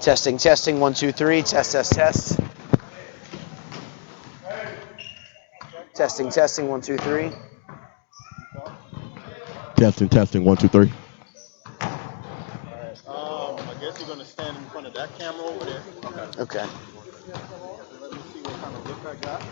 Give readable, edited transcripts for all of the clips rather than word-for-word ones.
Testing, testing, 1, 2, 3. Test, test, test. Testing, testing, 1, 2, 3. Testing, testing, 1, 2, 3. I guess you're gonna stand in front of that camera over there. Okay. Let me see what kind of look I got.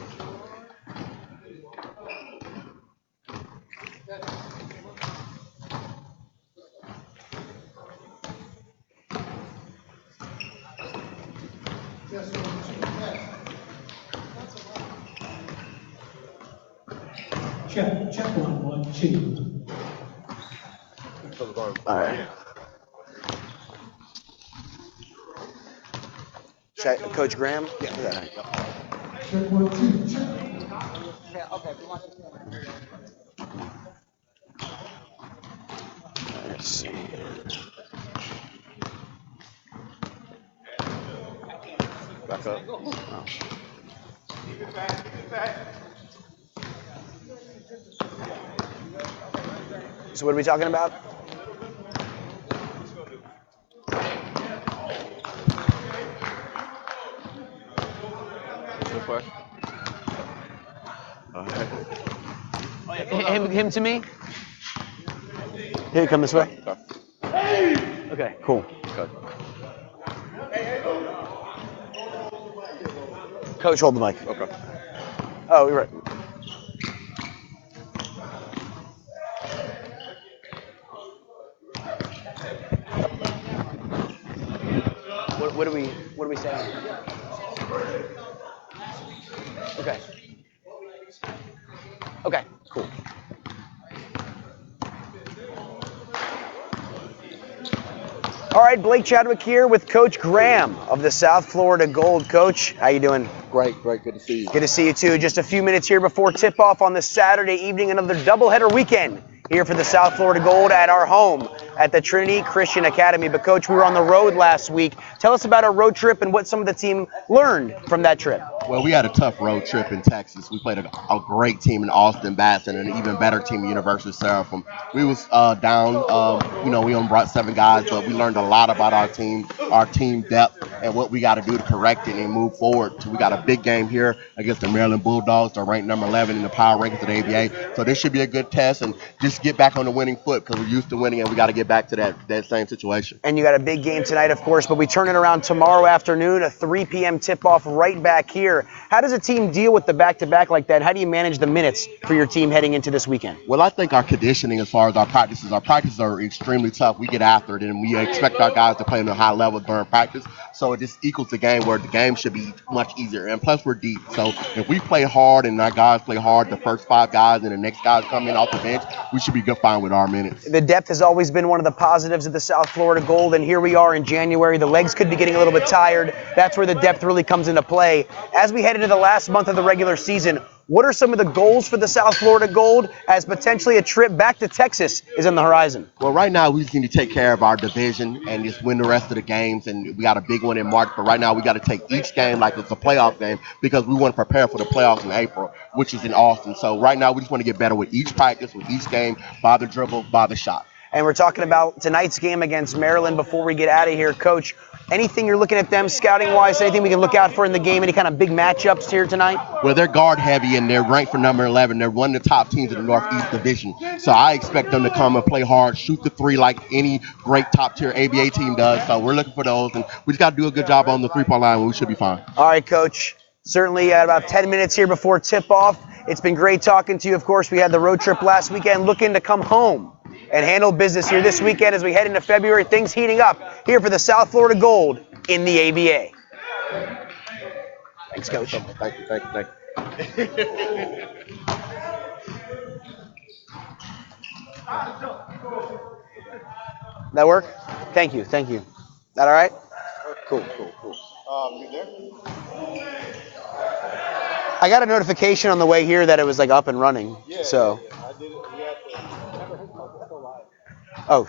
Check 1, 1, 2. All right. Check, Coach Graham? Yeah. Check 1, 2. Check. Let's see. Back up. So what are we talking about? Good question. Him to me? Here, come this way. Okay, cool. Okay. Coach, hold the mic. Okay. Oh, you're right. What are we saying? Okay. Okay, cool. All right, Blake Chadwick here with Coach Graham of the South Florida Gold. Coach, how you doing? Great, good to see you. Good to see you too. Just a few minutes here before tip-off on this Saturday evening, another doubleheader weekend here for the South Florida Gold at our home at the Trinity Christian Academy. But Coach, we were on the road last week. Tell us about our road trip and what some of the team learned from that trip. Well, we had a tough road trip in Texas. We played a great team in Austin Bass and an even better team at University of Seraphim. We was down, we only brought 7 guys, but we learned a lot about our team depth, and what we got to do to correct it and move forward. So we got a big game here against the Maryland Bulldogs. They're ranked number 11 in the power rankings of the ABA. So this should be a good test and just get back on the winning foot because we're used to winning and we got to get back to that same situation. And you got a big game tonight, of course, but we turn it around tomorrow afternoon, a 3 p.m. tip-off right back here. How does a team deal with the back-to-back like that? How do you manage the minutes for your team heading into this weekend? Well, I think our conditioning as far as our practices are extremely tough. We get after it, and we expect our guys to play at a high level during practice. So it just equals the game where the game should be much easier. And plus, we're deep. So if we play hard and our guys play hard, the first 5 guys and the next guys come in off the bench, we should be good fine with our minutes. The depth has always been one of the positives of the South Florida Gold, and here we are in January. The legs could be getting a little bit tired. That's where the depth really comes into play. As we head into the last month of the regular season, what are some of the goals for the South Florida Gold as potentially a trip back to Texas is on the horizon? Well, right now we just need to take care of our division and just win the rest of the games. And we got a big one in March, but right now we got to take each game like it's a playoff game because we want to prepare for the playoffs in April, which is in Austin. So right now we just want to get better with each practice, with each game, by the dribble, by the shot. And we're talking about tonight's game against Maryland before we get out of here. Coach, anything you're looking at them scouting-wise, anything we can look out for in the game, any kind of big matchups here tonight? Well, they're guard heavy and they're ranked for number 11. They're one of the top teams in the Northeast Division. So I expect them to come and play hard, shoot the 3 like any great top-tier ABA team does. So we're looking for those, and we just got to do a good job on the 3-point line, and we should be fine. All right, Coach. Certainly about 10 minutes here before tip-off. It's been great talking to you. Of course, we had the road trip last weekend, looking to come home and handle business here this weekend as we head into February. Things heating up here for the South Florida Gold in the ABA. Thanks, Coach. Thank you. That work? Thank you. That all right? Cool. You there? I got a notification on the way here that it was like up and running. Yeah, So. I did it. We had to. Oh.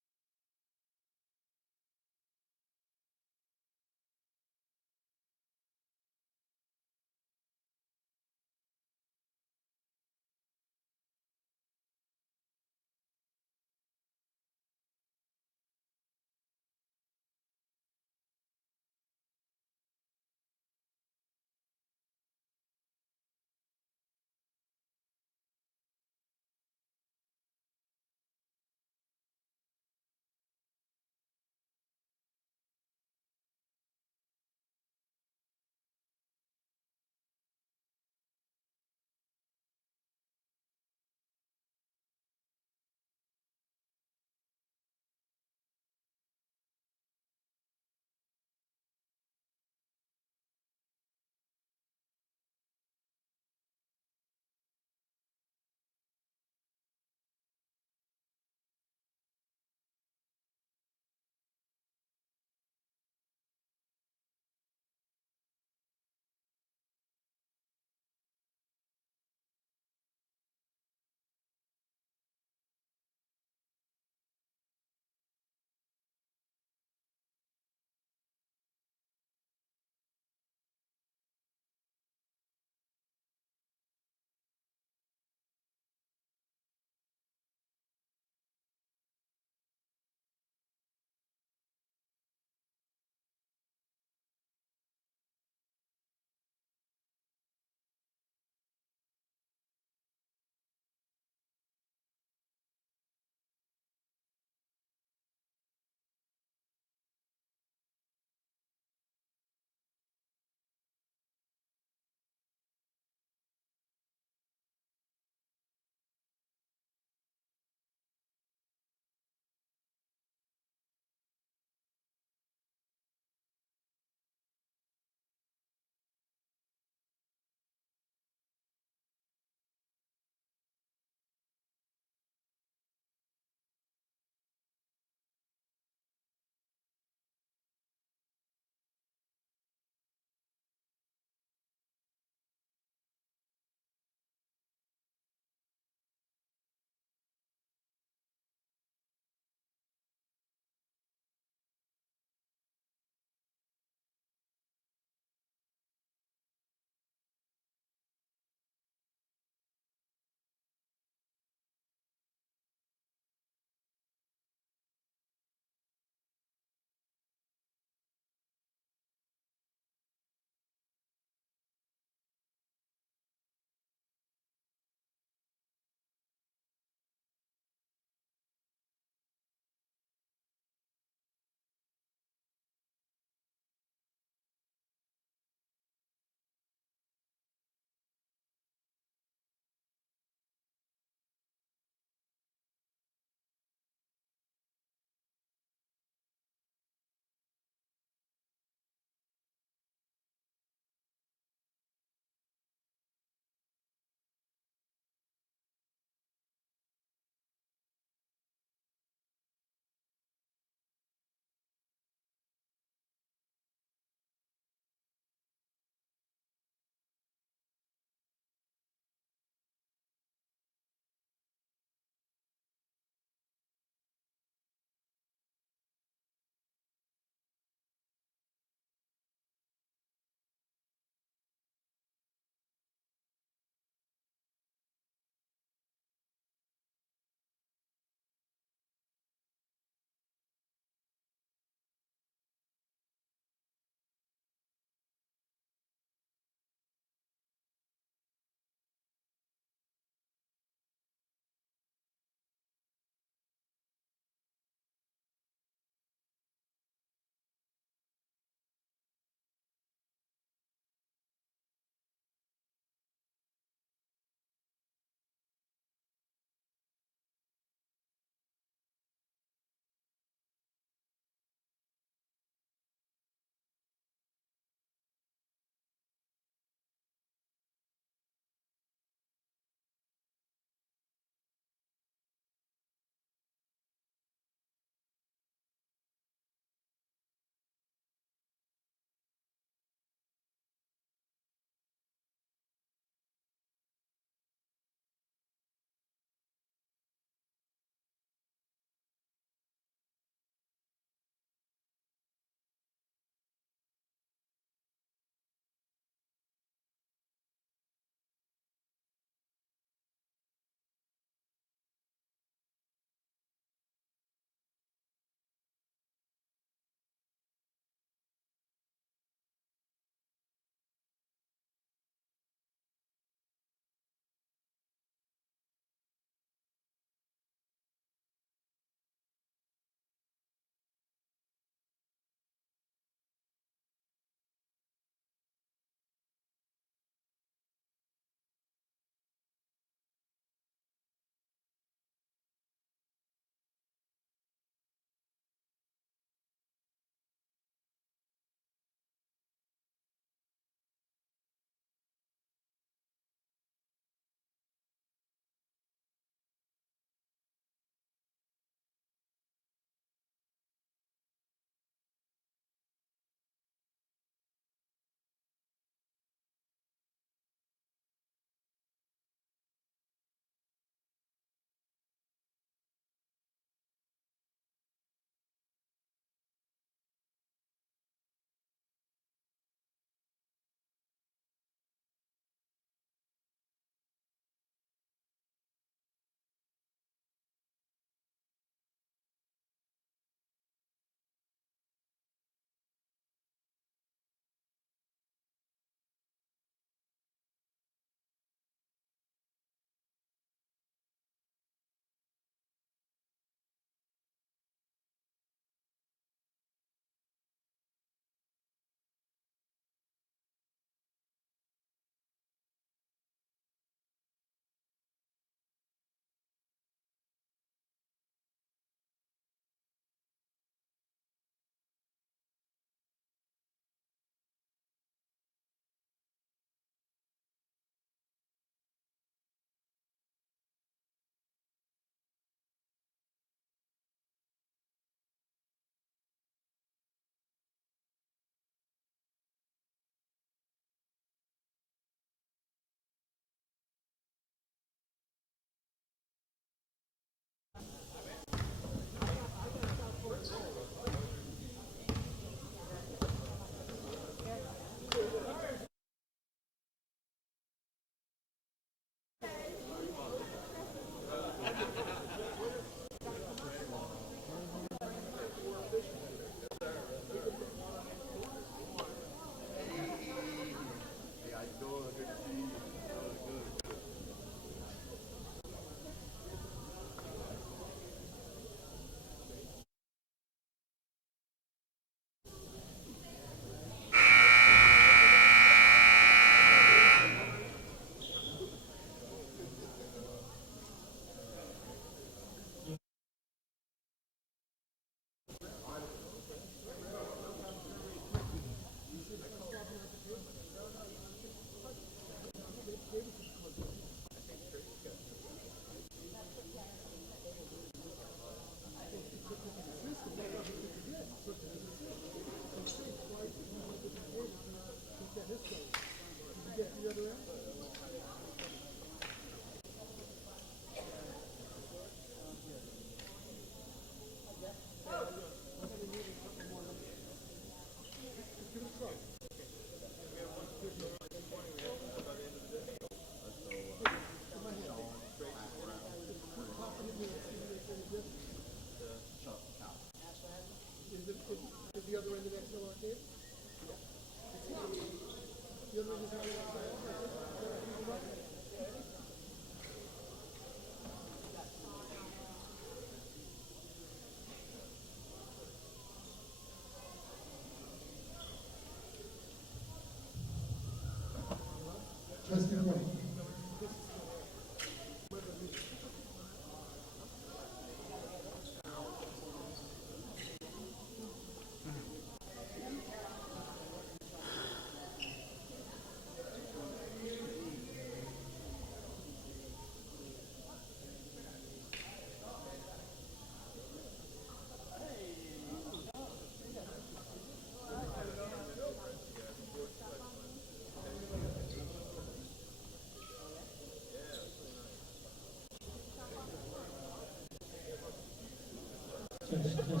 Test 1,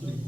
2.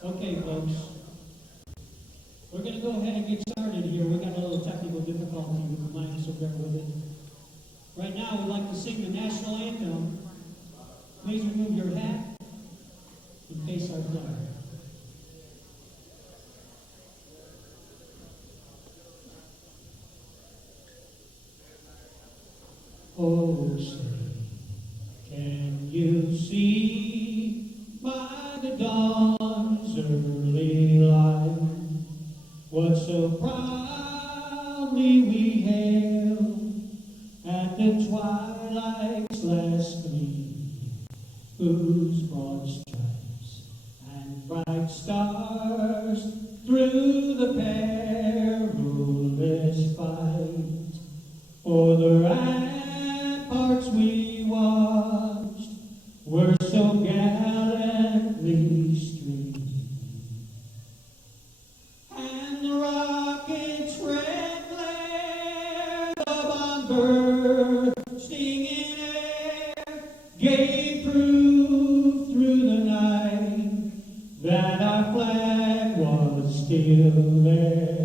Okay, folks. We're going to go ahead and get started here. We got a little technical difficulty with the mic, so bear with it. Right now, we'd like to sing the national anthem. Please remove your hat and face our flag. Oh, say, can you see by the dawn's early light what so proudly we hailed at the twilight's last gleam, whose broad stripes and bright stars through the perilous fight o'er the ramparts we watched were so gallantly streaming, and the rocket's red glare, the bomb bursting in air, gave proof through the night that our flag was still there.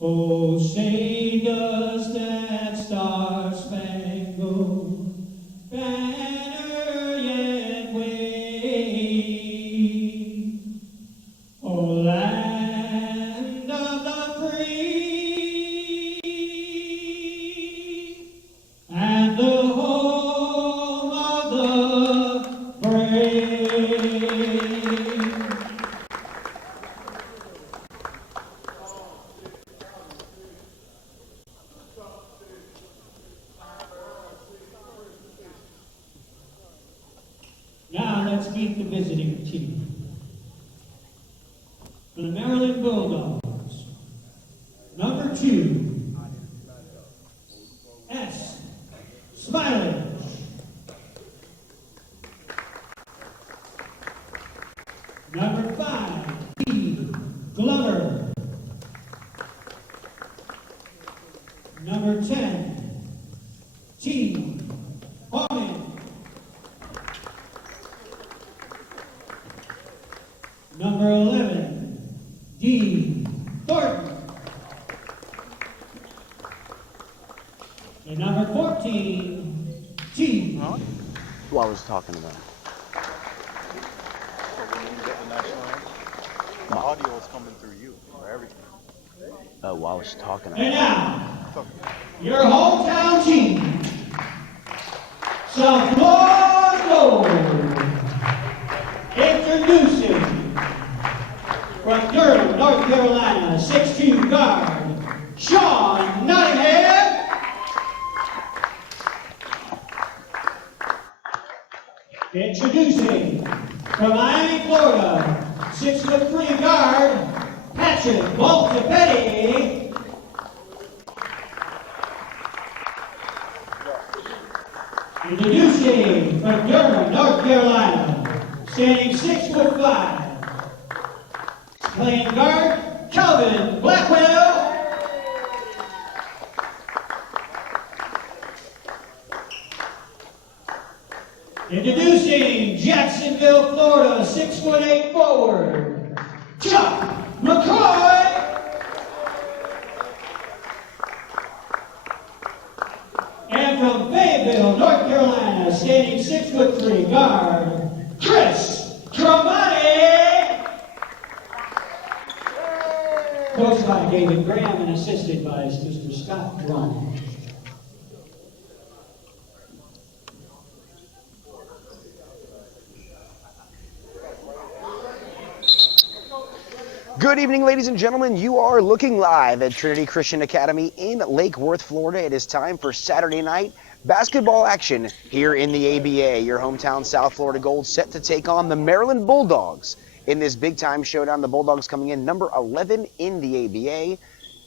Oh, say does that star-spangled banner yet wave? Oh, land of the free and the home of the brave. Now let's meet the visiting team. For the Maryland Bulldogs, number 2, S. Smiley. Number 5, E. Glover. Number 10, T. Harmon. Number 11, D. Thornton. And number 14, T. Who I was talking about. So when you get the national anthem, the audio is coming through you for everything. Oh, well, I was talking And about. now, your hometown team, South Florida Gold, introducing from Durham, North Carolina, 6'2" guard, Sean Nottingham. Introducing from Miami, Florida, 6'3" guard, Patrick Baltapetti. Introducing from Durham, North Carolina, standing 6'5", playing guard, Calvin Blackwell. Introducing Jacksonville, Florida, 6'8" forward, Chuck McCoy. And from Fayetteville, North Carolina, standing 6'3" guard, Chris Cromartie. Coached by David Graham and assisted by Mr. Scott Drum. Good evening, ladies and gentlemen. You are looking live at Trinity Christian Academy in Lake Worth, Florida. It is time for Saturday night basketball action here in the ABA. Your hometown South Florida Gold set to take on the Maryland Bulldogs in this big-time showdown. The Bulldogs coming in number 11 in the ABA.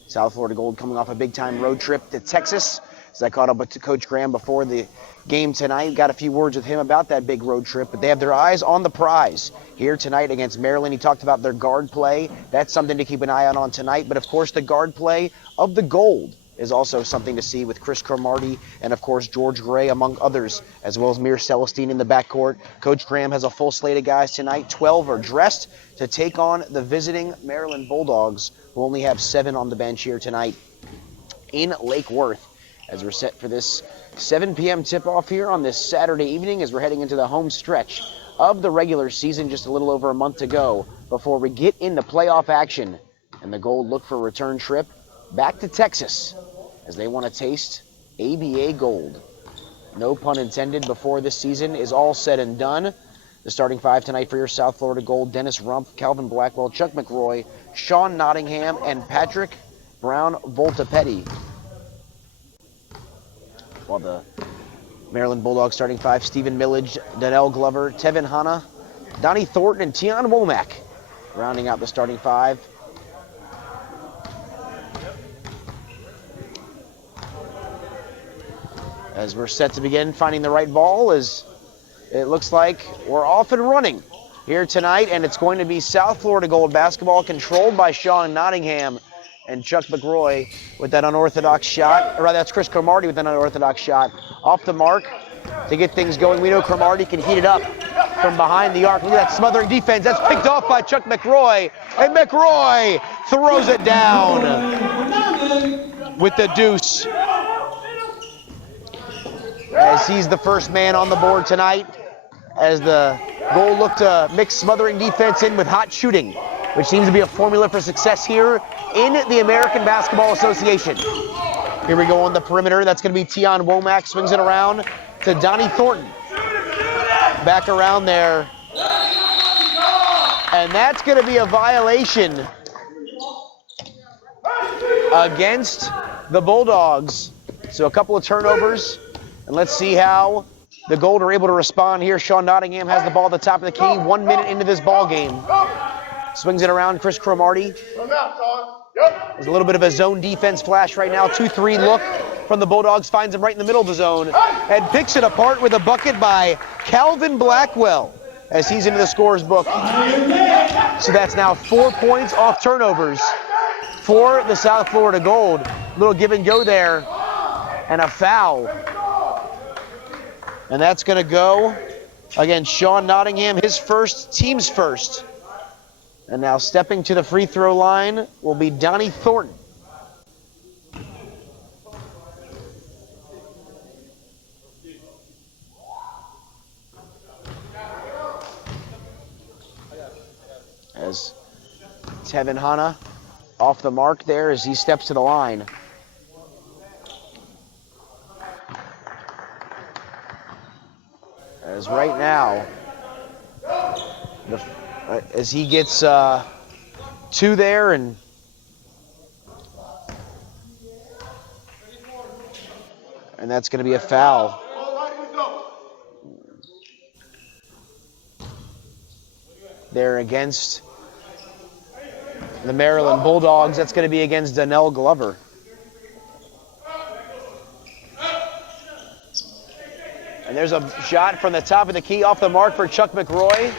South Florida Gold coming off a big-time road trip to Texas. As I caught up with Coach Graham before the game tonight, got a few words with him about that big road trip, but they have their eyes on the prize here tonight against Maryland. He talked about their guard play. That's something to keep an eye on tonight, but of course the guard play of the Gold is also something to see with Chris Cromartie and of course George Gray among others, as well as Mir Celestine in the backcourt. Coach Graham has a full slate of guys tonight. 12 are dressed to take on the visiting Maryland Bulldogs, who only have 7 on the bench here tonight in Lake Worth, as we're set for this 7 p.m. tip-off here on this Saturday evening as we're heading into the home stretch of the regular season, just a little over a month to go before we get into playoff action. And the Gold look for a return trip back to Texas as they want to taste ABA Gold. No pun intended before this season is all said and done. The starting 5 tonight for your South Florida Gold: Dennis Rumpf, Calvin Blackwell, Chuck McRoy, Sean Nottingham, and Patrick Brown Voltapetti. While the Maryland Bulldogs starting 5: Stephen Millage, Donnell Glover, Tevin Hanna, Donnie Thornton, and Tion Womack rounding out the starting 5. As we're set to begin finding the right ball, as it looks like we're off and running here tonight, and it's going to be South Florida Gold basketball controlled by Sean Nottingham and Chuck McRoy with that unorthodox shot. Or rather, that's Chris Cromartie with an unorthodox shot off the mark to get things going. We know Cromartie can heat it up from behind the arc. Look at that smothering defense. That's picked off by Chuck McRoy, and McRoy throws it down with the deuce, as he's the first man on the board tonight, as the Gold look to mix smothering defense in with hot shooting, which seems to be a formula for success here in the American Basketball Association. Here we go on the perimeter. That's going to be Tion Womack. Swings it around to Donnie Thornton. Back around there. And that's going to be a violation against the Bulldogs. So a couple of turnovers. And let's see how the Gold are able to respond here. Sean Nottingham has the ball at the top of the key. 1 minute into this ball game. Swings it around Chris Cromartie. There's a little bit of a zone defense flash right now. 2-3 look from the Bulldogs. Finds him right in the middle of the zone and picks it apart with a bucket by Calvin Blackwell as he's into the scorer's book. So that's now 4 points off turnovers for the South Florida Gold. Little give and go there and a foul. And that's going to go against Sean Nottingham, his first, team's first. And now stepping to the free throw line will be Donnie Thornton. As Tevin Hanna off the mark there as he steps to the line. As right now, as he gets 2 there, and that's going to be a foul. There against the Maryland Bulldogs. That's going to be against Donnell Glover. And there's a shot from the top of the key off the mark for Chuck McRoy.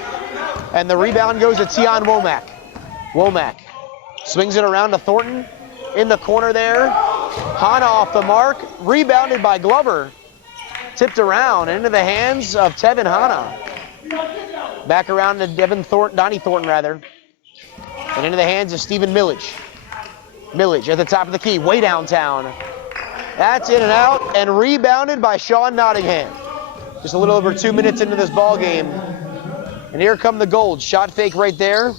And the rebound goes to Tion Womack. Womack swings it around to Thornton in the corner there. Hanna off the mark, rebounded by Glover. Tipped around into the hands of Tevin Hanna. Back around to Donnie Thornton rather. And into the hands of Stephen Millage. Millage at the top of the key, way downtown. That's in and out, and rebounded by Sean Nottingham. Just a little over 2 minutes into this ball game. And here come the Golds. Shot fake right there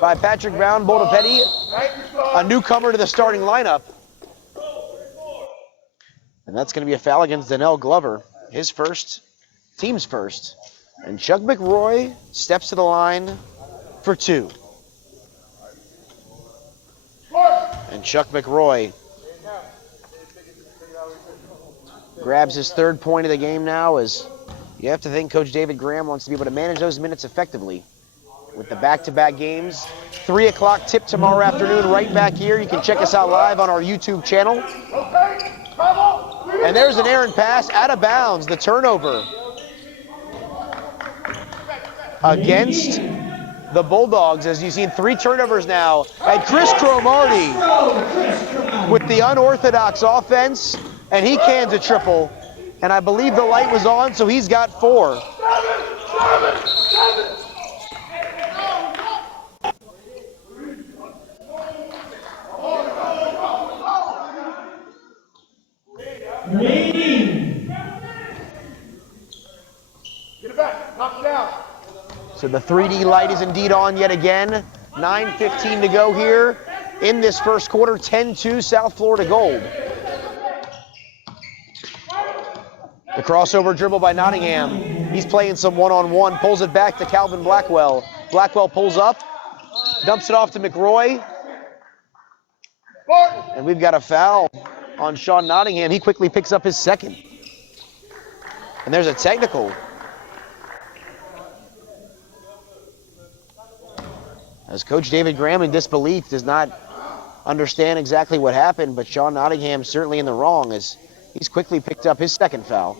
by Patrick Brown Boldapetti, a newcomer to the starting lineup. And that's going to be a foul against Donnell Glover, his first, team's first. And Chuck McRoy steps to the line for 2. And Chuck McRoy grabs his 3rd point of the game now, as you have to think Coach David Graham wants to be able to manage those minutes effectively with the back-to-back games. 3 o'clock tip tomorrow afternoon right back here. You can check us out live on our YouTube channel. And there's an errant pass out of bounds, the turnover against the Bulldogs, as you've seen 3 turnovers now. And Chris Cromartie with the unorthodox offense, and he cans a triple. And I believe the light was on, so he's got 4. So the 3D light is indeed on yet again. 9:15 to go here in this first quarter. 10-2 South Florida Gold. The crossover dribble by Nottingham. He's playing some one-on-one, pulls it back to Calvin Blackwell. Blackwell pulls up, dumps it off to McRoy. And we've got a foul on Sean Nottingham. He quickly picks up his 2nd. And there's a technical. As Coach David Graham, in disbelief, does not understand exactly what happened, but Sean Nottingham certainly in the wrong, as he's quickly picked up his 2nd foul.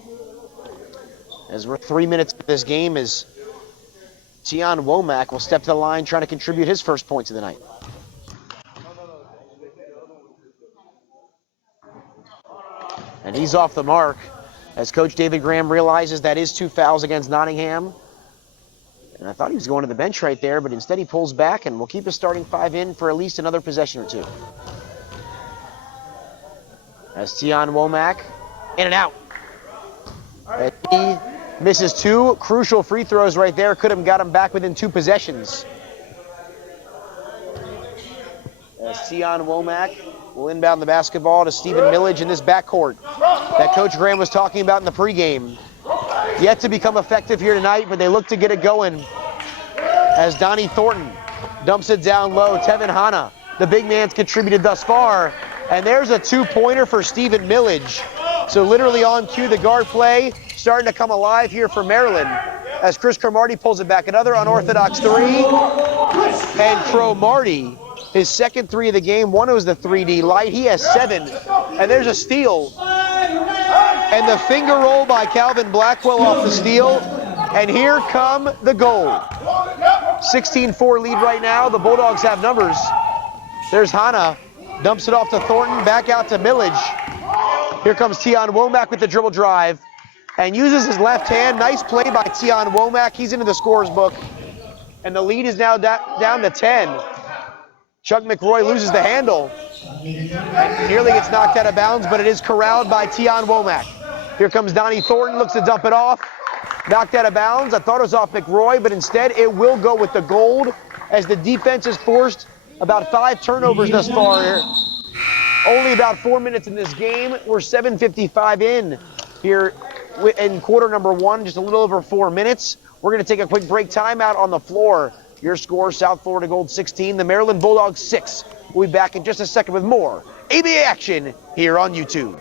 As we're 3 minutes into this game, as Tion Womack will step to the line trying to contribute his first points of the night. And he's off the mark, as Coach David Graham realizes that is 2 fouls against Nottingham. And I thought he was going to the bench right there, but instead he pulls back, and we'll keep his starting 5 in for at least another possession or 2. As Tion Womack, in and out. And he misses 2 crucial free throws right there. Could have got him back within 2 possessions. As Tion Womack will inbound the basketball to Stephen Millage in this backcourt that Coach Graham was talking about in the pregame. Yet to become effective here tonight, but they look to get it going as Donnie Thornton dumps it down low. Tevin Hanna, the big man's contributed thus far. And there's a 2-pointer for Stephen Millage. So literally on cue, the guard play starting to come alive here for Maryland as Chris Cromartie pulls it back. Another unorthodox 3. And Cromartie, his 2nd 3 of the game. One was the 3D light. He has 7. And there's a steal. And the finger roll by Calvin Blackwell off the steal. And here come the goal. 16-4 lead right now. The Bulldogs have numbers. There's Hanna. Dumps it off to Thornton. Back out to Millage. Here comes Tion Womack with the dribble drive. And uses his left hand. Nice play by Tion Womack. He's into the scorer's book. And the lead is now down to 10. Chuck McRoy loses the handle. And nearly gets knocked out of bounds, but it is corralled by Tion Womack. Here comes Donnie Thornton, looks to dump it off. Knocked out of bounds. I thought it was off McRoy, but instead it will go with the Gold as the defense has forced about 5 turnovers thus far here. Only about 4 minutes in this game. We're 7:55 in here in quarter number 1, just a little over 4 minutes. We're going to take a quick break. Timeout on the floor. Your score, South Florida Gold 16, the Maryland Bulldogs 6. We'll be back in just a second with more ABA action here on YouTube.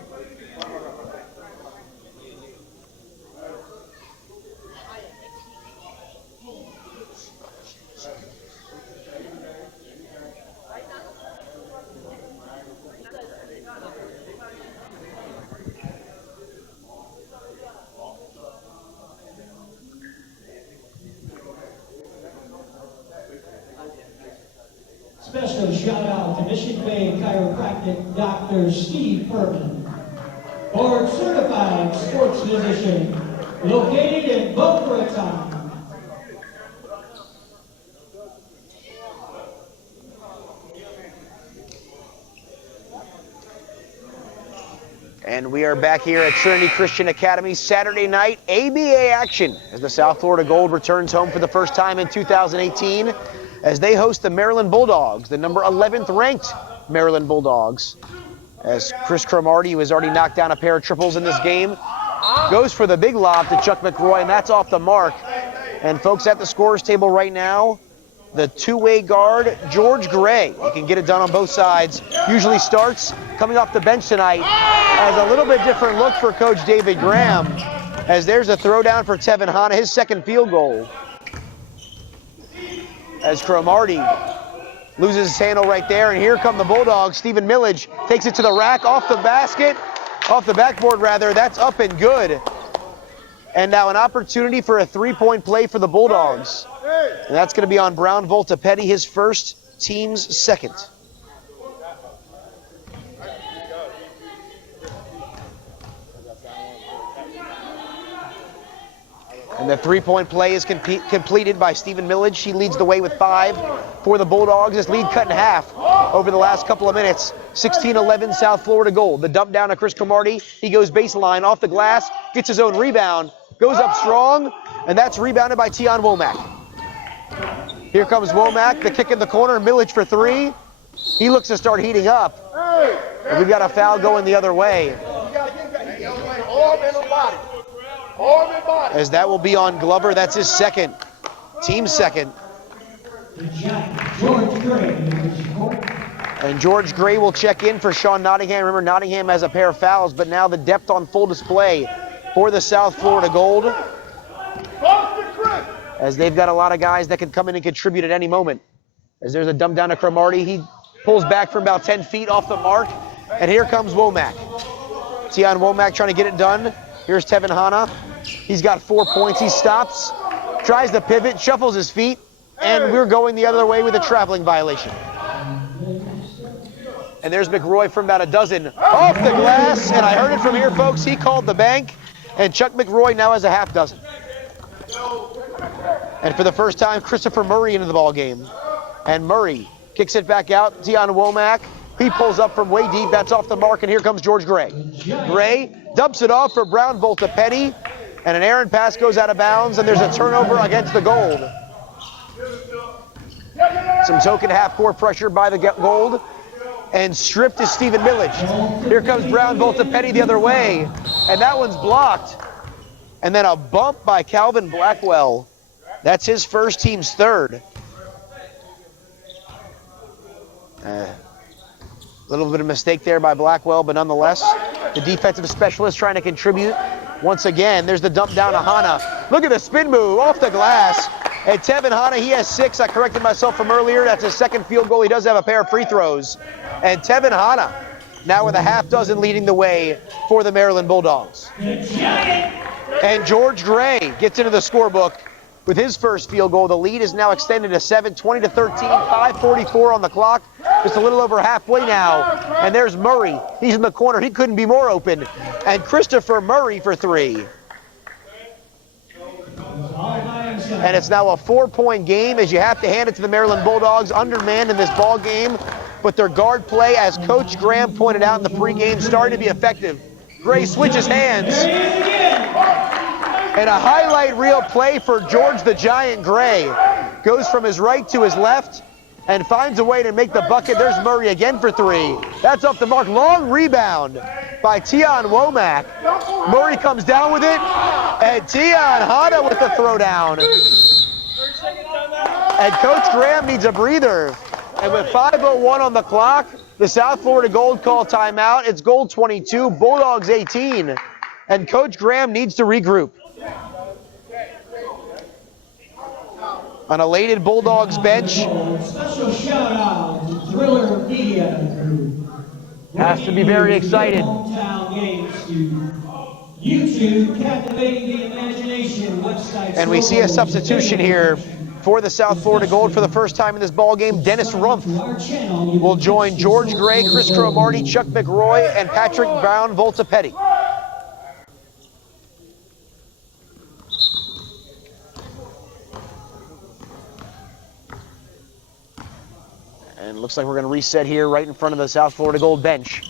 Special shout out to Mission Bay Chiropractic Dr. Steve Perman, board certified sports physician, located in Boca Raton. And we are back here at Trinity Christian Academy Saturday night ABA action as the South Florida Gold returns home for the first time in 2018 as they host the Maryland Bulldogs, the number 11th ranked Maryland Bulldogs. As Chris Cromartie, who has already knocked down a pair of triples in this game, goes for the big lob to Chuck McRoy, and that's off the mark. And folks, at the scorer's table right now, the two-way guard, George Gray, he can get it done on both sides, usually starts coming off the bench tonight as a little bit different look for Coach David Graham, as there's a throwdown for Tevin Hanna, his second field goal. As Cromartie loses his handle right there, and here come the Bulldogs. Stephen Millage takes it to the rack, off the basket, off the backboard rather, that's up and good. And now an opportunity for a three-point play for the Bulldogs. And that's going to be on Brown Voltapetti, his first, team's second. And the three-point play is completed by Stephen Millage. He leads the way with 5 for the Bulldogs. His lead cut in half over the last couple of minutes. 16-11 South Florida Gold. The dump down to Chris Cromartie. He goes baseline off the glass, gets his own rebound, goes up strong, and that's rebounded by Tion Womack. Here comes Womack, the kick in the corner, Millage for 3. He looks to start heating up. And we've got a foul going the other way. As that will be on Glover, that's his second, team second. And George Gray will check in for Sean Nottingham. Remember, Nottingham has a pair of fouls, but now the depth on full display for the South Florida Gold, as they've got a lot of guys that can come in and contribute at any moment. As there's a dump down to Cromartie, he pulls back from about 10 feet off the mark, and here comes Womack. Tion Womack trying to get it done. Here's Tevin Hanna. He's got 4 points. He stops, tries to pivot, shuffles his feet, and we're going the other way with a traveling violation. And there's McRoy from about a dozen off the glass, and I heard it from here, folks. He called the bank, and Chuck McRoy now has a half dozen. And for the first time, Christopher Murray into the ball game. And Murray kicks it back out. Tion Womack, he pulls up from way deep. That's off the mark, and here comes George Gray. Gray dumps it off for Brown Voltapetti, and an errant pass goes out of bounds, and there's a turnover against the Gold. Some token half-court pressure by the Gold, and stripped is Stephen Millage. Here comes Brown Voltapetti the other way, and that one's blocked. And then a bump by Calvin Blackwell. That's his first, team's third. A little bit of mistake there by Blackwell, but nonetheless, the defensive specialist trying to contribute. Once again, there's the dump down to Hanna. Look at the spin move off the glass. And Tevin Hanna, he has 6. I corrected myself from earlier. That's his second field goal. He does have a pair of free throws. And Tevin Hanna now with a half dozen leading the way for the Maryland Bulldogs. And George Gray gets into the scorebook with his first field goal. The lead is now extended to 7, 20-13, 5:44 on the clock. Just a little over halfway now. And there's Murray. He's in the corner. He couldn't be more open. And Christopher Murray for 3. And it's now a 4-point game, as you have to hand it to the Maryland Bulldogs, undermanned in this ball game. But their guard play, as Coach Graham pointed out in the pregame, started to be effective. Gray switches hands. And a highlight reel play for George the Giant Gray. Goes from his right to his left and finds a way to make the bucket. There's Murray again for 3. That's off the mark. Long rebound by Tion Womack. Murray comes down with it, and Tion Hanna with the throwdown. And Coach Graham needs a breather. And with 5:01 on the clock, the South Florida Gold call timeout. It's Gold 22, Bulldogs 18. And Coach Graham needs to regroup. An elated Bulldogs bench. Special shout out to Thriller Media Group. Has to be very excited. Hometown games to YouTube, captivating the imagination. Websites. And we see a substitution here for the South Florida Gold for the first time in this ball game. Dennis Rumpf will join George Gray, Chris Cromartie, Chuck McRoy, and Patrick Brown Voltapetti. Looks like we're going to reset here right in front of the South Florida Gold bench.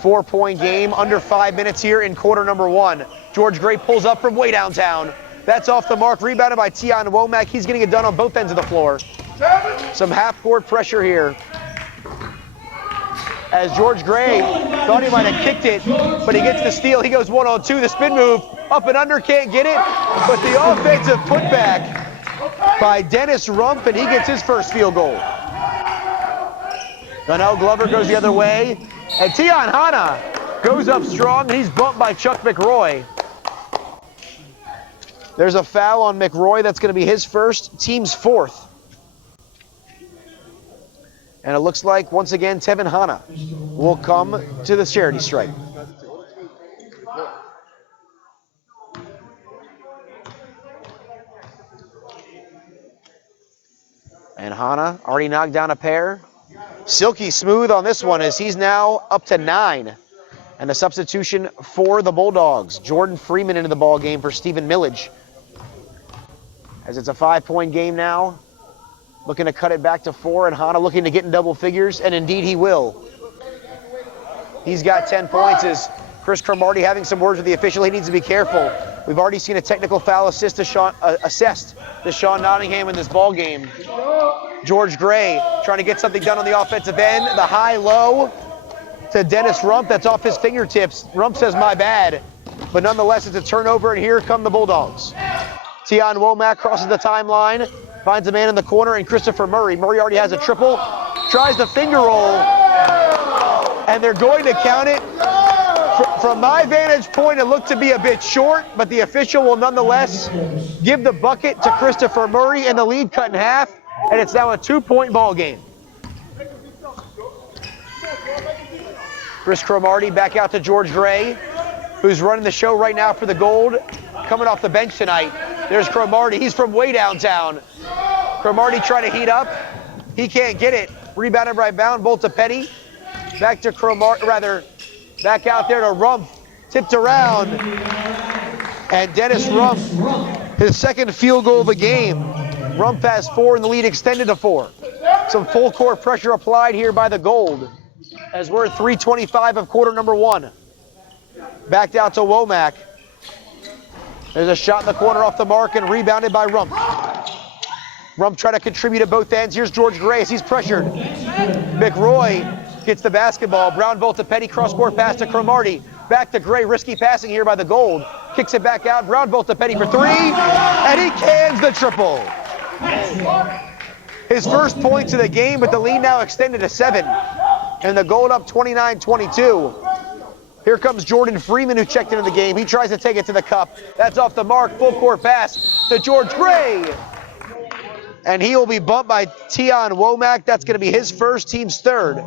4-point game, under 5 minutes here in quarter number 1. George Gray pulls up from way downtown. That's off the mark, rebounded by Tion Womack. He's getting it done on both ends of the floor. Some half-court pressure here. As George Gray thought he might have kicked it, but he gets the steal. He goes 1-on-2, the spin move, up and under, can't get it. But the offensive putback by Dennis Rumpf, and he gets his first field goal. Donnell Glover goes the other way, and Tion Hanna goes up strong, and he's bumped by Chuck McRoy. There's a foul on McRoy. That's going to be his first, team's fourth. And it looks like, once again, Tevin Hanna will come to the charity stripe. And Hanna already knocked down a pair. Silky smooth on this one as he's now up to 9. And a substitution for the Bulldogs. Jordan Freeman into the ball game for Stephen Millage. As it's a 5-point game now. Looking to cut it back to 4, and Hanna looking to get in double figures, and indeed he will. He's got 10 points as Chris Cromartie having some words with the official. He needs to be careful. We've already seen a technical foul assessed to Sean Nottingham in this ball game. George Gray trying to get something done on the offensive end. The high-low to Dennis Rumpf. That's off his fingertips. Rumpf says, my bad. But nonetheless, it's a turnover, and here come the Bulldogs. Tion Womack crosses the timeline. Finds a man in the corner, and Christopher Murray. Murray already has a triple. Tries the finger roll. And they're going to count it. From my vantage point, it looked to be a bit short, but the official will nonetheless give the bucket to Christopher Murray, and the lead cut in half, and it's now a 2-point ball game. Chris Cromartie back out to George Gray, who's running the show right now for the Gold, coming off the bench tonight. There's Cromartie. He's from way downtown. Cromartie trying to heat up. He can't get it. Rebounded by Bound, to Petty. Back to back out there to Rumpf. Tipped around. And Dennis Rumpf, his second field goal of the game. Rumpf has 4, and the lead extended to 4. Some full court pressure applied here by the Gold. As we're at 3:25 of quarter number 1. Backed out to Womack. There's a shot in the corner off the mark and rebounded by Rumpf. Rumpf trying to contribute at both ends. Here's George Gray as he's pressured. McRoy gets the basketball. Brown to Petty, cross-court pass to Cromartie. Back to Gray, risky passing here by the Gold. Kicks it back out. Brown to Petty for 3, and he cans the triple. His first points of the game, but the lead now extended to 7. And the Gold up 29-22. Here comes Jordan Freeman, who checked into the game. He tries to take it to the cup. That's off the mark. Full court pass to George Gray. And he will be bumped by Tion Womack. That's going to be his first, team's third.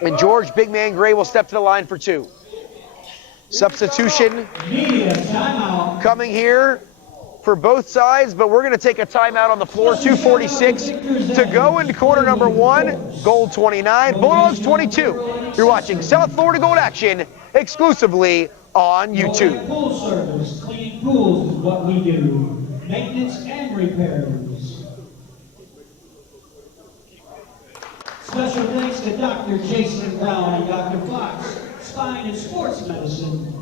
And George, big man Gray, will step to the line for 2. Substitution coming here for both sides, but we're going to take a timeout on the floor. 2:46 to go into quarter number 1. Gold 29, Bulldogs 22. You're watching South Florida Gold action exclusively on YouTube. Pool service, cleaning pools is what we do. Maintenance and repairs. Special thanks to Dr. Jason Brown and Dr. Fox, Spine and Sports Medicine.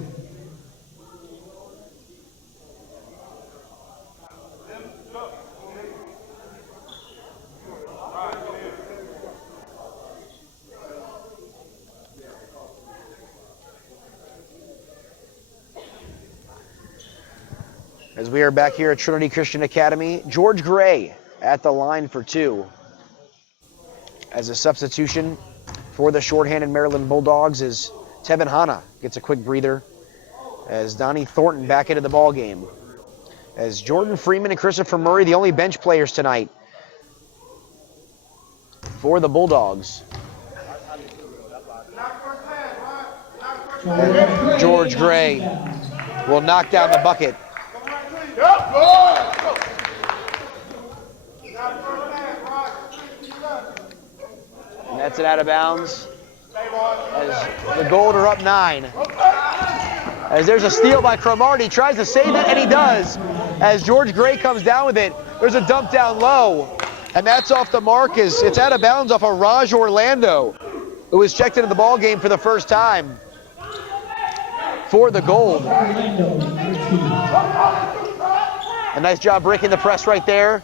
As we are back here at Trinity Christian Academy, George Gray at the line for 2. As a substitution for the shorthanded Maryland Bulldogs is Tevin Hanna gets a quick breather as Donnie Thornton back into the ball game. As Jordan Freeman and Christopher Murray, the only bench players tonight for the Bulldogs. And George Gray will knock down the bucket. And that's it out of bounds as the Gold are up 9. As there's a steal by Cromartie, tries to save it, and he does. As George Gray comes down with it, there's a dump down low, and that's off the mark as it's out of bounds off of Raj Orlando. who was checked into the ball game for the first time for the Gold. A nice job breaking the press right there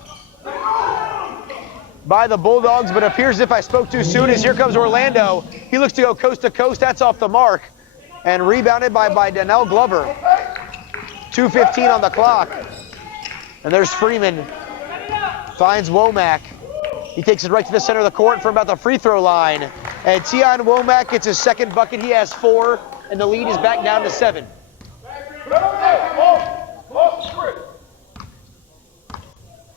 by the Bulldogs, but it appears as if I spoke too soon as here comes Orlando. He looks to go coast to coast. That's off the mark and rebounded by Donnell Glover. 2:15 on the clock. And there's Freeman. Finds Womack. He takes it right to the center of the court from about the free throw line. And Tion Womack gets his second bucket. He has 4, and the lead is back down to 7.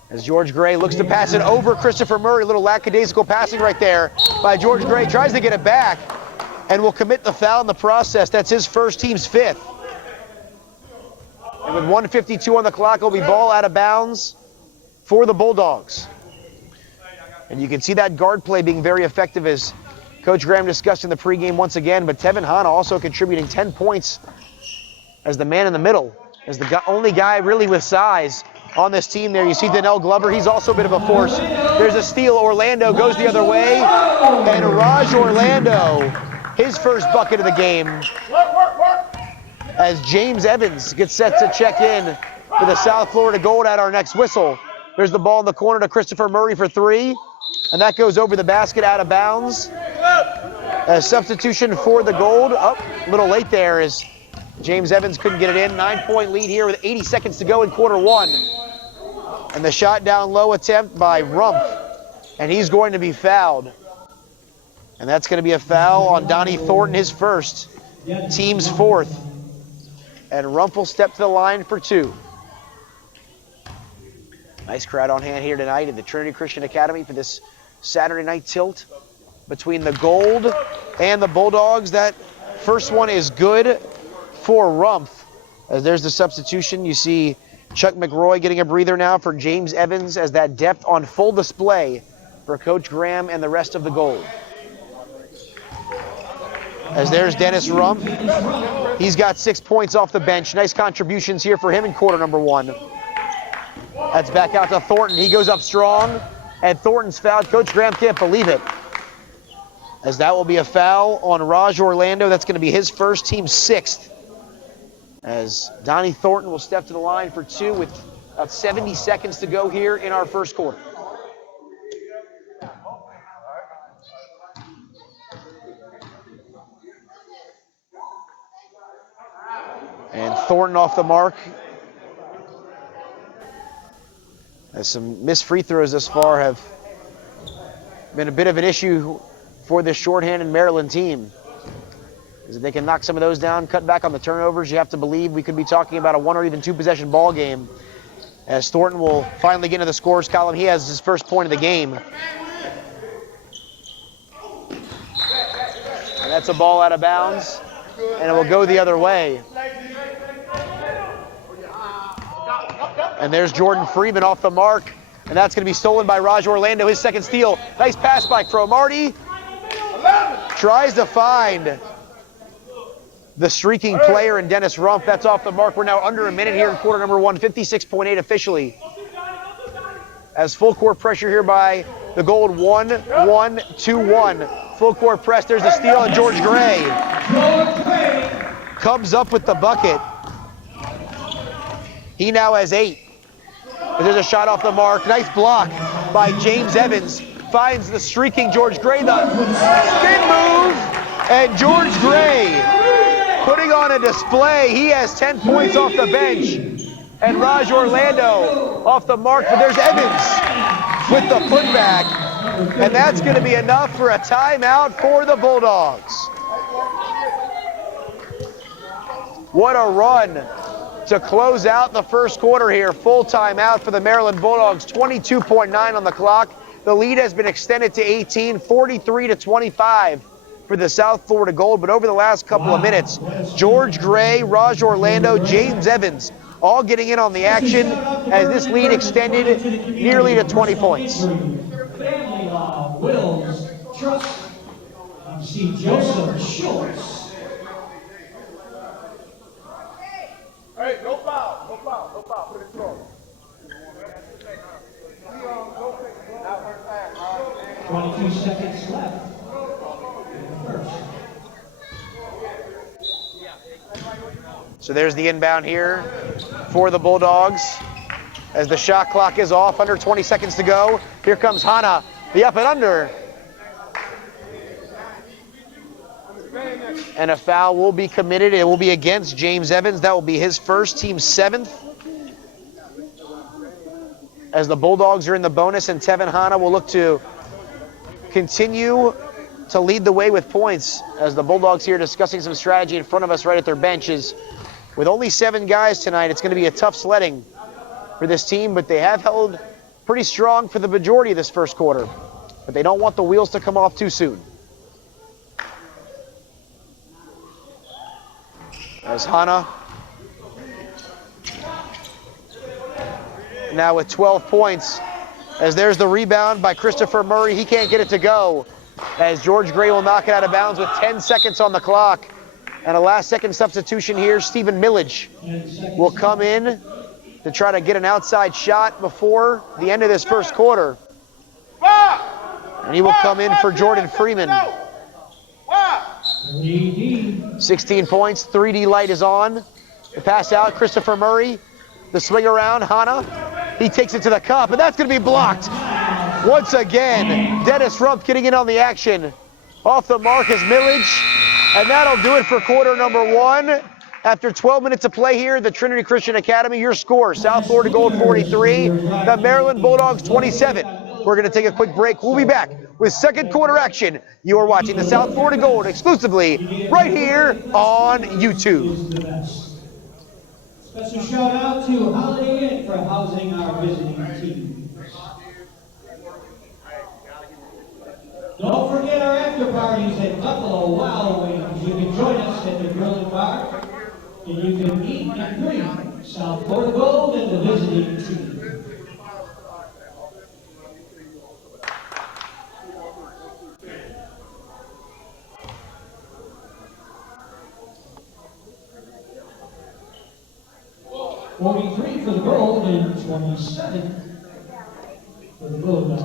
As George Gray looks to pass it over Christopher Murray. A little lackadaisical passing right there by George Gray. Tries to get it back and will commit the foul in the process. That's his first, team's 5th. And with 1:52 on the clock, it'll be ball out of bounds for the Bulldogs. And you can see that guard play being very effective, as Coach Graham discussed in the pregame once again. But Tevin Hanna also contributing 10 points as the man in the middle, as the only guy really with size on this team there. You see Donnell Glover, he's also a bit of a force. There's a steal. Orlando goes the other way. And Raj Orlando, his first bucket of the game, as James Evans gets set to check in for the South Florida Gold at our next whistle. There's the ball in the corner to Christopher Murray for 3. And that goes over the basket, out of bounds. A substitution for the Gold. Oh, a little late there as James Evans couldn't get it in. 9-point lead here with 80 seconds to go in quarter 1. And the shot down low attempt by Rumpf. And he's going to be fouled. And that's going to be a foul on Donnie Thornton, his first. Team's 4th. And Rumpf will step to the line for 2. Nice crowd on hand here tonight at the Trinity Christian Academy for this Saturday night tilt between the Gold and the Bulldogs. That first one is good for Rumpf. As there's the substitution, you see Chuck McRoy getting a breather now for James Evans, as that depth on full display for Coach Graham and the rest of the Gold. As there's Dennis Rumpf. He's got 6 points off the bench. Nice contributions here for him in quarter number 1. That's back out to Thornton. He goes up strong, and Thornton's fouled. Coach Graham can't believe it, as that will be a foul on Raj Orlando. That's going to be his first, team's 6th. As Donnie Thornton will step to the line for 2 with about 70 seconds to go here in our first quarter. And Thornton off the mark. As some missed free throws thus far have been a bit of an issue for this shorthanded Maryland team. As if they can knock some of those down, cut back on the turnovers, you have to believe we could be talking about a 1 or even 2 possession ball game. As Thornton will finally get into the scores column. He has his first point of the game. And that's a ball out of bounds, and it will go the other way. And there's Jordan Freeman off the mark, and that's going to be stolen by Raj Orlando, his second steal. Nice pass by Cromartie. Tries to find the streaking player in Dennis Rumpf. That's off the mark. We're now under a minute here in quarter number 1, 56.8 officially. As full court pressure here by the Gold. 1-1-2-1. Full court press. There's a steal, and George Gray comes up with the bucket. He now has 8. There's a shot off the mark. Nice block by James Evans. Finds the streaking George Gray. The spin move. And George Gray putting on a display. He has 10 points off the bench. And Raj Orlando off the mark. But there's Evans with the putback. And that's going to be enough for a timeout for the Bulldogs. What a run to close out the first quarter here. Full timeout for the Maryland Bulldogs. 22.9 on the clock. The lead has been extended to 18, 43-25 for the South Florida Gold. But over the last couple of minutes, George Gray, Raj Orlando, James Evans, all getting in on the action as this lead extended nearly to 20 points. Family Law, Wills, Trust, see Joseph Schultz. Hey, no foul, put it through. 22 seconds left. So there's the inbound here for the Bulldogs. As the shot clock is off, under 20 seconds to go. Here comes Hana, the up and under. And a foul will be committed. It will be against James Evans. That will be his first, team 7th. As the Bulldogs are in the bonus, and Tevin Hana will look to continue to lead the way with points. As the Bulldogs here discussing some strategy in front of us right at their benches. With only 7 guys tonight, it's going to be a tough sledding for this team, but they have held pretty strong for the majority of this first quarter. But they don't want the wheels to come off too soon. As Hana now with 12 points. As there's the rebound by Christopher Murray. He can't get it to go. As George Gray will knock it out of bounds with 10 seconds on the clock. And a last-second substitution here. Stephen Millage will come in to try to get an outside shot before the end of this first quarter. And he will come in for Jordan Freeman. 16 points, 3D light is on. The pass out, Christopher Murray. The swing around, Hana. He takes it to the cup, and that's going to be blocked. Once again, Dennis Rumpf getting in on the action. Off the mark is Millage. And that'll do it for quarter number 1. After 12 minutes of play here, the Trinity Christian Academy, your score, South Florida Gold 43, the Maryland Bulldogs 27. We're going to take a quick break. We'll be back with second quarter action. You are watching the South Florida Gold exclusively right here on YouTube. Special shout out to Holiday Inn for housing our visiting team. Don't forget our after parties at Buffalo Wild Wings. You can join us at the Grill and Bar, and you can meet and greet South Florida Gold and the visiting team. $43 for the Gold and $27 for the Bulldogs.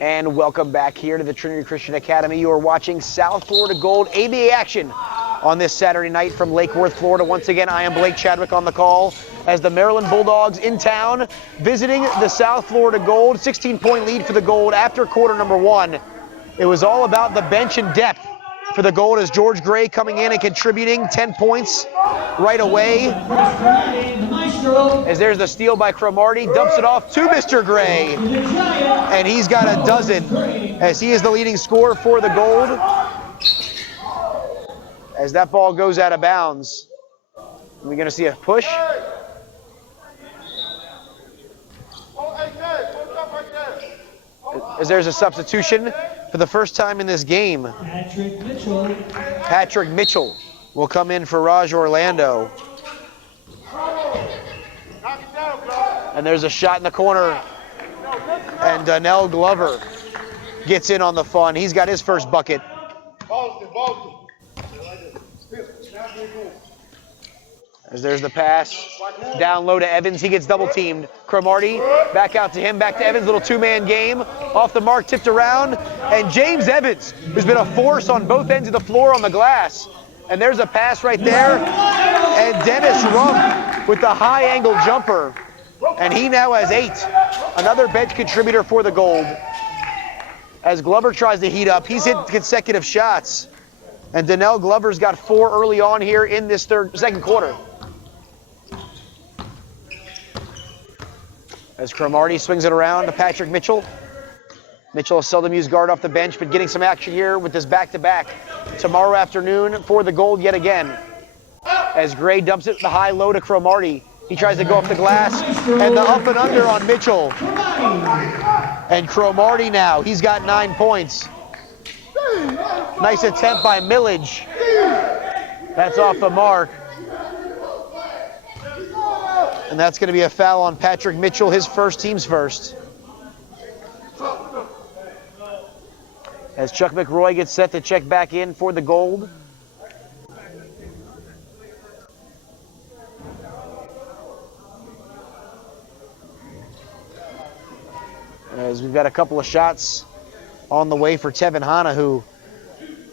And welcome back here to the Trinity Christian Academy. You are watching South Florida Gold ABA action on this Saturday night from Lake Worth, Florida. Once again, I am Blake Chadwick on the call as the Maryland Bulldogs in town visiting the South Florida Gold. 16-point lead for the Gold after quarter number 1. It was all about the bench and depth for the Gold as George Gray coming in and contributing 10 points right away. As there's the steal by Cromartie, dumps it off to Mr. Gray. And he's got a dozen as he is the leading scorer for the Gold. As that ball goes out of bounds. We're going to see a push. As there's a substitution for the first time in this game. Patrick Mitchell will come in for Raj Orlando. And there's a shot in the corner. And Donnell Glover gets in on the fun. He's got his first bucket. As there's the pass, down low to Evans. He gets double teamed. Cromartie, back out to him, back to Evans. Little two-man game. Off the mark, tipped around. And James Evans, who's been a force on both ends of the floor on the glass. And there's a pass right there. And Dennis Rumpf with the high angle jumper. And he now has 8. Another bench contributor for the Gold. As Glover tries to heat up, he's hit consecutive shots. And Donnell Glover's got 4 early on here in this second quarter. As Cromartie swings it around to Patrick Mitchell. Mitchell has seldom used guard off the bench, but getting some action here with this back-to-back tomorrow afternoon for the Gold yet again. As Gray dumps it the high-low to Cromartie. He tries to go off the glass, and the up and under on Mitchell. And Cromartie now, he's got 9 points. Nice attempt by Millage. That's off the mark. And that's going to be a foul on Patrick Mitchell, his first, team's first. As Chuck McRoy gets set to check back in for the Gold. As we've got a couple of shots on the way for Tevin Hanna, who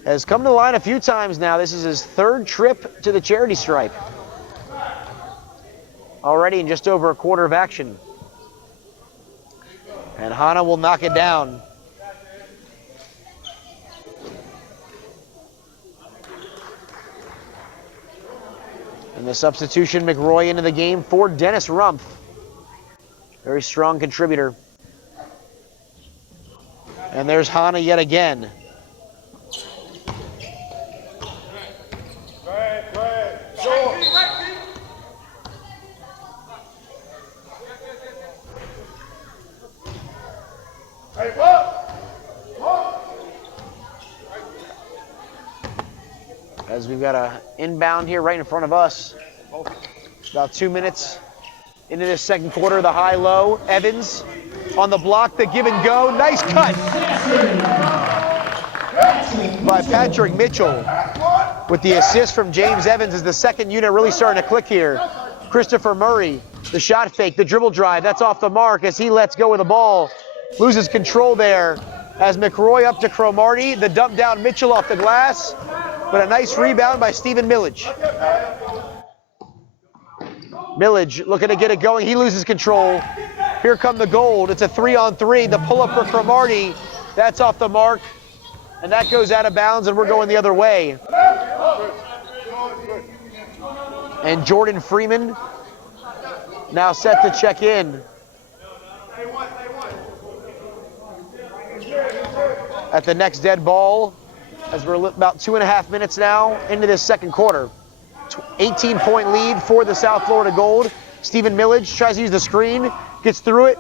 has come to the line a few times now. This is his third trip to the charity stripe. Already in just over a quarter of action. And Hanna will knock it down. And the substitution, McRoy into the game for Dennis Rumpf. Very strong contributor. And there's Hanna yet again. As we've got a inbound here right in front of us. About 2 minutes into this second quarter, the high-low. Evans on the block, the give and go. Nice cut by Patrick Mitchell with the assist from James Evans as the second unit really starting to click here. Christopher Murray, the shot fake, the dribble drive, that's off the mark as he lets go of the ball. Loses control there as McRoy up to Cromartie. The dump down Mitchell off the glass, but a nice rebound by Stephen Millage. Millage looking to get it going. He loses control. Here come the Gold. It's a 3-on-3. The pull-up for Cromartie. That's off the mark. And that goes out of bounds, and we're going the other way. And Jordan Freeman now set to check in. At the next dead ball, as we're about 2.5 minutes now into this second quarter. 18-point lead for the South Florida Gold. Stephen Millage tries to use the screen, gets through it,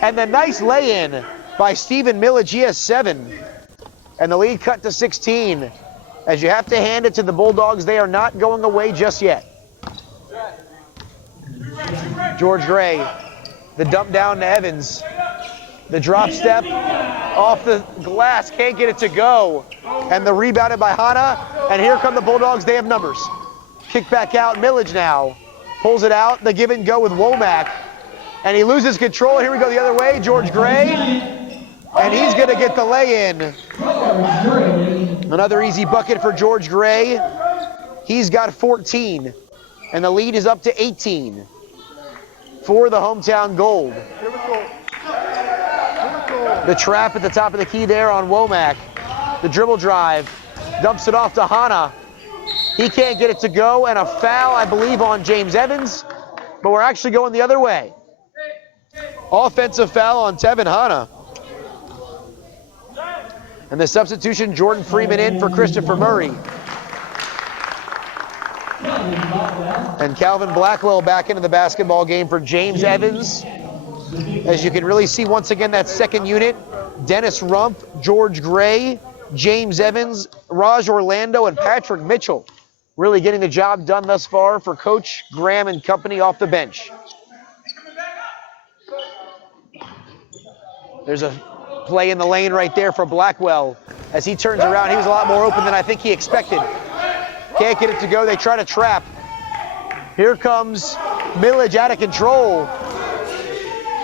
and the nice lay-in by Stephen Millage. He has 7, and the lead cut to 16. As you have to hand it to the Bulldogs, they are not going away just yet. George Gray, the dump down to Evans. The drop step off the glass, can't get it to go. And the rebounded by Hanna, and here come the Bulldogs, they have numbers. Kick back out, Millage now. Pulls it out, the give and go with Womack. And he loses control, here we go the other way, George Gray. And he's gonna get the lay-in. Another easy bucket for George Gray. He's got 14, and the lead is up to 18 for the hometown Gold. The trap at the top of the key there on Womack. The dribble drive, dumps it off to Hanna. He can't get it to go, and a foul, I believe, on James Evans, but we're actually going the other way. Offensive foul on Tevin Hanna. And the substitution, Jordan Freeman in for Christopher Murray. And Calvin Blackwell back into the basketball game for James Evans. As you can really see once again, that second unit, Dennis Rumpf, George Gray, James Evans, Raj Orlando, and Patrick Mitchell. Really getting the job done thus far for Coach Graham and company off the bench. There's a play in the lane right there for Blackwell. As he turns around, he was a lot more open than I think he expected. Can't get it to go, they try to trap. Here comes Millage out of control.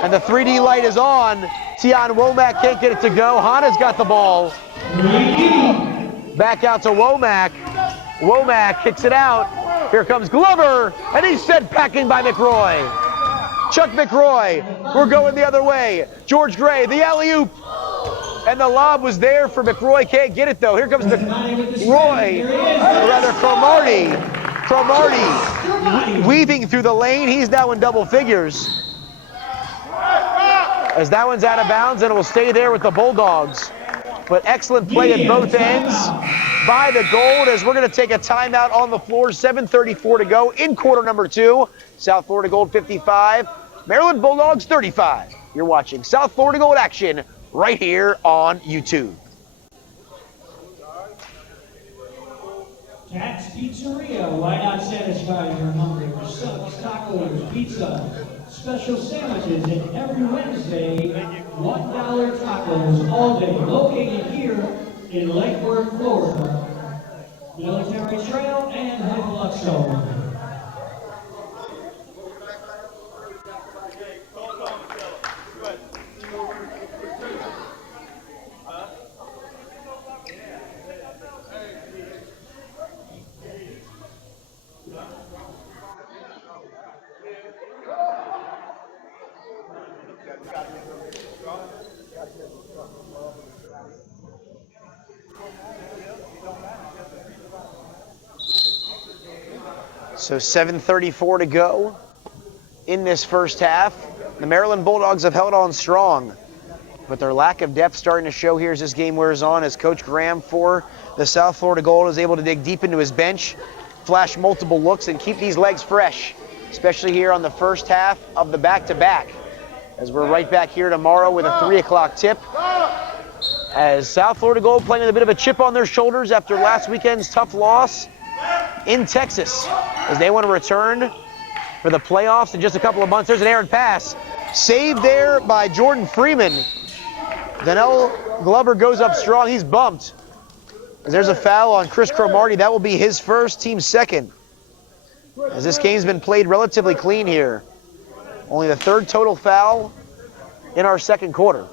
And the 3D light is on. Tion Womack can't get it to go. Hanna's got the ball. Back out to Womack. Womack kicks it out. Here comes Glover, and he's sent packing by McRoy. Chuck McRoy, we're going the other way. George Gray, the alley-oop. And the lob was there for McRoy, can't get it though. Here comes McRoy, or rather Cromartie. Cromartie weaving through the lane, he's now in double figures. As that one's out of bounds, and it will stay there with the Bulldogs. But excellent play at both ends by the Gold, as we're going to take a timeout on the floor. 7:34 to go in quarter number 2. South Florida Gold 55, Maryland Bulldogs 35. You're watching South Florida Gold action right here on YouTube. Cat's Pizzeria, why not satisfy your hunger? Subs, tacos, pizza, special sandwiches, and every Wednesday, $1 tacos all day. Located here in Lake Worth, Florida. Military Trail and Hyfluxo. So 7:34 to go in this first half. The Maryland Bulldogs have held on strong, but their lack of depth starting to show here as this game wears on, as Coach Graham for the South Florida Gold is able to dig deep into his bench, flash multiple looks, and keep these legs fresh, especially here on the first half of the back-to-back. As we're right back here tomorrow with a 3 o'clock tip, as South Florida Gold playing with a bit of a chip on their shoulders after last weekend's tough loss in Texas, as they want to return for the playoffs in just a couple of months. There's an errant pass, saved there by Jordan Freeman. Donnell Glover goes up strong. He's bumped. As there's a foul on Chris Cromartie. That will be his first, team second. As this game's been played relatively clean here. Only the third total foul in our second quarter.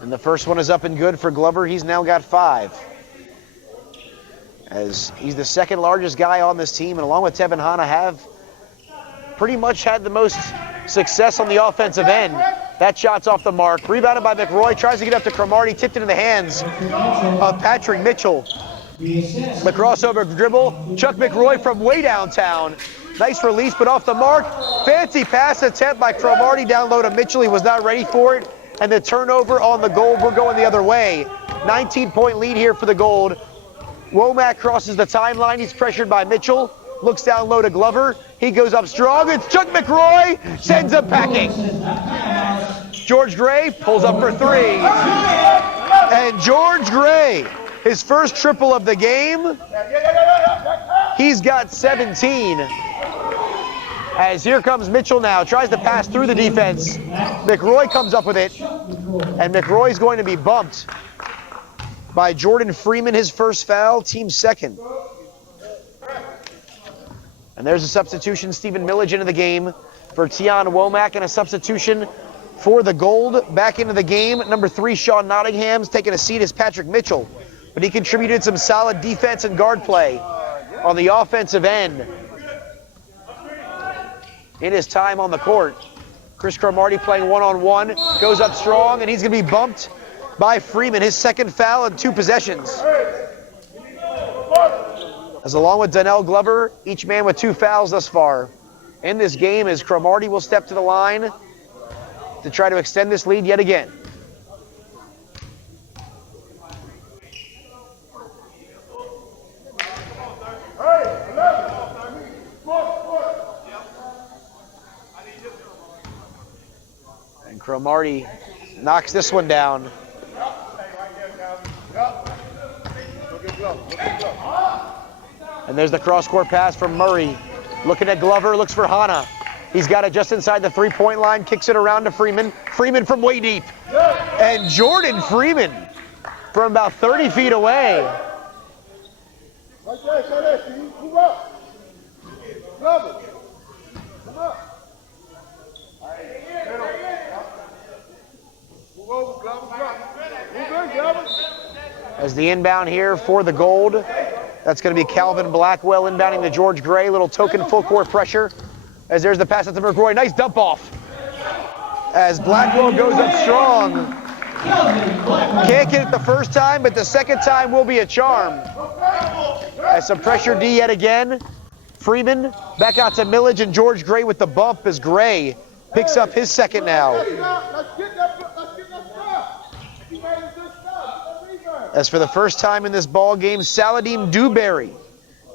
And the first one is up and good for Glover. He's now got 5. As he's the second largest guy on this team, and along with Tevin Hanna have pretty much had the most success on the offensive end. That shot's off the mark. Rebounded by McRoy, tries to get up to Cromartie, tipped into the hands of Patrick Mitchell. The crossover dribble, Chuck McRoy from way downtown. Nice release, but off the mark. Fancy pass attempt by Cromartie down low to Mitchell. He was not ready for it. And the turnover on the Gold, we're going the other way. 19-point lead here for the Gold. Womack crosses the timeline. He's pressured by Mitchell. Looks down low to Glover. He goes up strong. It's Chuck McRoy. Sends him packing. George Gray pulls up for 3. And George Gray, his first triple of the game. He's got 17. As here comes Mitchell now. Tries to pass through the defense. McRoy comes up with it. And McRoy's going to be bumped by Jordan Freeman, his first foul, team second. And there's a substitution, Stephen Millage into the game for Tian Womack, and a substitution for the Gold back into the game. Number 3, Sean Nottingham's taking a seat as Patrick Mitchell, but he contributed some solid defense and guard play on the offensive end in his time on the court. Chris Cromartie playing one-on-one, goes up strong, and he's going to be bumped by Freeman, his second foul in 2 possessions. As along with Donnell Glover, each man with 2 fouls thus far in this game, as Cromartie will step to the line to try to extend this lead yet again. And Cromartie knocks this one down. And there's the cross-court pass from Murray. Looking at Glover, looks for Hanna. He's got it just inside the 3-point line, kicks it around to Freeman. Freeman from way deep. And Jordan Freeman from about 30 feet away. Move up. Glover. Come up. Move over, Glover. Move in, Glover. As the inbound here for the Gold, that's going to be Calvin Blackwell inbounding to George Gray. Little token full court pressure. As there's the pass to McRoy. Nice dump off. As Blackwell goes up strong. Can't get it the first time, but the second time will be a charm. As some pressure D yet again. Freeman back out to Millage, and George Gray with the bump as Gray picks up his second now. As for the first time in this ball game, Saladin Dewberry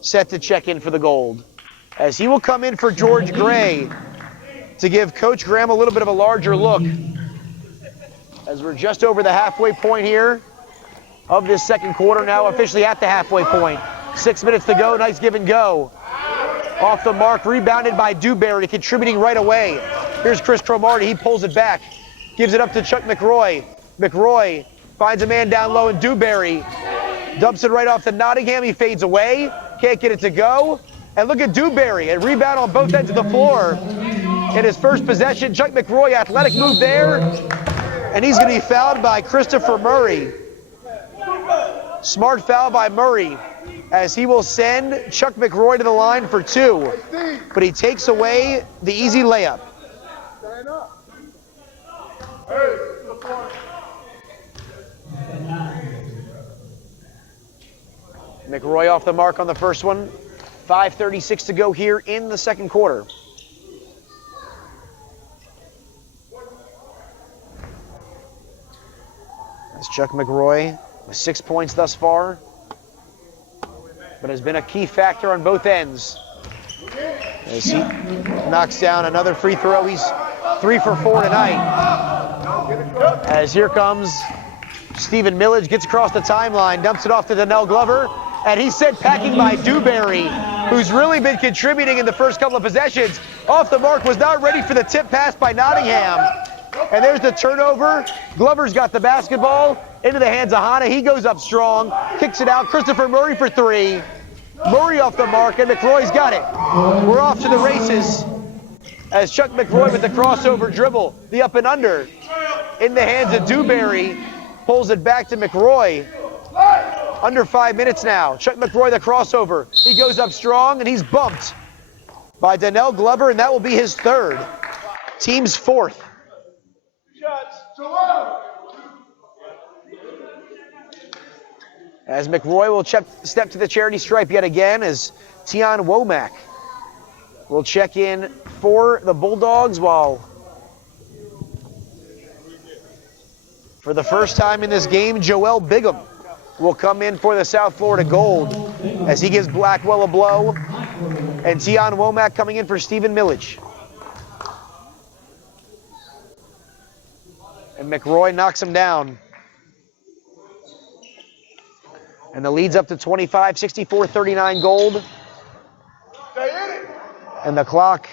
set to check in for the Gold, as he will come in for George Gray to give Coach Graham a little bit of a larger look, as we're just over the halfway point here of this second quarter, now officially at the halfway point. 6 minutes to go. Nice give and go. Off the mark, rebounded by Dewberry, contributing right away. Here's Chris Cromartie. He pulls it back, gives it up to Chuck McRoy. McRoy finds a man down low, and Dewberry dumps it right off to Nottingham. He fades away, can't get it to go. And look at Dewberry, a rebound on both ends of the floor. In his first possession, Chuck McRoy, athletic move there, and he's going to be fouled by Christopher Murray. Smart foul by Murray as he will send Chuck McRoy to the line for 2. But he takes away the easy layup. Stand up. Hey, the point. McRoy off the mark on the first one. 5:36 to go here in the second quarter. As Chuck McRoy with 6 points thus far, but has been a key factor on both ends. As he knocks down another free throw, he's 3 for 4 tonight. As here comes Stephen Millage, gets across the timeline, dumps it off to Donnell Glover, and he's sent packing by Dewberry, who's really been contributing in the first couple of possessions. Off the mark, was not ready for the tip pass by Nottingham. And there's the turnover. Glover's got the basketball into the hands of Hanna. He goes up strong, kicks it out. Christopher Murray for 3. Murray off the mark, and McRoy's got it. We're off to the races as Chuck McRoy with the crossover dribble, the up and under, in the hands of Dewberry, pulls it back to McRoy. Under 5 minutes now. Chuck McRoy the crossover. He goes up strong, and he's bumped by Donnell Glover, and that will be his 3rd. Team's 4th. As McRoy will step to the charity stripe yet again, as Tion Womack will check in for the Bulldogs, while for the first time in this game, Joel Bigham will come in for the South Florida Gold as he gives Blackwell a blow, and Tion Womack coming in for Stephen Millage. And McRoy knocks him down. And the lead's up to 25, 64-39 Gold. And the clock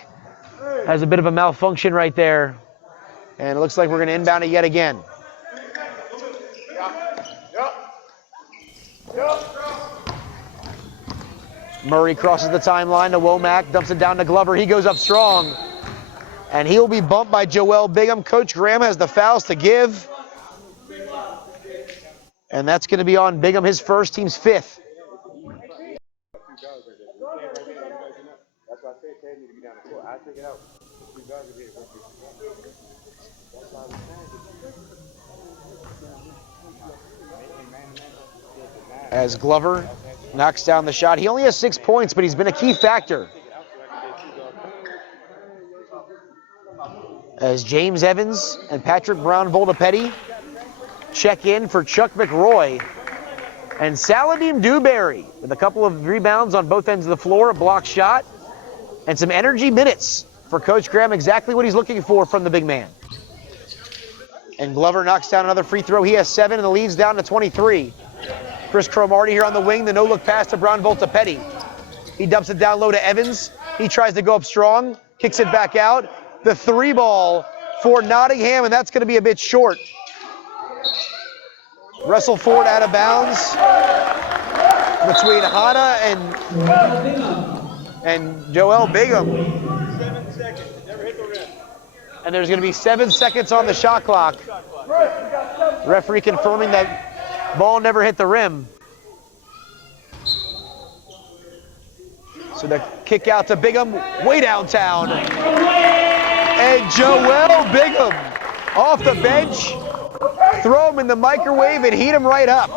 has a bit of a malfunction right there. And it looks like we're going to inbound it yet again. Murray crosses the timeline to Womack, dumps it down to Glover. He goes up strong. And he'll be bumped by Joel Bigham. Coach Graham has the fouls to give. And that's going to be on Bigham, his first, team's 5th. As Glover knocks down the shot. He only has 6 points, but he's been a key factor. As James Evans and Patrick Brown-Voltapetti check in for Chuck McRoy. And Saladim Dewberry with a couple of rebounds on both ends of the floor, a block shot, and some energy minutes for Coach Graham, exactly what he's looking for from the big man. And Glover knocks down another free throw. He has 7, and the lead's down to 23. Chris Cromartie here on the wing, the no-look pass to Brown-Voltapetti. He dumps it down low to Evans. He tries to go up strong, kicks it back out. The 3 ball for Nottingham, and that's going to be a bit short. Wrestle forward out of bounds between Hanna and Joel Bigham. 7 seconds. Never hit the rim. And there's going to be 7 seconds on the shot clock. Referee confirming that ball never hit the rim. So the kick out to Bigham, way downtown. And Joel Bigham off the bench. Throw him in the microwave and heat him right up.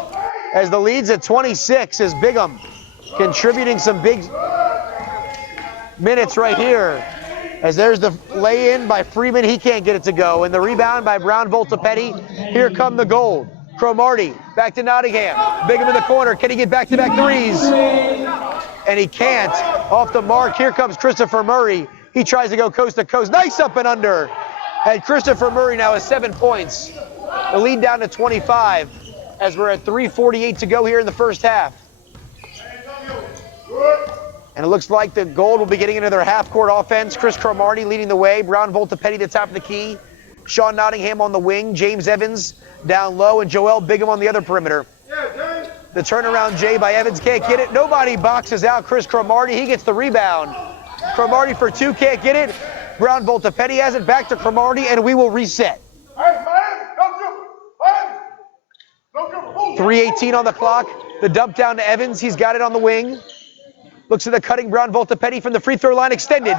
As the lead's at 26, as Bigham contributing some big minutes right here. As there's the lay-in by Freeman, he can't get it to go. And the rebound by Brown-Voltapetti. Here come the Gold. Cromartie back to Nottingham. Bigham in the corner. Can he get back-to-back threes? And he can't. Off the mark. Here comes Christopher Murray. He tries to go coast to coast. Nice up and under. And Christopher Murray now has 7 points. The lead down to 25 as we're at 3:48 to go here in the first half. And it looks like the Gold will be getting into their half-court offense. Chris Cromartie leading the way. Brown-Voltapetti at the top of the key. Sean Nottingham on the wing. James Evans down low, and Joel Bigham on the other perimeter. The turnaround J by Evans, can't get it. Nobody boxes out Chris Cromartie. He gets the rebound. Cromartie for 2, can't get it. Brown-Voltapetti has it back to Cromartie, and we will reset. 3:18 on the clock. The dump down to Evans. He's got it on the wing. Looks at the cutting Brown Voltapetti from the free throw line extended.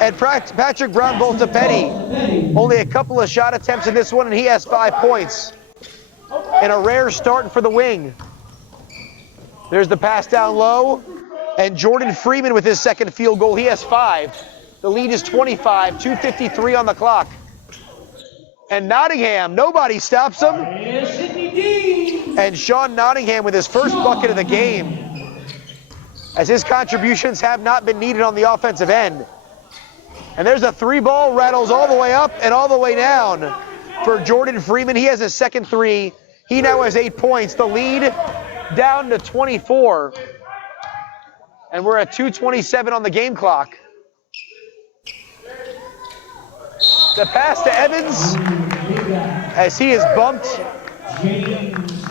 And Patrick Brown Voltapetti, only a couple of shot attempts in this one, and he has 5 points. And a rare start for the wing. There's the pass down low. And Jordan Freeman with his second field goal. He has 5. The lead is 25, 2:53 on the clock. And Nottingham, nobody stops him. And Sean Nottingham with his first bucket of the game, as his contributions have not been needed on the offensive end. And there's a 3-ball, rattles all the way up and all the way down for Jordan Freeman. He has his second 3. He now has 8 points. The lead down to 24. And we're at 2:27 on the game clock. The pass to Evans as he is bumped.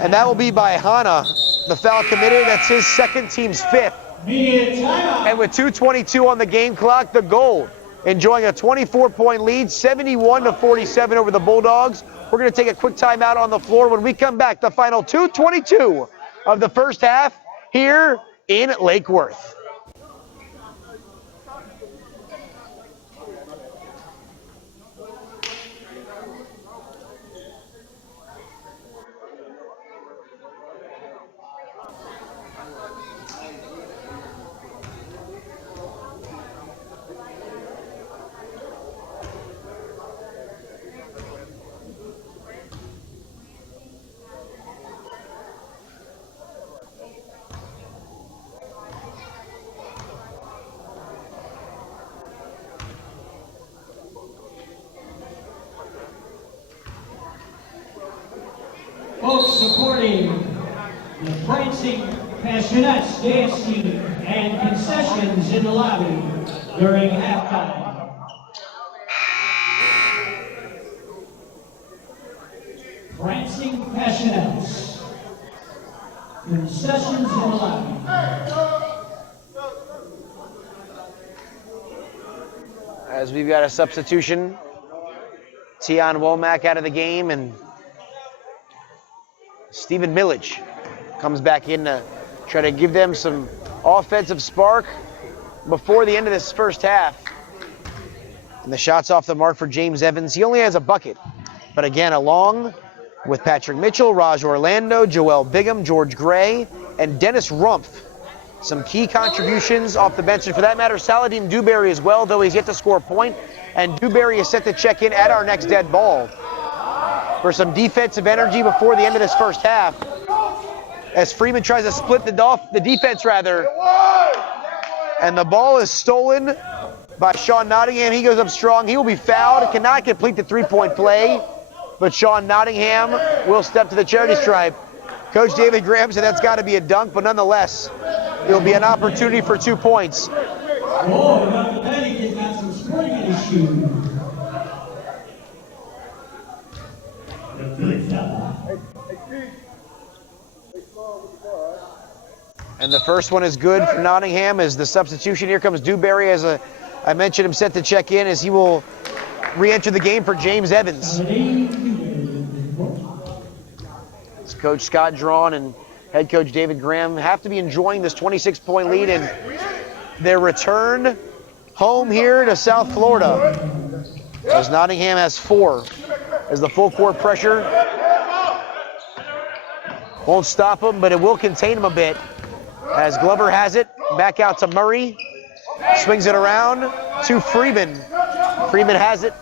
And that will be by Hana. The foul committed. That's his second, team's 5th. And with 2:22 on the game clock, the Gold enjoying a 24-point lead, 71-47 over the Bulldogs. We're going to take a quick timeout on the floor. When we come back, the final 2:22 of the first half here in Lake Worth. Folks supporting the prancing Passionettes dance team and concessions in the lobby during halftime. Prancing Passionettes. Concessions in the lobby. As we've got a substitution, Tion Womack out of the game, and Stephen Millage comes back in to try to give them some offensive spark before the end of this first half. And the shot's off the mark for James Evans. He only has a bucket. But again, along with Patrick Mitchell, Raj Orlando, Joel Bigham, George Gray, and Dennis Rumpf, some key contributions off the bench. And for that matter, Saladin Dewberry as well, though he's yet to score a point. And Dewberry is set to check in at our next dead ball for some defensive energy before the end of this first half, as Freeman tries to split the defense, and the ball is stolen by Sean Nottingham. He goes up strong. He will be fouled, cannot complete the 3-point play, but Sean Nottingham will step to the charity stripe. Coach David Graham said that's got to be a dunk, but nonetheless, it will be an opportunity for 2 points. Oh, Dr. Petty got some spring in his shoe. And the first one is good for Nottingham as the substitution. Here comes Dewberry, as I mentioned, him set to check in, as he will re-enter the game for James Evans. As Coach Scott Drawn and head coach David Graham have to be enjoying this 26-point lead and their return home here to South Florida, as Nottingham has 4. As the full court pressure won't stop him, but it will contain him a bit. As Glover has it, back out to Murray, swings it around to Freeman. Freeman has it,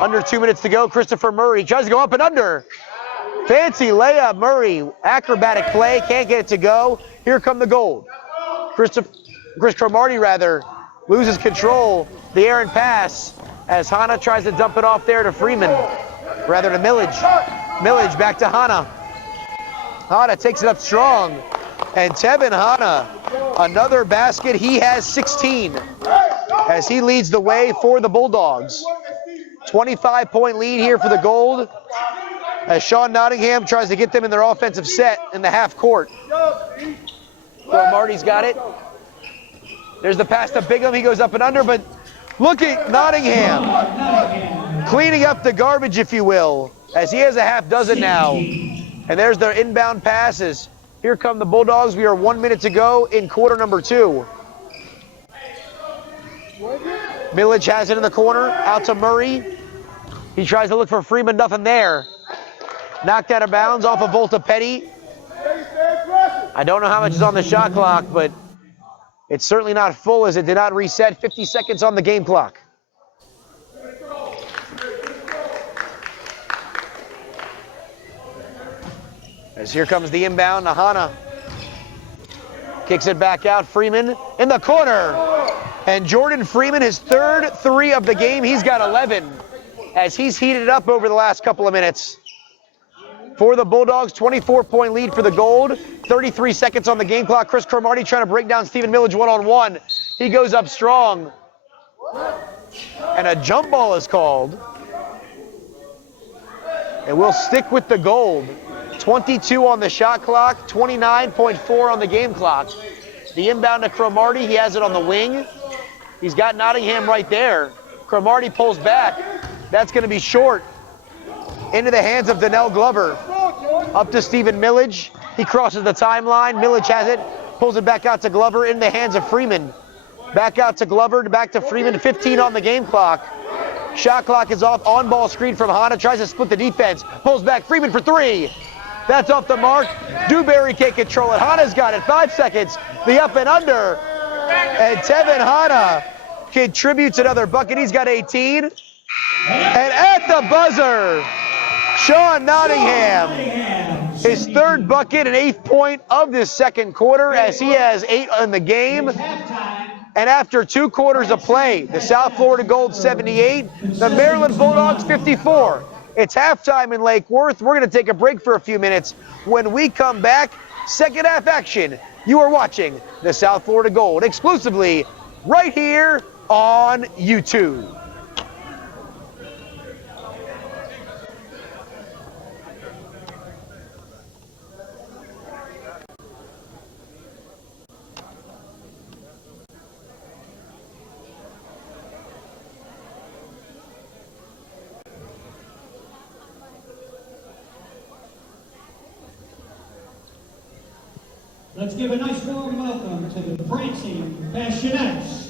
under 2 minutes to go. Christopher Murray tries to go up and under. Fancy layup, Murray, acrobatic play, can't get it to go. Here come the Gold. Chris Cromartie loses control, the errant pass, as Hana tries to dump it off there to Freeman, to Millage. Millage back to Hana. Hana takes it up strong, and Tevin Hana, another basket. He has 16 as he leads the way for the Bulldogs. 25-point lead here for the Gold, as Sean Nottingham tries to get them in their offensive set in the half court. Marty's got it. There's the pass to Bigham. He goes up and under, but look at Nottingham cleaning up the garbage, if you will, as he has a half dozen now. And there's their inbound passes. Here come the Bulldogs. We are 1 minute to go in quarter number 2. Millage has it in the corner, out to Murray. He tries to look for Freeman, nothing there. Knocked out of bounds off of Volta Petty. I don't know how much is on the shot clock, but it's certainly not full as it did not reset. 50 seconds on the game clock. As here comes the inbound, Nahana kicks it back out. Freeman in the corner. And Jordan Freeman, his third 3 of the game. He's got 11 as he's heated it up over the last couple of minutes. For the Bulldogs, 24-point lead for the Gold. 33 seconds on the game clock. Chris Cromartie trying to break down Stephen Millage one-on-one. He goes up strong. And a jump ball is called. And we'll stick with the Gold. 22 on the shot clock, 29.4 on the game clock. The inbound to Cromartie, he has it on the wing. He's got Nottingham right there. Cromartie pulls back. That's going to be short. Into the hands of Donnell Glover. Up to Stephen Millage. He crosses the timeline. Millage has it. Pulls it back out to Glover in the hands of Freeman. Back out to Glover, back to Freeman. 15 on the game clock. Shot clock is off. On-ball screen from Hanna. Tries to split the defense. Pulls back. Freeman for 3. That's off the mark. Dewberry can't control it. Hanna's got it. 5 seconds. The up and under. And Tevin Hanna contributes another bucket. He's got 18. And at the buzzer, Sean Nottingham. His third bucket and 8th point of this second quarter as he has 8 in the game. And after 2 quarters of play, the South Florida Gold 78, the Maryland Bulldogs 54. It's halftime in Lake Worth. We're going to take a break for a few minutes. When we come back, second half action. You are watching the South Florida Gold exclusively right here on YouTube. Let's give a nice warm welcome to the Prancing Passionettes.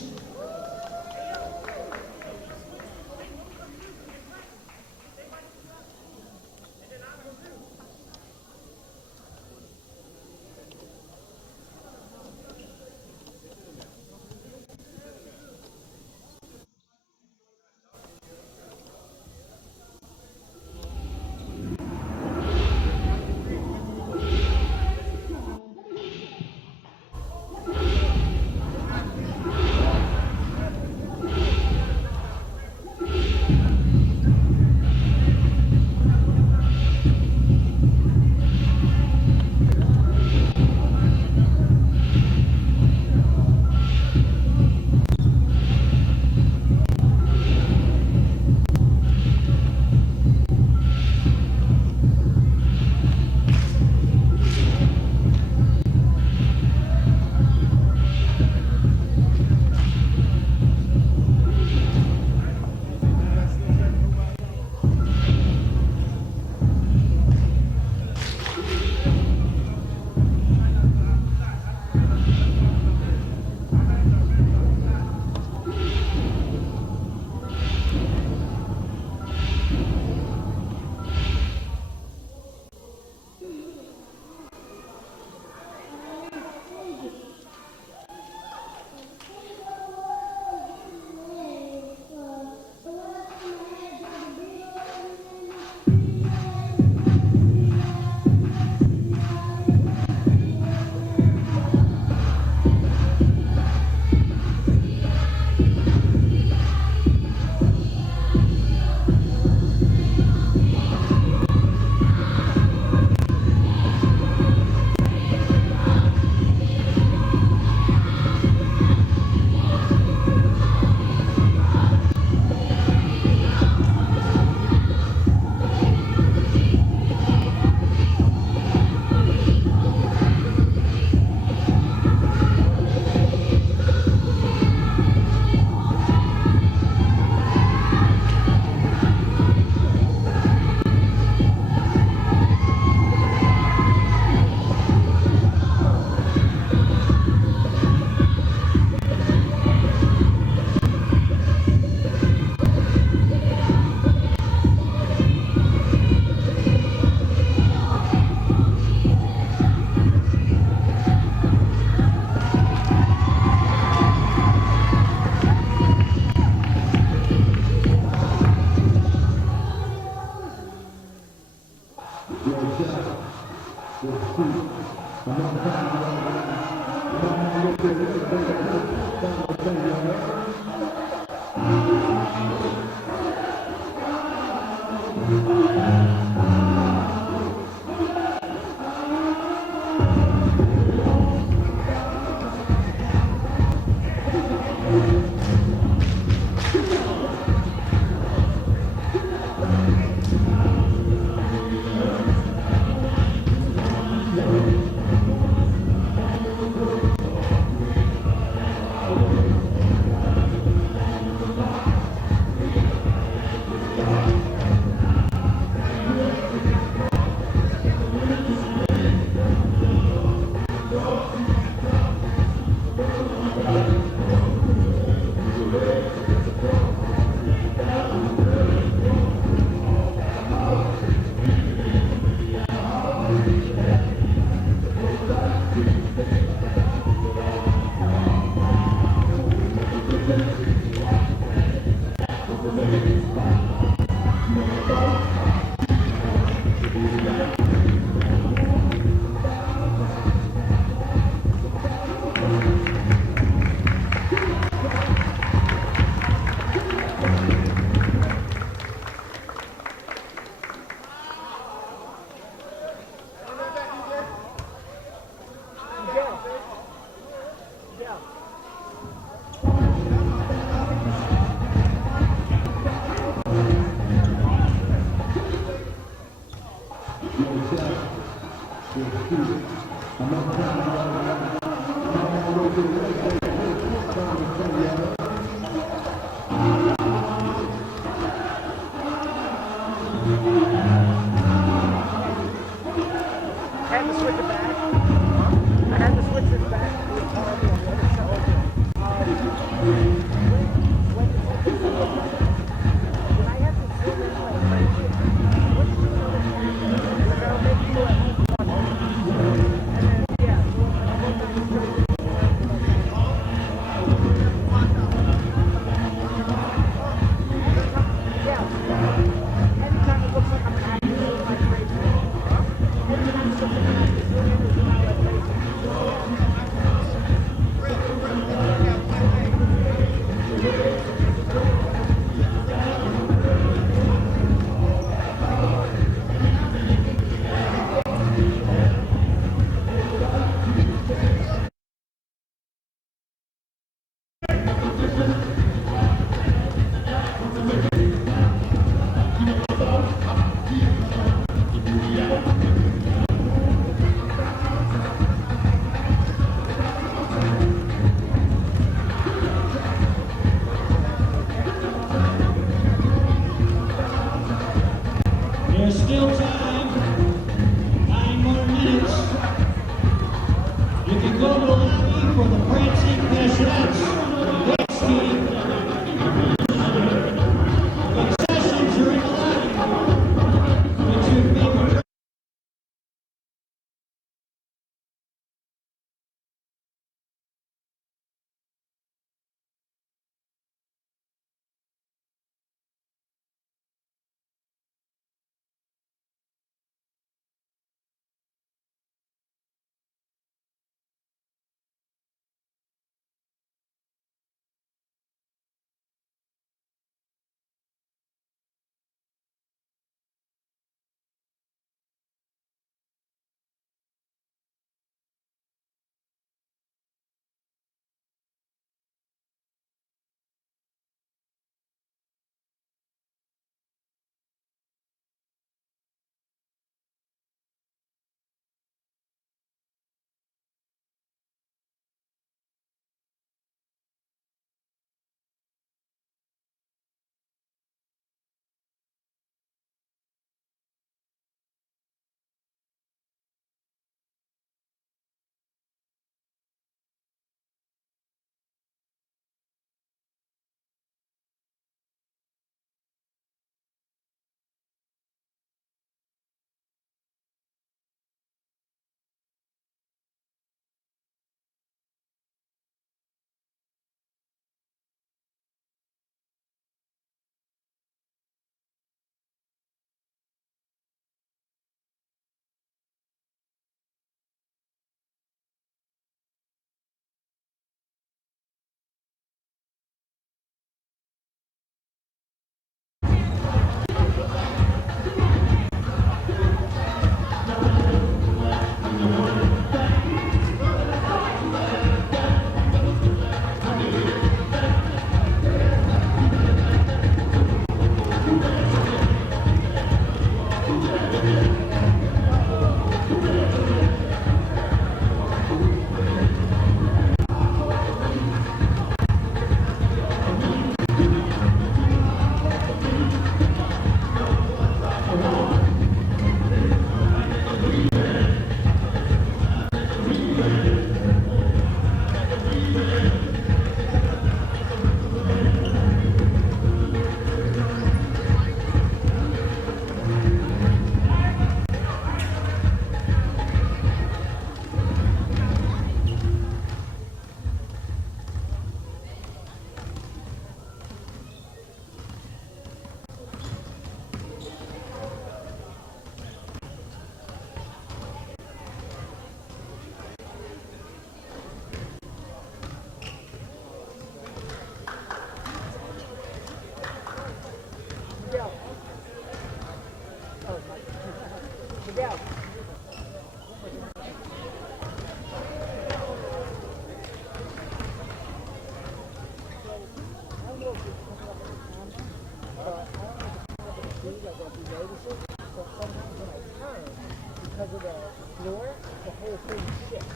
the whole thing shifts.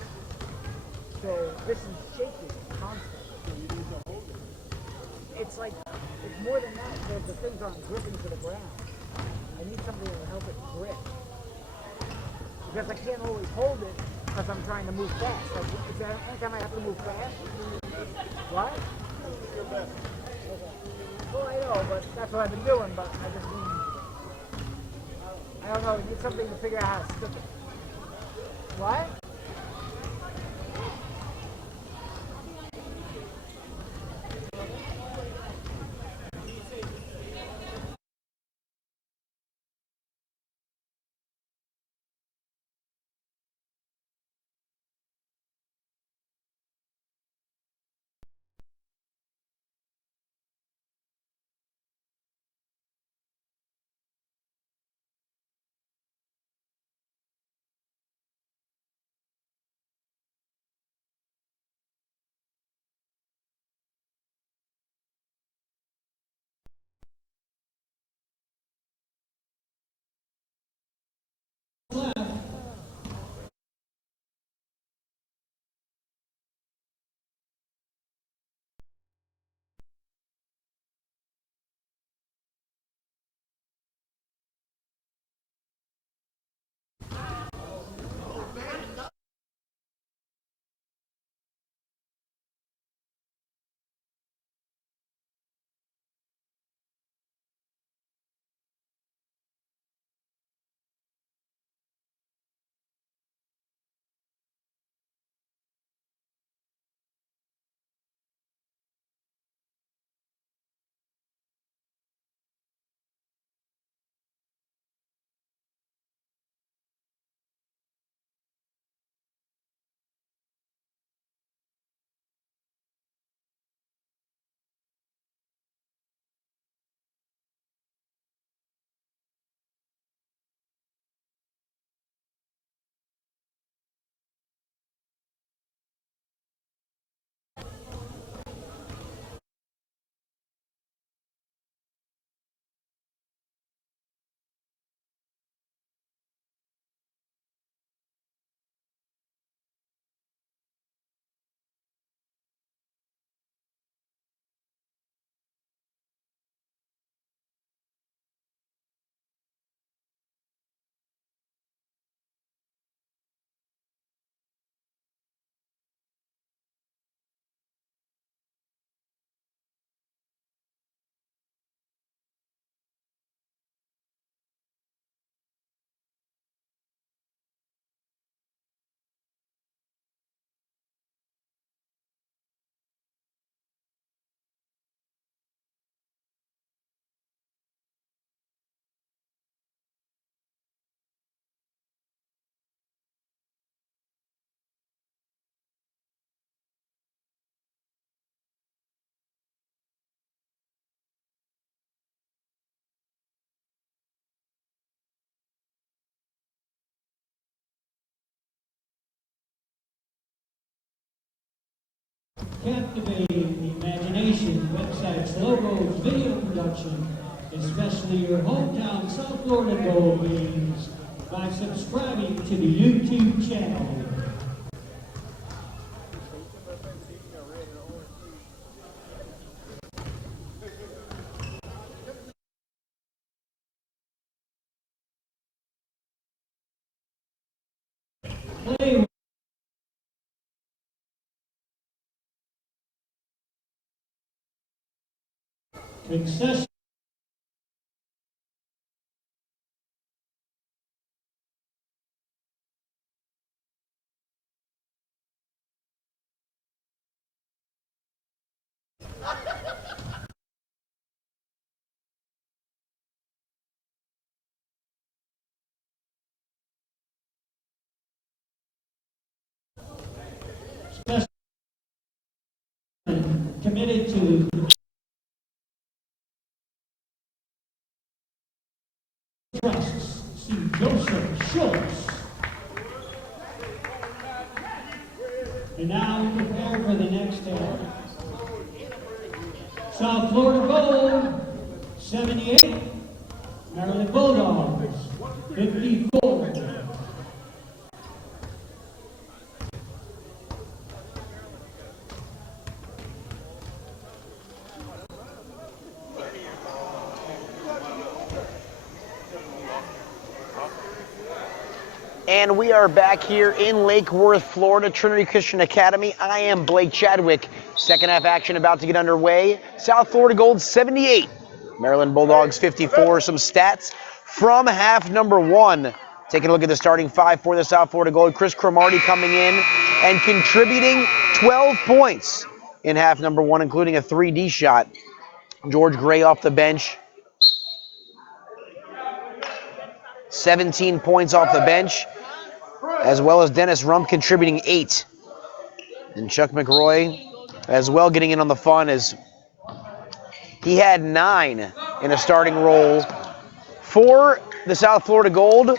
So this is shaking constantly. It's like, it's more than that. The things aren't gripping to the ground. I need something to help it grip. Because I can't always hold it because I'm trying to move fast. Like, is there anytime I have to move fast? What? Okay. Well, I know, but that's what I've been doing, but I just need, I don't know, I need something to figure out how to stick it. What? Captivating the imagination, websites, logos, video production, especially your hometown South Florida Gold games, by subscribing to the YouTube channel. Play concession. Committed to trusts. See Joseph Schultz. And now we prepare for the next half. South Florida Gold, 78. Maryland Bulldogs, 54. And we are back here in Lake Worth, Florida, Trinity Christian Academy. I am Blake Chadwick. Second half action about to get underway. South Florida Gold 78, Maryland Bulldogs 54. Some stats from half number one. Taking a look at the starting five for the South Florida Gold. Chris Cromartie coming in and contributing 12 points in half number one, including a 3D shot. George Gray off the bench, 17 points off the bench, as well as Dennis Rump contributing 8. And Chuck McRoy as well getting in on the fun as he had 9 in a starting role for the South Florida Gold,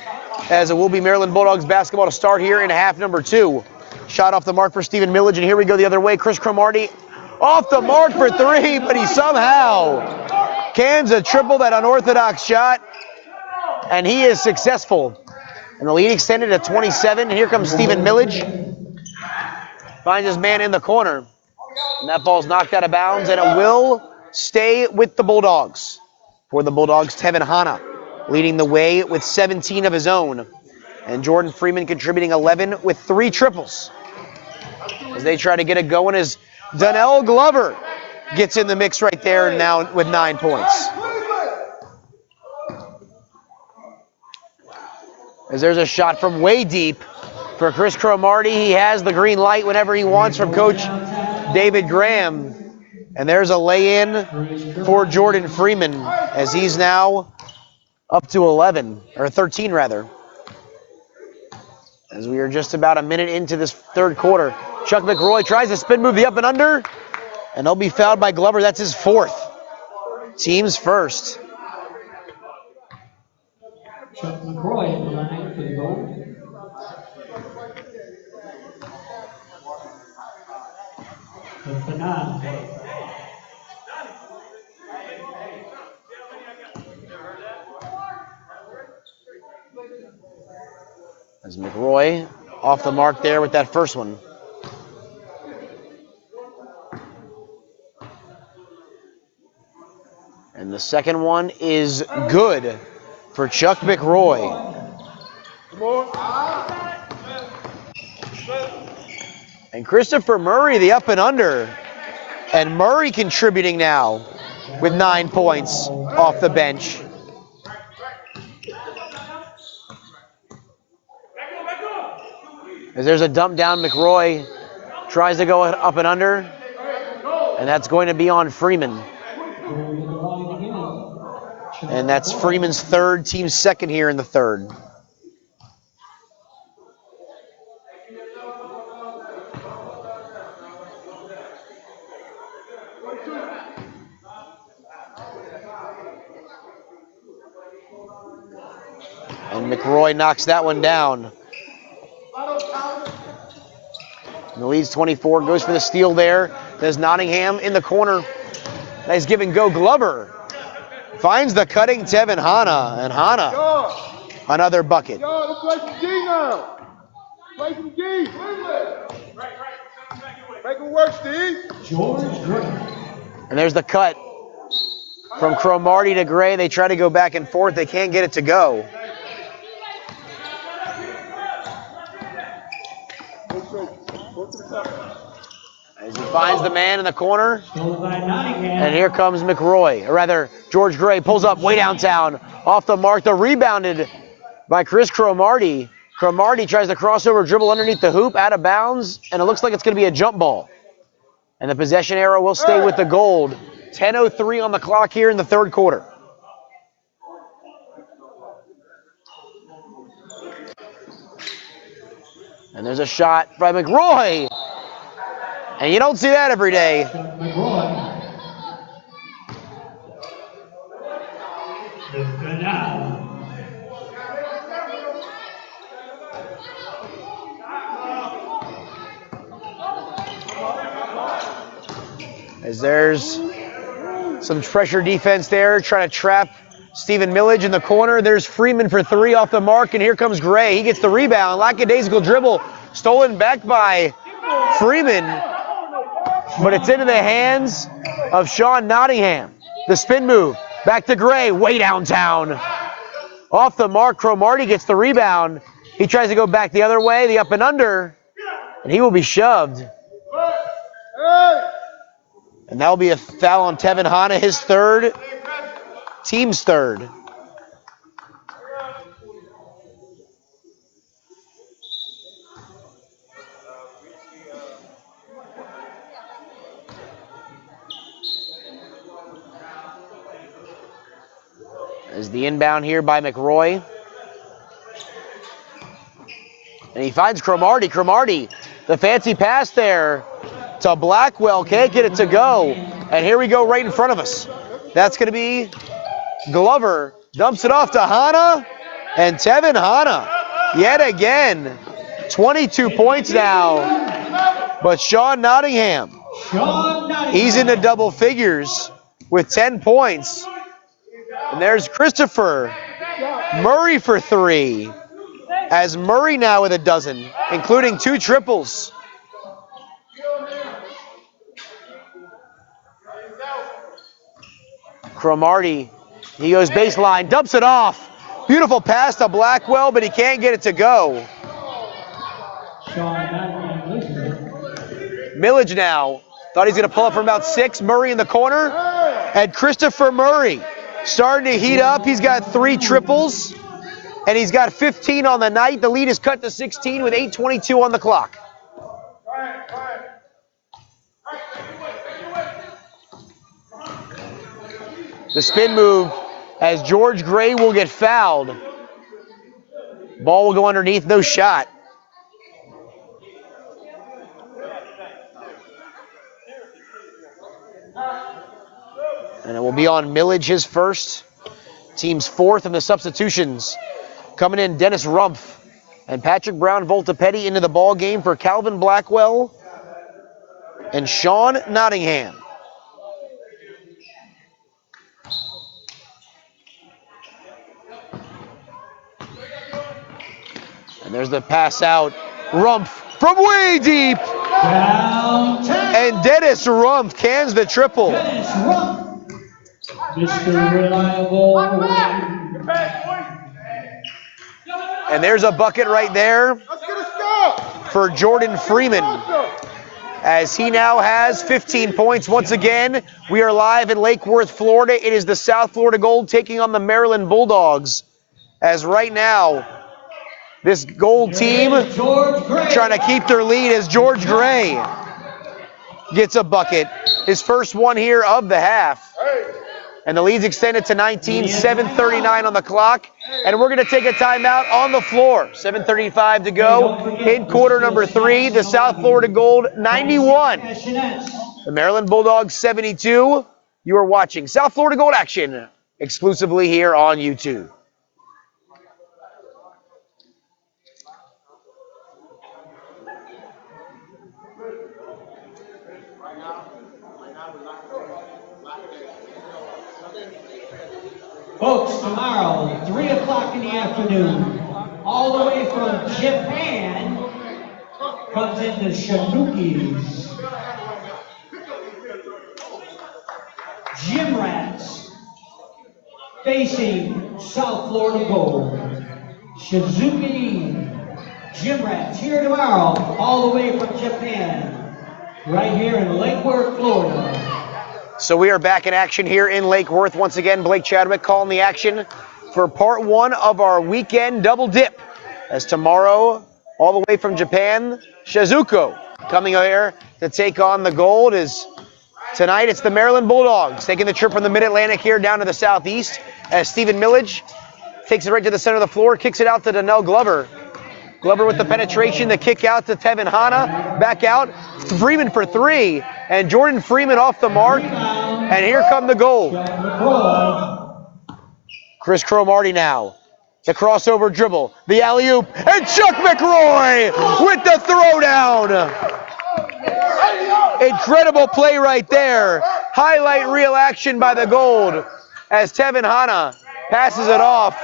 as it will be Maryland Bulldogs basketball to start here in half number two. Shot off the mark for Stephen Millage, and here we go the other way. Chris Cromartie off the mark for 3, but he somehow cans a triple, that unorthodox shot, and he is successful. And the lead extended to 27, and here comes Stephen Millage. Finds his man in the corner, and that ball's knocked out of bounds, and it will stay with the Bulldogs. For the Bulldogs, Tevin Hanna leading the way with 17 of his own, and Jordan Freeman contributing 11 with 3 triples. As they try to get it going, as Donnell Glover gets in the mix right there now with 9 points. As there's a shot from way deep for Chris Cromartie. He has the green light whenever he wants from Coach David Graham. And there's a lay-in for Jordan Freeman, as he's now up to 11, or 13 rather. As we are just about a minute into this third quarter. Chuck McRoy tries to spin move the up and under, and he'll be fouled by Glover. That's his 4th. Team's first. Chuck McRoy at the line for the goal. The Fanan. As McRoy off the mark there with that first one. And the second one is good for Chuck McRoy. And Christopher Murray, the up and under. And Murray contributing now with 9 points off the bench. As there's a dump down, McRoy tries to go up and under, and that's going to be on Freeman. And that's Freeman's 3rd, team's 2nd here in the 3rd. And McRoy knocks that one down. And the lead's 24, goes for the steal there. There's Nottingham in the corner. Nice give and go. Glover finds the cutting Tevin Hanna, and Hanna, another bucket. Yo, let's play some D now. Play some D. Make it work, Steve. And there's the cut from Cromartie to Gray. They try to go back and forth. They can't get it to go. As he finds the man in the corner, and here comes McRoy, or rather, George Gray pulls up way downtown, off the mark. They're rebounded by Chris Cromartie. Cromartie tries to crossover dribble underneath the hoop, out of bounds, and it looks like it's going to be a jump ball. And the possession arrow will stay with the Gold. 10:03 on the clock here in the 3rd quarter. And there's a shot by McRoy. And you don't see that every day. As there's some pressure defense there, trying to trap Stephen Millage in the corner. There's Freeman for 3 off the mark, and here comes Gray. He gets the rebound. Lackadaisical dribble, stolen back by Freeman, but it's into the hands of Sean Nottingham. The spin move, back to Gray, way downtown. Off the mark, Cromartie gets the rebound, He tries to go back the other way, the up and under, and he will be shoved. And that'll be a foul on Tevin Hanna, his third, team's third. As the inbound here by McRoy. And he finds Cromartie. Cromartie, the fancy pass there to Blackwell. Can't get it to go. And here we go right in front of us. That's going to be Glover. Dumps it off to Hanna. And Tevin Hanna, yet again, 22 points now. But Sean Nottingham, he's into double figures with 10 points. And there's Christopher Murray for 3. As Murray now with a dozen, including 2 triples. Cromartie, he goes baseline, dumps it off. Beautiful pass to Blackwell, but he can't get it to go. Millage now, thought he's gonna pull up from about 6. Murray in the corner, and Christopher Murray starting to heat up. He's got 3 triples, and he's got 15 on the night. The lead is cut to 16 with 8:22 on the clock. The spin move as George Gray will get fouled. Ball will go underneath, no shot. And it will be on Millage, his first. Team's 4th in the substitutions. Coming in, Dennis Rumpf and Patrick Brown Voltapetti into the ball game for Calvin Blackwell and Sean Nottingham. And there's the pass out. Rumpf from way deep. And Dennis Rumpf cans the triple. Dennis Rumpf, Mr. Reliable. And there's a bucket right there for Jordan Freeman, as he now has 15 points. Once again, we are live in Lake Worth, Florida. It is the South Florida Gold taking on the Maryland Bulldogs, as right now, this Gold team trying to keep their lead as George Gray gets a bucket. His first one here of the half. And the lead's extended to 19, 7:39 on the clock. And we're going to take a timeout on the floor. 7:35 to go in quarter number 3. The South Florida Gold 91. The Maryland Bulldogs 72. You are watching South Florida Gold action exclusively here on YouTube. Folks, tomorrow, 3 o'clock in the afternoon, all the way from Japan, comes in the Shinukis. Gym Rats, facing South Florida Gold. Shizuki Gym Rats, here tomorrow, all the way from Japan, right here in Lake Worth, Florida. So we are back in action here in Lake Worth. Once again, Blake Chadwick calling the action for part 1 of our weekend double dip. As tomorrow, all the way from Japan, Shizuko coming here to take on the Gold. As tonight it's the Maryland Bulldogs taking the trip from the Mid-Atlantic here down to the southeast, as Stephen Millage takes it right to the center of the floor, kicks it out to Donnell Glover. Glover with the penetration, the kick out to Tevin Hanna, back out, Freeman for 3, and Jordan Freeman off the mark, and here come the Gold. Chris Cromartie now, the crossover dribble, the alley-oop, and Chuck McRoy with the throwdown. Incredible play right there. Highlight reel action by the Gold as Tevin Hanna passes it off.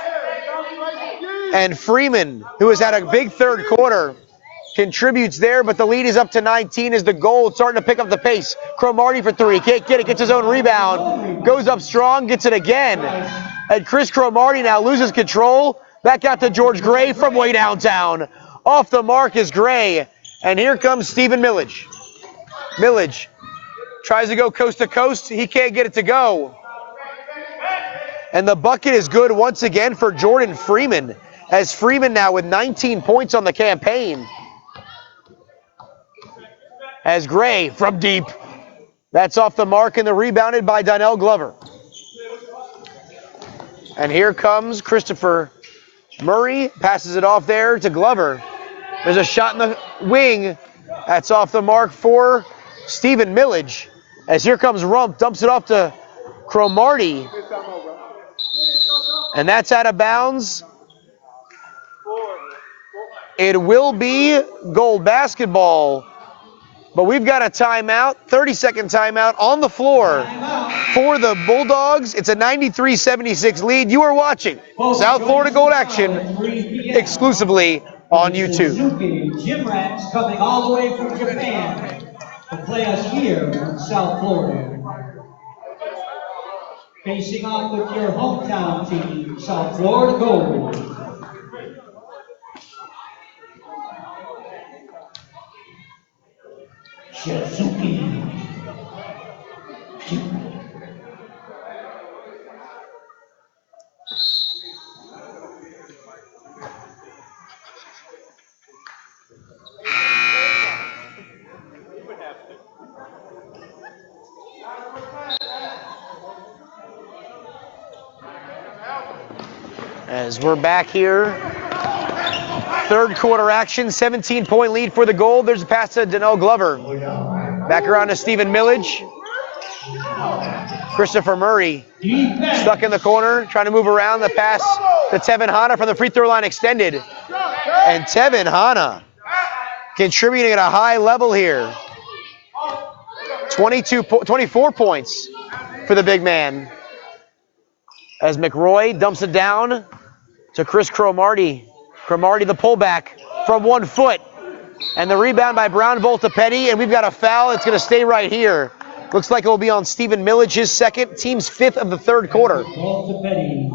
And Freeman, who has had a big third quarter, contributes there, but the lead is up to 19 as the Gold starting to pick up the pace. Cromartie for 3, can't get it, gets his own rebound, goes up strong, gets it again. And Chris Cromartie now loses control, Back out to George Gray from way downtown. Off the mark is Gray. And here comes Stephen Millage. Millage tries to go coast to coast. He can't get it to go. And the bucket is good once again for Jordan Freeman, as Freeman now with 19 points on the campaign. As Gray from deep. That's off the mark and the rebounded by Donnell Glover. And here comes Christopher Murray, passes it off there to Glover. There's a shot in the wing. That's off the mark for Stephen Millage. As here comes Rump, dumps it off to Cromartie. And that's out of bounds. It will be Gold basketball. But we've got a timeout, 30-second timeout on the floor for the Bulldogs. It's a 93-76 lead. You are watching South Florida Gold action exclusively on YouTube. Suzuki Gym Rats coming all the way from Japan to play us here in South Florida. Facing off with your hometown team, South Florida Gold. Suzuki. As we're back here, third quarter action, 17-point lead for the Gold. There's a pass to Donnell Glover. Back around to Stephen Millage. Christopher Murray stuck in the corner, trying to move around. The pass to Tevin Hanna from the free throw line extended. And Tevin Hanna contributing at a high level here. 24 points for the big man. As McRoy dumps it down to Chris Cromartie. Cromartie the pullback from 1 foot. And the rebound by Brown Voltapetti, and we've got a foul. It's going to stay right here. Looks like it will be on Stephen Millage, his second, team's 5th of the third quarter. Voltapetti,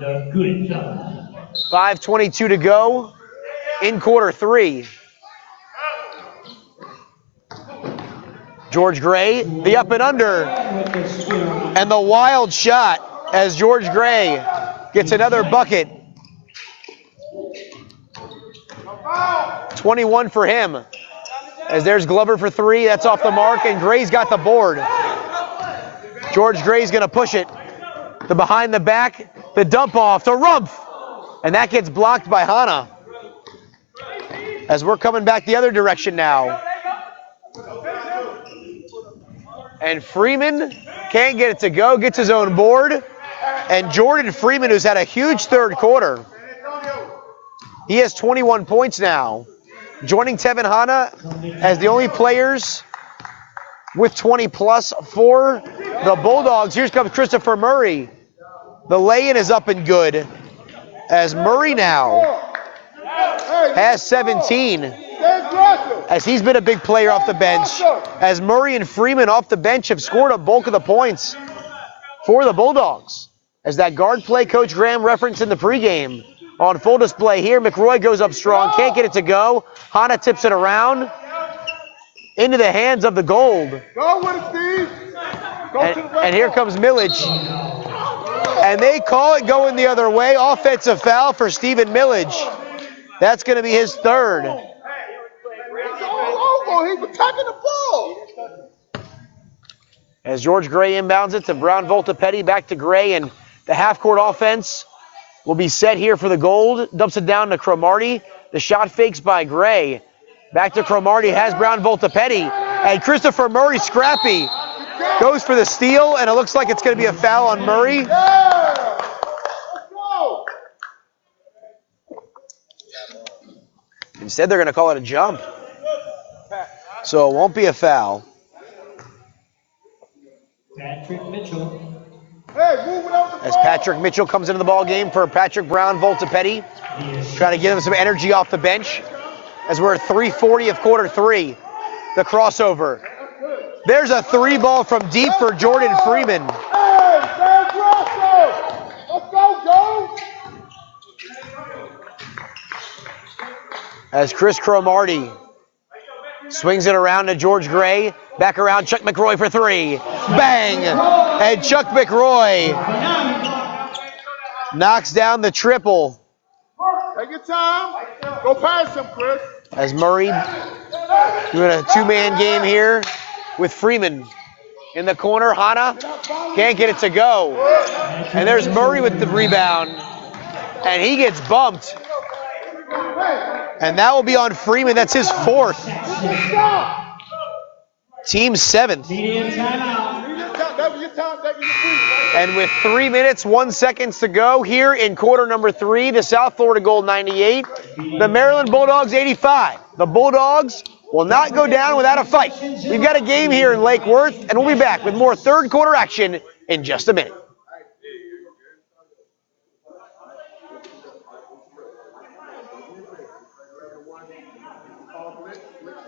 the good fella. 5:22 to go in quarter 3. George Gray, the up and under, and the wild shot as George Gray gets another bucket. 21 for him. As there's Glover for 3, that's off the mark, and Gray's got the board. George Gray's gonna push it. The behind the back, the dump off to Rumpf, and that gets blocked by Hanna. As we're coming back the other direction now. And Freeman can't get it to go, gets his own board. And Jordan Freeman, who's had a huge third quarter, he has 21 points now. Joining Tevin Hanna as the only players with 20 plus for the Bulldogs. Here comes Christopher Murray. The lay-in is up and good as Murray now has 17. As he's been a big player off the bench. As Murray and Freeman off the bench have scored a bulk of the points for the Bulldogs. As that guard play Coach Graham referenced in the pregame. On full display here, McRoy goes up strong, can't get it to go. Hanna tips it around into the hands of the Gold. Go with it, Steve. Go to the red And here ball. comes Millage. And they call it going the other way. Offensive foul for Stephen Millage. That's going to be his third. He's all over. He's attacking the ball. As George Gray inbounds it to Brown Voltapetti, back to Gray, and the half-court offense will be set here for the Gold. Dumps it down to Cromartie. The shot fakes by Gray. Back to Cromartie, has Brown Voltapetti. And Christopher Murray, scrappy, goes for the steal, and it looks like it's going to be a foul on Murray. Yeah. Let's go. Instead, they're going to call it a jump. So it won't be a foul. Patrick Mitchell. Hey, move it out the As ball. Patrick Mitchell comes into the ball game for Patrick Brown Voltapetti. Trying to give him some energy off the bench. As we're at 3:40 of quarter 3. The crossover. There's a 3 ball from deep for Jordan Freeman. Hey, San Russell. Let's go, go. as Chris Cromartie swings it around to George Gray. Back around Chuck McRoy for three. Bang! And Chuck McRoy knocks down the triple. Take your time. Go past him, Chris. As Murray doing a two-man game here with Freeman in the corner. Hana can't get it to go. And there's Murray with the rebound. And he gets bumped. And that will be on Freeman. That's his fourth. Team seventh. And with 3 minutes, 1 second to go here in quarter number 3, the South Florida Gold 98, the Maryland Bulldogs 85. The Bulldogs will not go down without a fight. We've got a game here in Lake Worth, and we'll be back with more third quarter action in just a minute.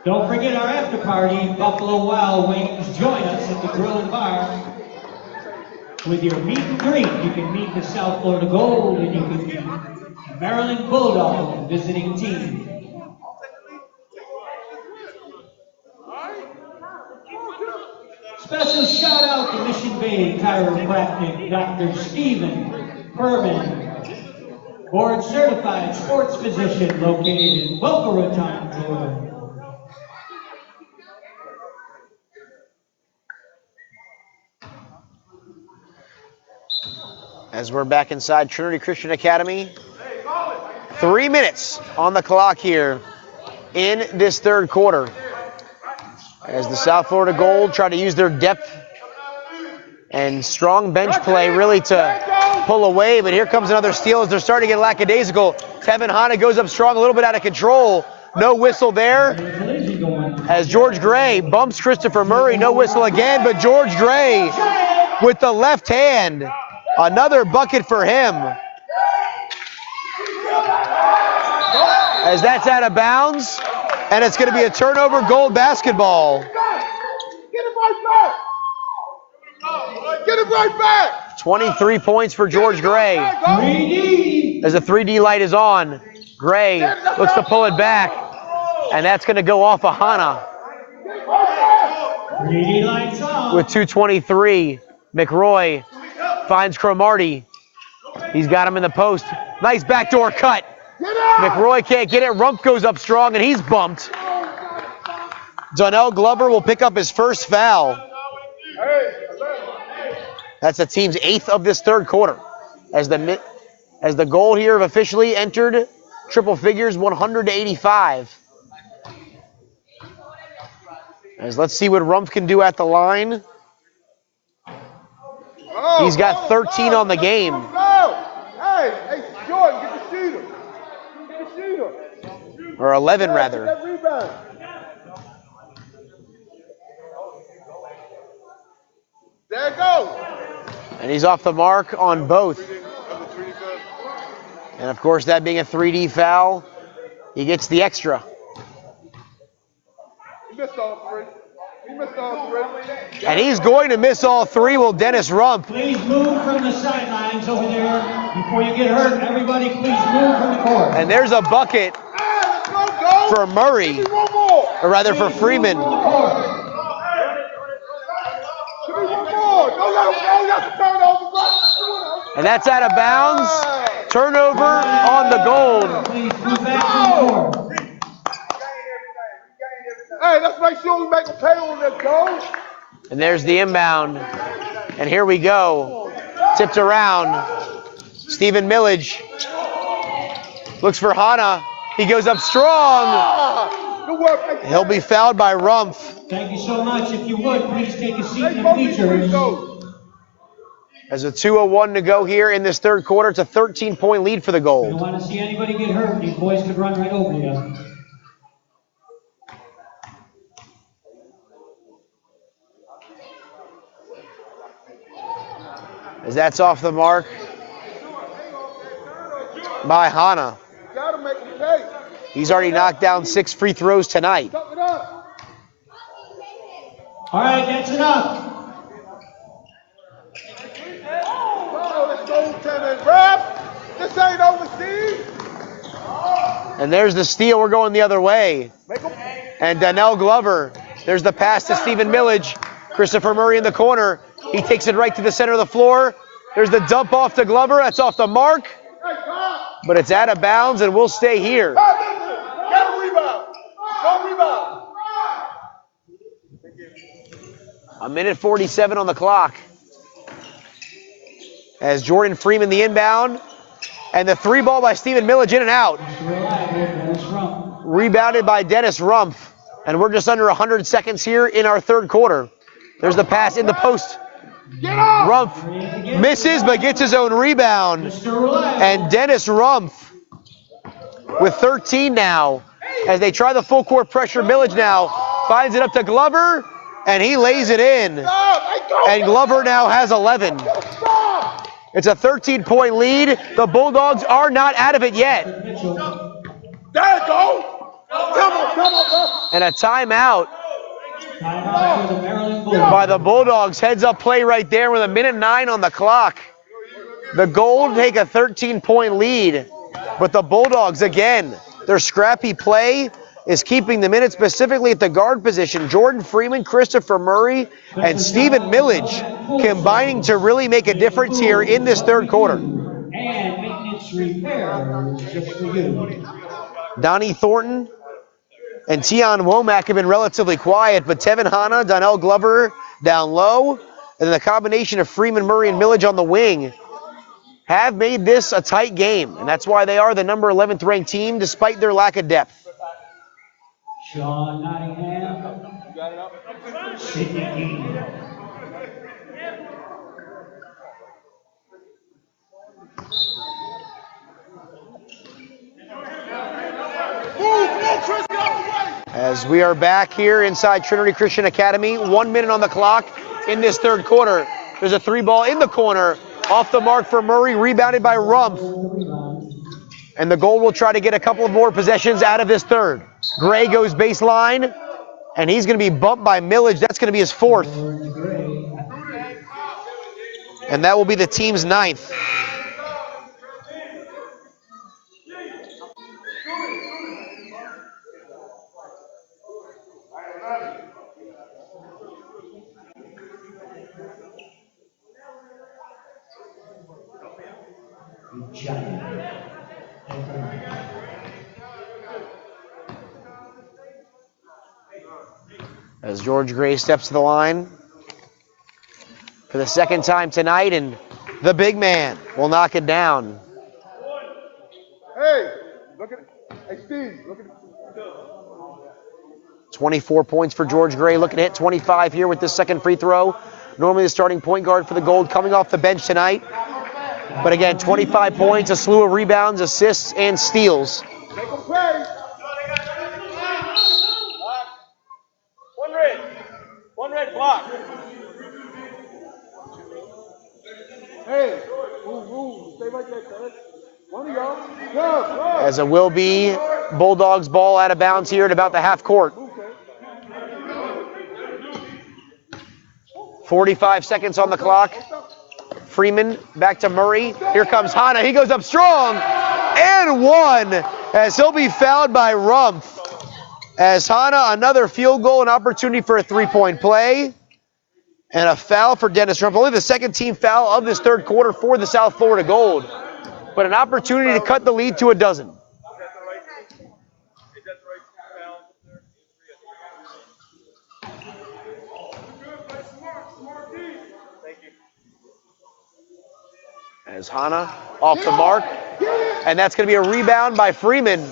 Don't forget our after party, Buffalo Wild Wings. Join us at the Grill and Bar. With your meet and greet, you can meet the South Florida Gold and you can meet the Maryland Bulldogs visiting team. Special shout out to Mission Bay Chiropractic, Dr. Stephen Perman, board certified sports physician located in Boca Raton, Florida. As we're back inside Trinity Christian Academy, 3 minutes on the clock here in this third quarter. As the South Florida Gold try to use their depth and strong bench play really to pull away, but here comes another steal as they're starting to get lackadaisical. Tevin Hana goes up strong, a little bit out of control. No whistle there. As George Gray bumps Christopher Murray, no whistle again, but George Gray with the left hand. Another bucket for him. As that's out of bounds, and it's going to be a turnover Gold basketball. Get it right back. Get it right back. 23 points for George Gray. 3D. As the 3D light is on, Gray looks to pull it back, and that's going to go off of Hana. 3D lights on. With 2:23, McRoy finds Cromartie. He's got him in the post. Nice backdoor cut. McRoy can't get it. Rump goes up strong, and he's bumped. Donnell Glover will pick up his first foul. That's the team's 8th of this third quarter. As the goal here have officially entered triple figures, 100-85. As let's see what Rump can do at the line. He's got 13 on the game. Hey, Jordan, get the shooter. Get the shooter. Or 11 rather. That rebound. There it goes. And he's off the mark on both. And of course, that being a 3D foul, he gets the extra. He missed all three. And he's going to miss all three, will Dennis Rump. Please move from the sidelines over there before you get hurt. Everybody, please move from the court. And there's a bucket for Murray, or rather for Freeman. And that's out of bounds. Turnover on the Gold. Please move back to the court. Hey, let's make sure we make a pay on this goal. And there's the inbound. And here we go. Tipped around. Stephen Millage looks for Hana. He goes up strong. He'll be fouled by Rumpf. Thank you so much. If you would, please take a seat in the bleachers. There's a 2:01 to go here in this third quarter. It's a 13-point lead for the You Gold. don't want to see anybody get hurt. These boys could run right over you. As that's off the mark by Hana. Gotta make him pay. He's already knocked down 6 free throws tonight. Toughen it up. All right, that's enough. Oh, let's go, Lieutenant Ref. This ain't overseas. And there's the steal. We're going the other way. And Donnell Glover. There's the pass to Stephen Millage. Christopher Murray in the corner. He takes it right to the center of the floor. There's the dump off to Glover. That's off the mark. But it's out of bounds and we'll stay here. Get a rebound. Go rebound. A minute 47 on the clock. As Jordan Freeman the inbound. And the three ball by Stephen Millage in and out. Rebounded by Dennis Rumpf. And we're just under 100 seconds here in our third quarter. There's the pass in the post. Rumpf misses but gets his own rebound. And Dennis Rumpf with 13 now. As they try the full court pressure, Millage now finds it up to Glover. And he lays it in. And Glover now has 11. It's a 13-point lead. The Bulldogs are not out of it yet. There you go. Come on. And a timeout by the Bulldogs. Heads up play right there with a minute 9 on the clock. The Gold take a 13-point lead. But the Bulldogs, again, their scrappy play is keeping them in it, specifically at the guard position. Jordan Freeman, Christopher Murray, and Stephen Millage combining to really make a difference here in this third quarter. And maintenance repairs just for you. Donnie Thornton and Tion Womack have been relatively quiet, but Tevin Hanna, Donnell Glover down low, and then the combination of Freeman, Murray, and Millage on the wing have made this a tight game, and that's why they are the number 11th ranked team despite their lack of depth. Sean Nottingham. Sidney Dean. As we are back here inside Trinity Christian Academy, 1 minute on the clock in this third quarter. There's a three ball in the corner, off the mark for Murray, rebounded by Rumpf. And the Gold will try to get a couple of more possessions out of this third. Gray goes baseline, and he's going to be bumped by Millage. That's going to be his fourth. And that will be the team's 9th. As George Gray steps to the line for the second time tonight, and the big man will knock it down. Hey, look at it. Hey, Steve, look at it. 24 points for George Gray, looking to hit 25 here with this second free throw. Normally the starting point guard for the Gold, coming off the bench tonight. But again, 25 points, a slew of rebounds, assists, and steals. Make them play. One red block. Hey, move. Stay right there, cuz. One of y'all. Go. As it will be Bulldogs ball out of bounds here at about the half court. 45 seconds on the clock. Freeman back to Murray. Here comes Hanna. He goes up strong and one as he'll be fouled by Rumpf. As Hanna, another field goal, an opportunity for a three-point play. And a foul for Dennis Rumpf. Only the second team foul of this third quarter for the South Florida Gold. But an opportunity to cut the lead to a dozen. As Hanna off the mark. And that's going to be a rebound by Freeman.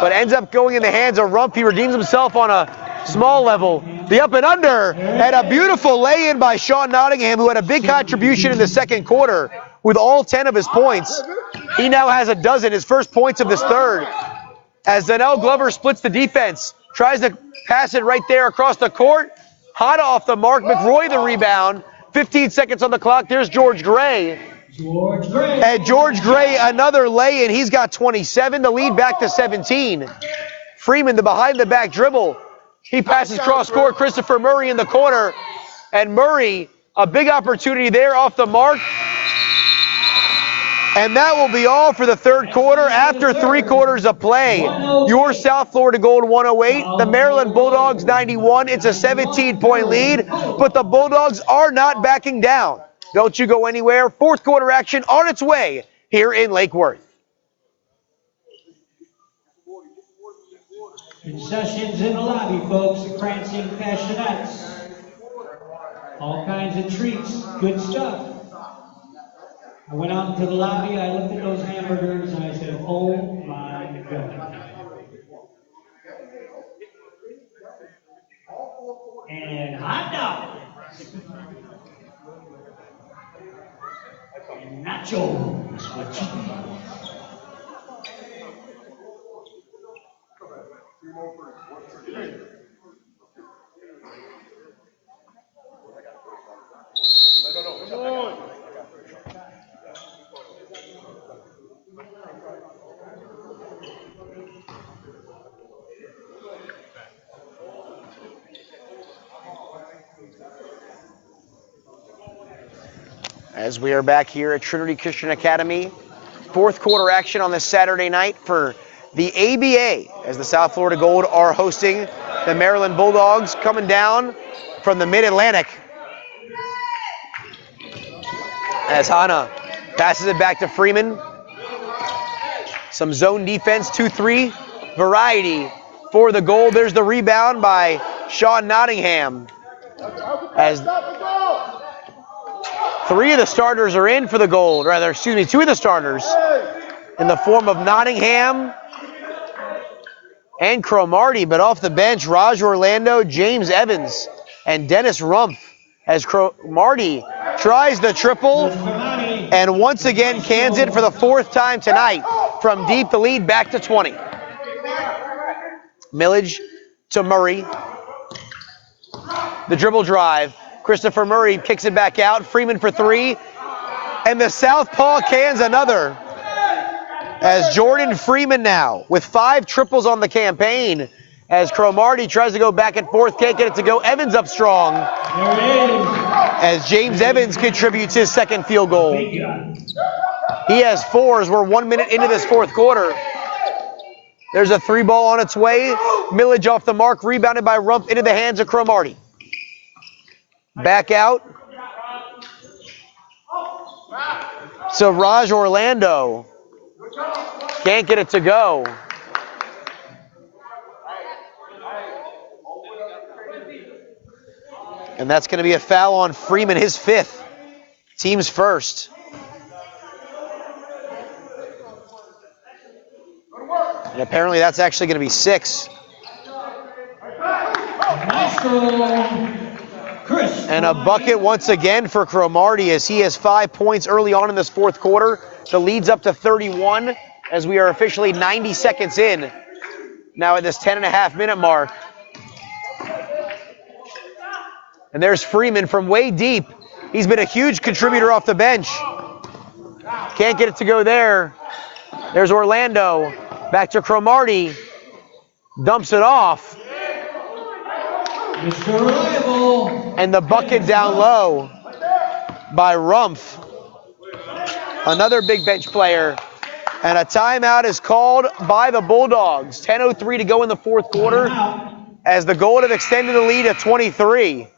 But ends up going in the hands of Rumpf. He redeems himself on a small level. The up and under. And a beautiful lay-in by Sean Nottingham, who had a big contribution in the second quarter with all 10 of his points. He now has a dozen, his first points of this third. As Donnell Glover splits the defense. Tries to pass it right there across the court. Hanna off the mark. McRoy the rebound. 15 seconds on the clock. There's George Gray. And George Gray, another lay-in. He's got 27 to lead back to 17. Freeman, the behind-the-back dribble. He passes cross-court. Christopher Murray in the corner. And Murray, a big opportunity there off the mark. And that will be all for the third quarter. After 3 quarters of play, your South Florida Gold 108, the Maryland Bulldogs 91. It's a 17-point lead, but the Bulldogs are not backing down. Don't you go anywhere. Fourth quarter action on its way here in Lake Worth. Concessions in the lobby, folks. Prancing Fashionettes. All kinds of treats. Good stuff. I went out into the lobby, I looked at those hamburgers, and I said, oh my God. And hot dogs. And nachos with cheese. As we are back here at Trinity Christian Academy, fourth quarter action on this Saturday night for the ABA, as the South Florida Gold are hosting the Maryland Bulldogs, coming down from the Mid-Atlantic. As Hana passes it back to Freeman. Some zone defense, 2-3 variety for the Gold. There's the rebound by Sean Nottingham. As 3 of the starters are in for the Gold, rather, 2 of the starters in the form of Nottingham and Cromartie, but off the bench, Raj Orlando, James Evans, and Dennis Rumpf, as Cromartie tries the triple and once again cans it for the 4th time tonight. From deep, the lead back to 20. Millage to Murray. The dribble drive. Christopher Murray kicks it back out. Freeman for 3. And the southpaw cans another. As Jordan Freeman now with 5 triples on the campaign. As Cromartie tries to go back and forth, can't get it to go. Evans up strong. As James Evans contributes his 2nd field goal. He has 4 as we're 1 minute into this 4th quarter. There's a 3 ball on its way. Millage off the mark, rebounded by Rumpf into the hands of Cromartie. Back out. So Raj Orlando can't get it to go. And that's going to be a foul on Freeman, his 5th. Team's 1st. And apparently that's actually going to be 6. And a bucket once again for Cromartie as he has 5 points early on in this 4th quarter. The lead's up to 31 as we are officially 90 seconds in. Now at this 10.5-minute mark. And there's Freeman from way deep. He's been a huge contributor off the bench. Can't get it to go there. There's Orlando. Back to Cromartie. Dumps it off. Mr. Reliable. And the bucket down low by Rumpf. Another big bench player. And a timeout is called by the Bulldogs. 10:03 to go in the 4th quarter as the Gold have extended the lead to 23.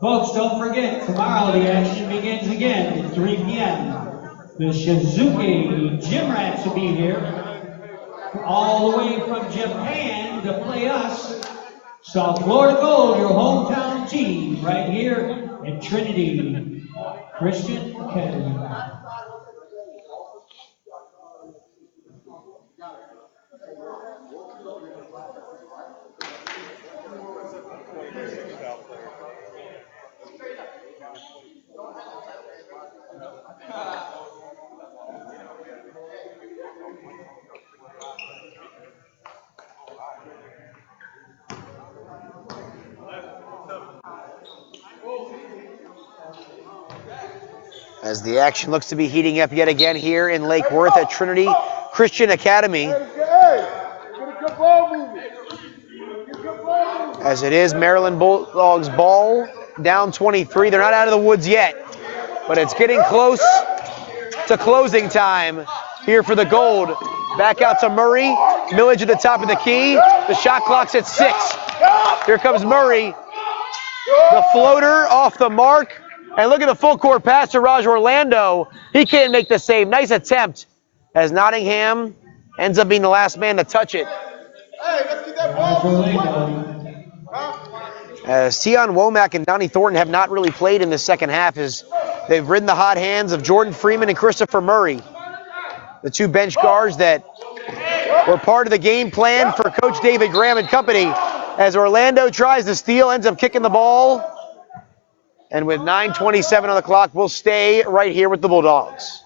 Folks, don't forget, tomorrow the action begins again at 3 p.m. The Shizuki Gym Rats will be here all the way from Japan to play us. South Florida Gold, your hometown team, right here at Trinity Christian Academy. As the action looks to be heating up yet again here in Lake Worth at Trinity Christian Academy. As it is Maryland Bulldogs ball down 23. They're not out of the woods yet, but it's getting close to closing time here for the Gold. Back out to Murray. Millage at the top of the key. The shot clock's at 6. Here comes Murray. The floater off the mark. And look at the full court pass to Raj Orlando. He can't make the save. Nice attempt as Nottingham ends up being the last man to touch it. Hey, let's get that ball. As Tion Womack and Donnie Thornton have not really played in the second half, as they've ridden the hot hands of Jordan Freeman and Christopher Murray, the two bench guards that were part of the game plan for Coach David Graham and company. As Orlando tries to steal, ends up kicking the ball. And with 9:27 on the clock, we'll stay right here with the Bulldogs.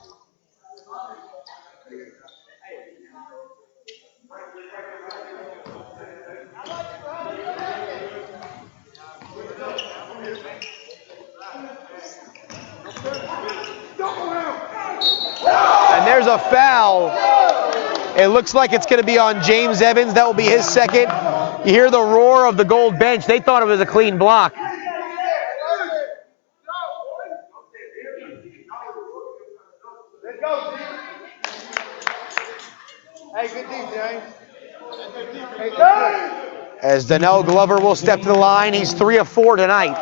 And there's a foul. It looks like it's going to be on James Evans. That will be his second. You hear the roar of the Gold bench. They thought it was a clean block. Hey, good D, James. Hey, As Donnell Glover will step to the line. He's 3 of 4 tonight.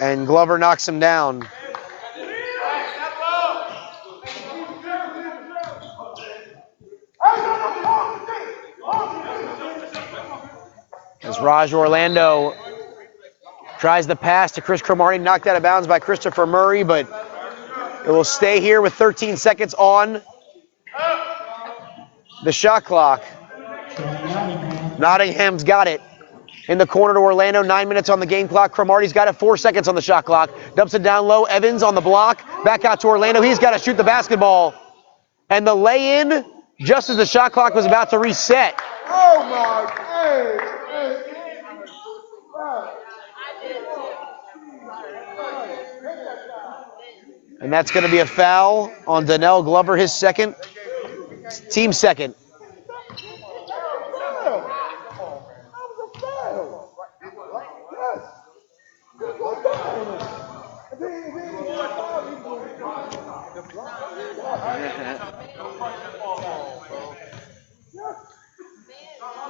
And Glover knocks him down. As Raj Orlando tries the pass to Chris Cromartie, knocked out of bounds by Christopher Murray, but it will stay here with 13 seconds on the shot clock. Nottingham's got it. In the corner to Orlando, 9 minutes on the game clock. Cromartie's got it, 4 seconds on the shot clock. Dumps it down low. Evans on the block. Back out to Orlando. He's got to shoot the basketball. And the lay-in, just as the shot clock was about to reset. oh my, hey. And that's going to be a foul on Donnell Glover, his second. Team second.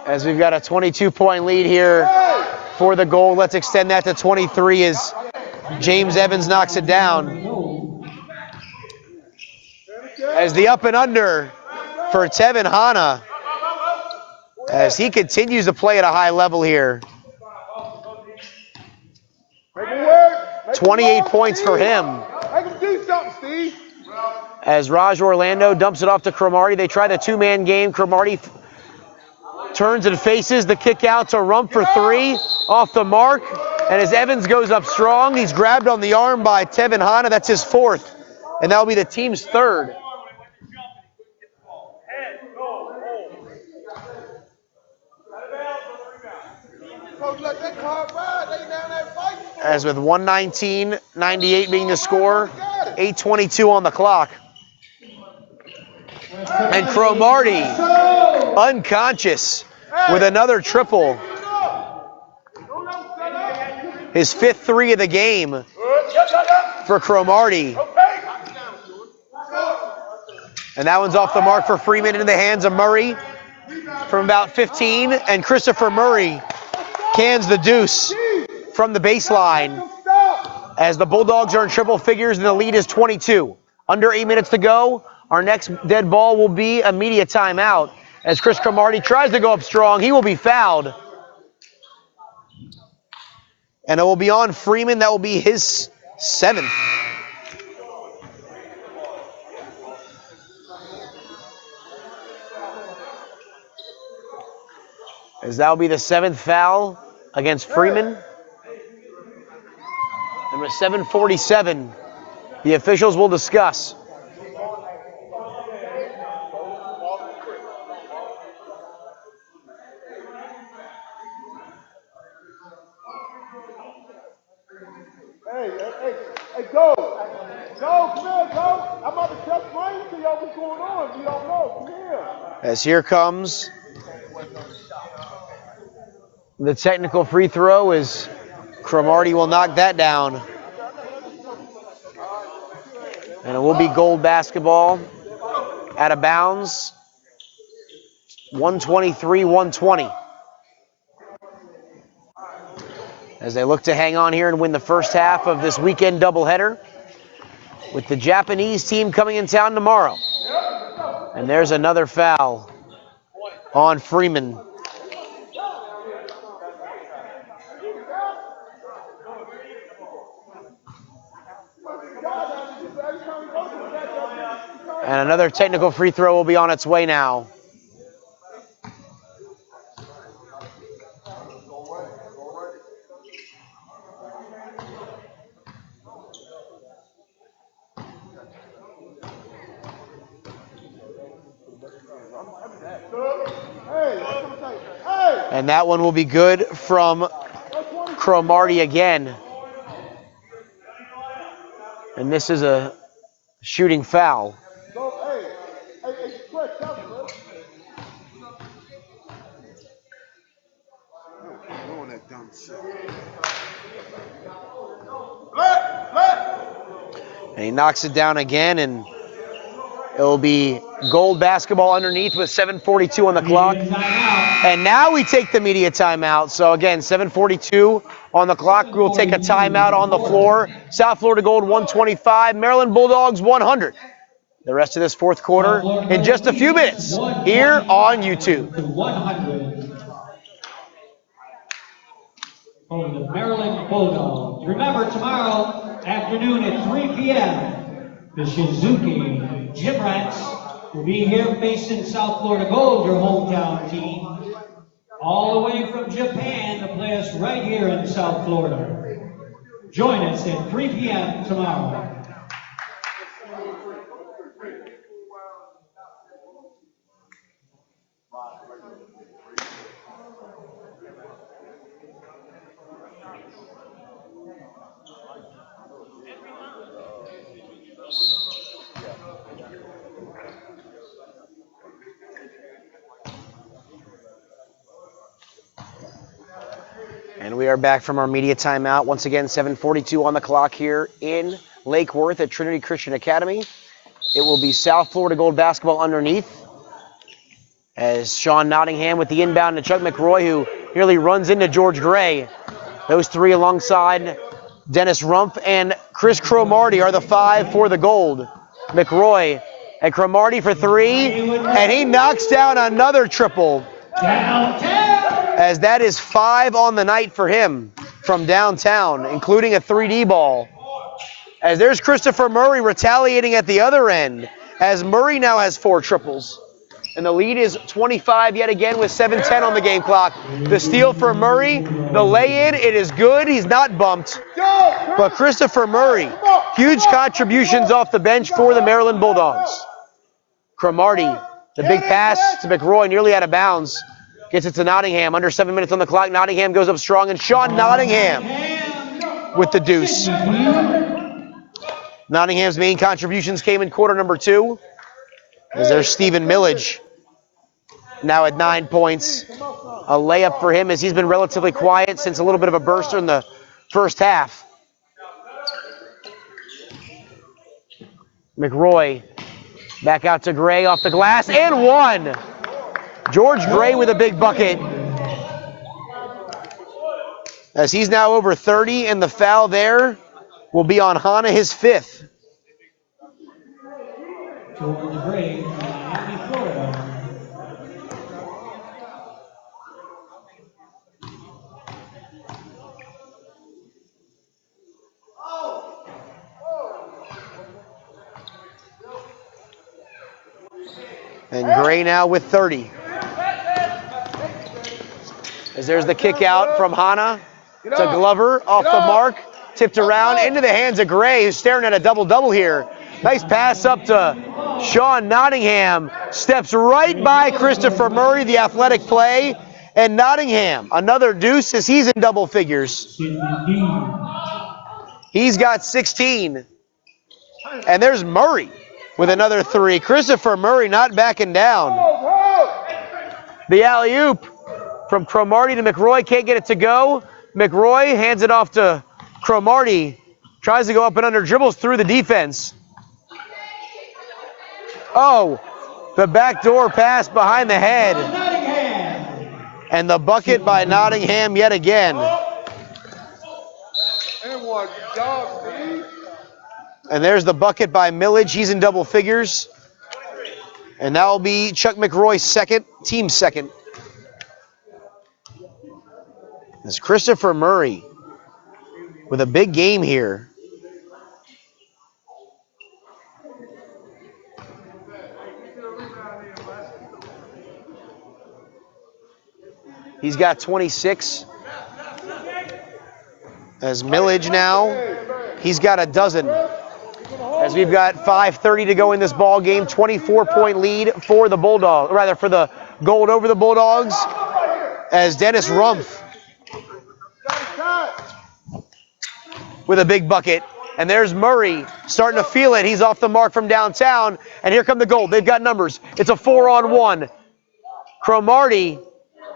As we've got a 22-point lead here for the Gold. Let's extend that to 23 as James Evans knocks it down. As the up and under for Tevin Hanna, as he continues to play at a high level here. 28 points for him. Make him do something, Steve. As Raj Orlando dumps it off to Cromartie. They try the two-man game. Cromartie turns and faces the kick out to Rump for 3 off the mark. And as Evans goes up strong, he's grabbed on the arm by Tevin Hanna. That's his 4th. And that'll be the team's 3rd. As with 119.98 being the score, 8:22 on the clock. And Cromartie, unconscious, with another triple. His 5th 3 of the game for Cromartie. And that one's off the mark for Freeman into the hands of Murray from about 15. And Christopher Murray cans the deuce from the baseline as the Bulldogs are in triple figures and the lead is 22. Under 8 minutes to go. Our next dead ball will be a media timeout as Chris Cromartie tries to go up strong. He will be fouled. And it will be on Freeman. That will be his 7th. As that will be the 7th foul against Freeman. Number 747. The officials will discuss. Hey, go. Go, come here, go. I'm about to test brains to y'all what's going on. You don't know. Come here. As here comes the technical free throw as Cromartie will knock that down. And it will be Gold basketball out of bounds. 123-120. As they look to hang on here and win the first half of this weekend doubleheader with the Japanese team coming in town tomorrow. And there's another foul on Freeman. And another technical free throw will be on its way now. And that one will be good from Cromartie again. And this is a shooting foul. And he knocks it down again, and it will be Gold basketball underneath with 7:42 on the clock. And now we take the media timeout. So again, 7:42 on the clock. We will take a timeout on the floor. South Florida Gold 125, Maryland Bulldogs 100. The rest of this fourth quarter in just a few minutes here on YouTube. 100 for the Maryland Bulldogs. Remember, tomorrow afternoon at 3 p.m., the Shizuki Gym Rats will be here facing South Florida Gold, your hometown team, all the way from Japan to play us right here in South Florida. Join us at 3 p.m. tomorrow. And we are back from our media timeout. Once again, 7:42 on the clock here in Lake Worth at Trinity Christian Academy. It will be South Florida Gold basketball underneath as Sean Nottingham with the inbound to Chuck McRoy, who nearly runs into George Gray. Those three alongside Dennis Rumpf and Chris Cromartie are the five for the Gold. McRoy and Cromartie for three, and he knocks down another triple. As that is 5 on the night for him from downtown, including a 3D ball. As there's Christopher Murray retaliating at the other end, as Murray now has 4 triples. And the lead is 25 yet again with 7:10 on the game clock. The steal for Murray, the lay-in, it is good. He's not bumped. But Christopher Murray, huge contributions off the bench for the Maryland Bulldogs. Cromartie, the big pass to McRoy, nearly out of bounds. Gets it to Nottingham, under 7 minutes on the clock. Nottingham goes up strong, and Sean Nottingham with the deuce. Nottingham's main contributions came in quarter number 2. As there's Stephen Millage, now at 9 points. A layup for him as he's been relatively quiet since a little bit of a burster in the first half. McRoy back out to Gray off the glass, and one. George Gray with a big bucket. As he's now over 30, and the foul there will be on Hana, his 5th. George Gray, Miami, Florida. And Gray now with 30. As there's the kick out from Hana to Glover, off the mark, tipped around into the hands of Gray, who's staring at a double-double here. Nice pass up to Sean Nottingham, steps right by Christopher Murray, the athletic play, and Nottingham, another deuce as he's in double figures. He's got 16. And there's Murray with another three. Christopher Murray not backing down. The alley-oop from Cromartie to McRoy, can't get it to go. McRoy hands it off to Cromartie, tries to go up and under, dribbles through the defense. Oh, the backdoor pass behind the head. And the bucket by Nottingham yet again. And there's the bucket by Millage. He's in double figures. And that will be Chuck McRoy's second, team second. It's Christopher Murray with a big game here. He's got 26. As Millage now, he's got a dozen. As we've got 5:30 to go in this ball game, 24-point lead for the Bulldogs, rather for the Gold over the Bulldogs. As Dennis Rumpf with a big bucket. And there's Murray starting to feel it. He's off the mark from downtown. And here come the Gold. They've got numbers. It's a 4-on-1. Cromartie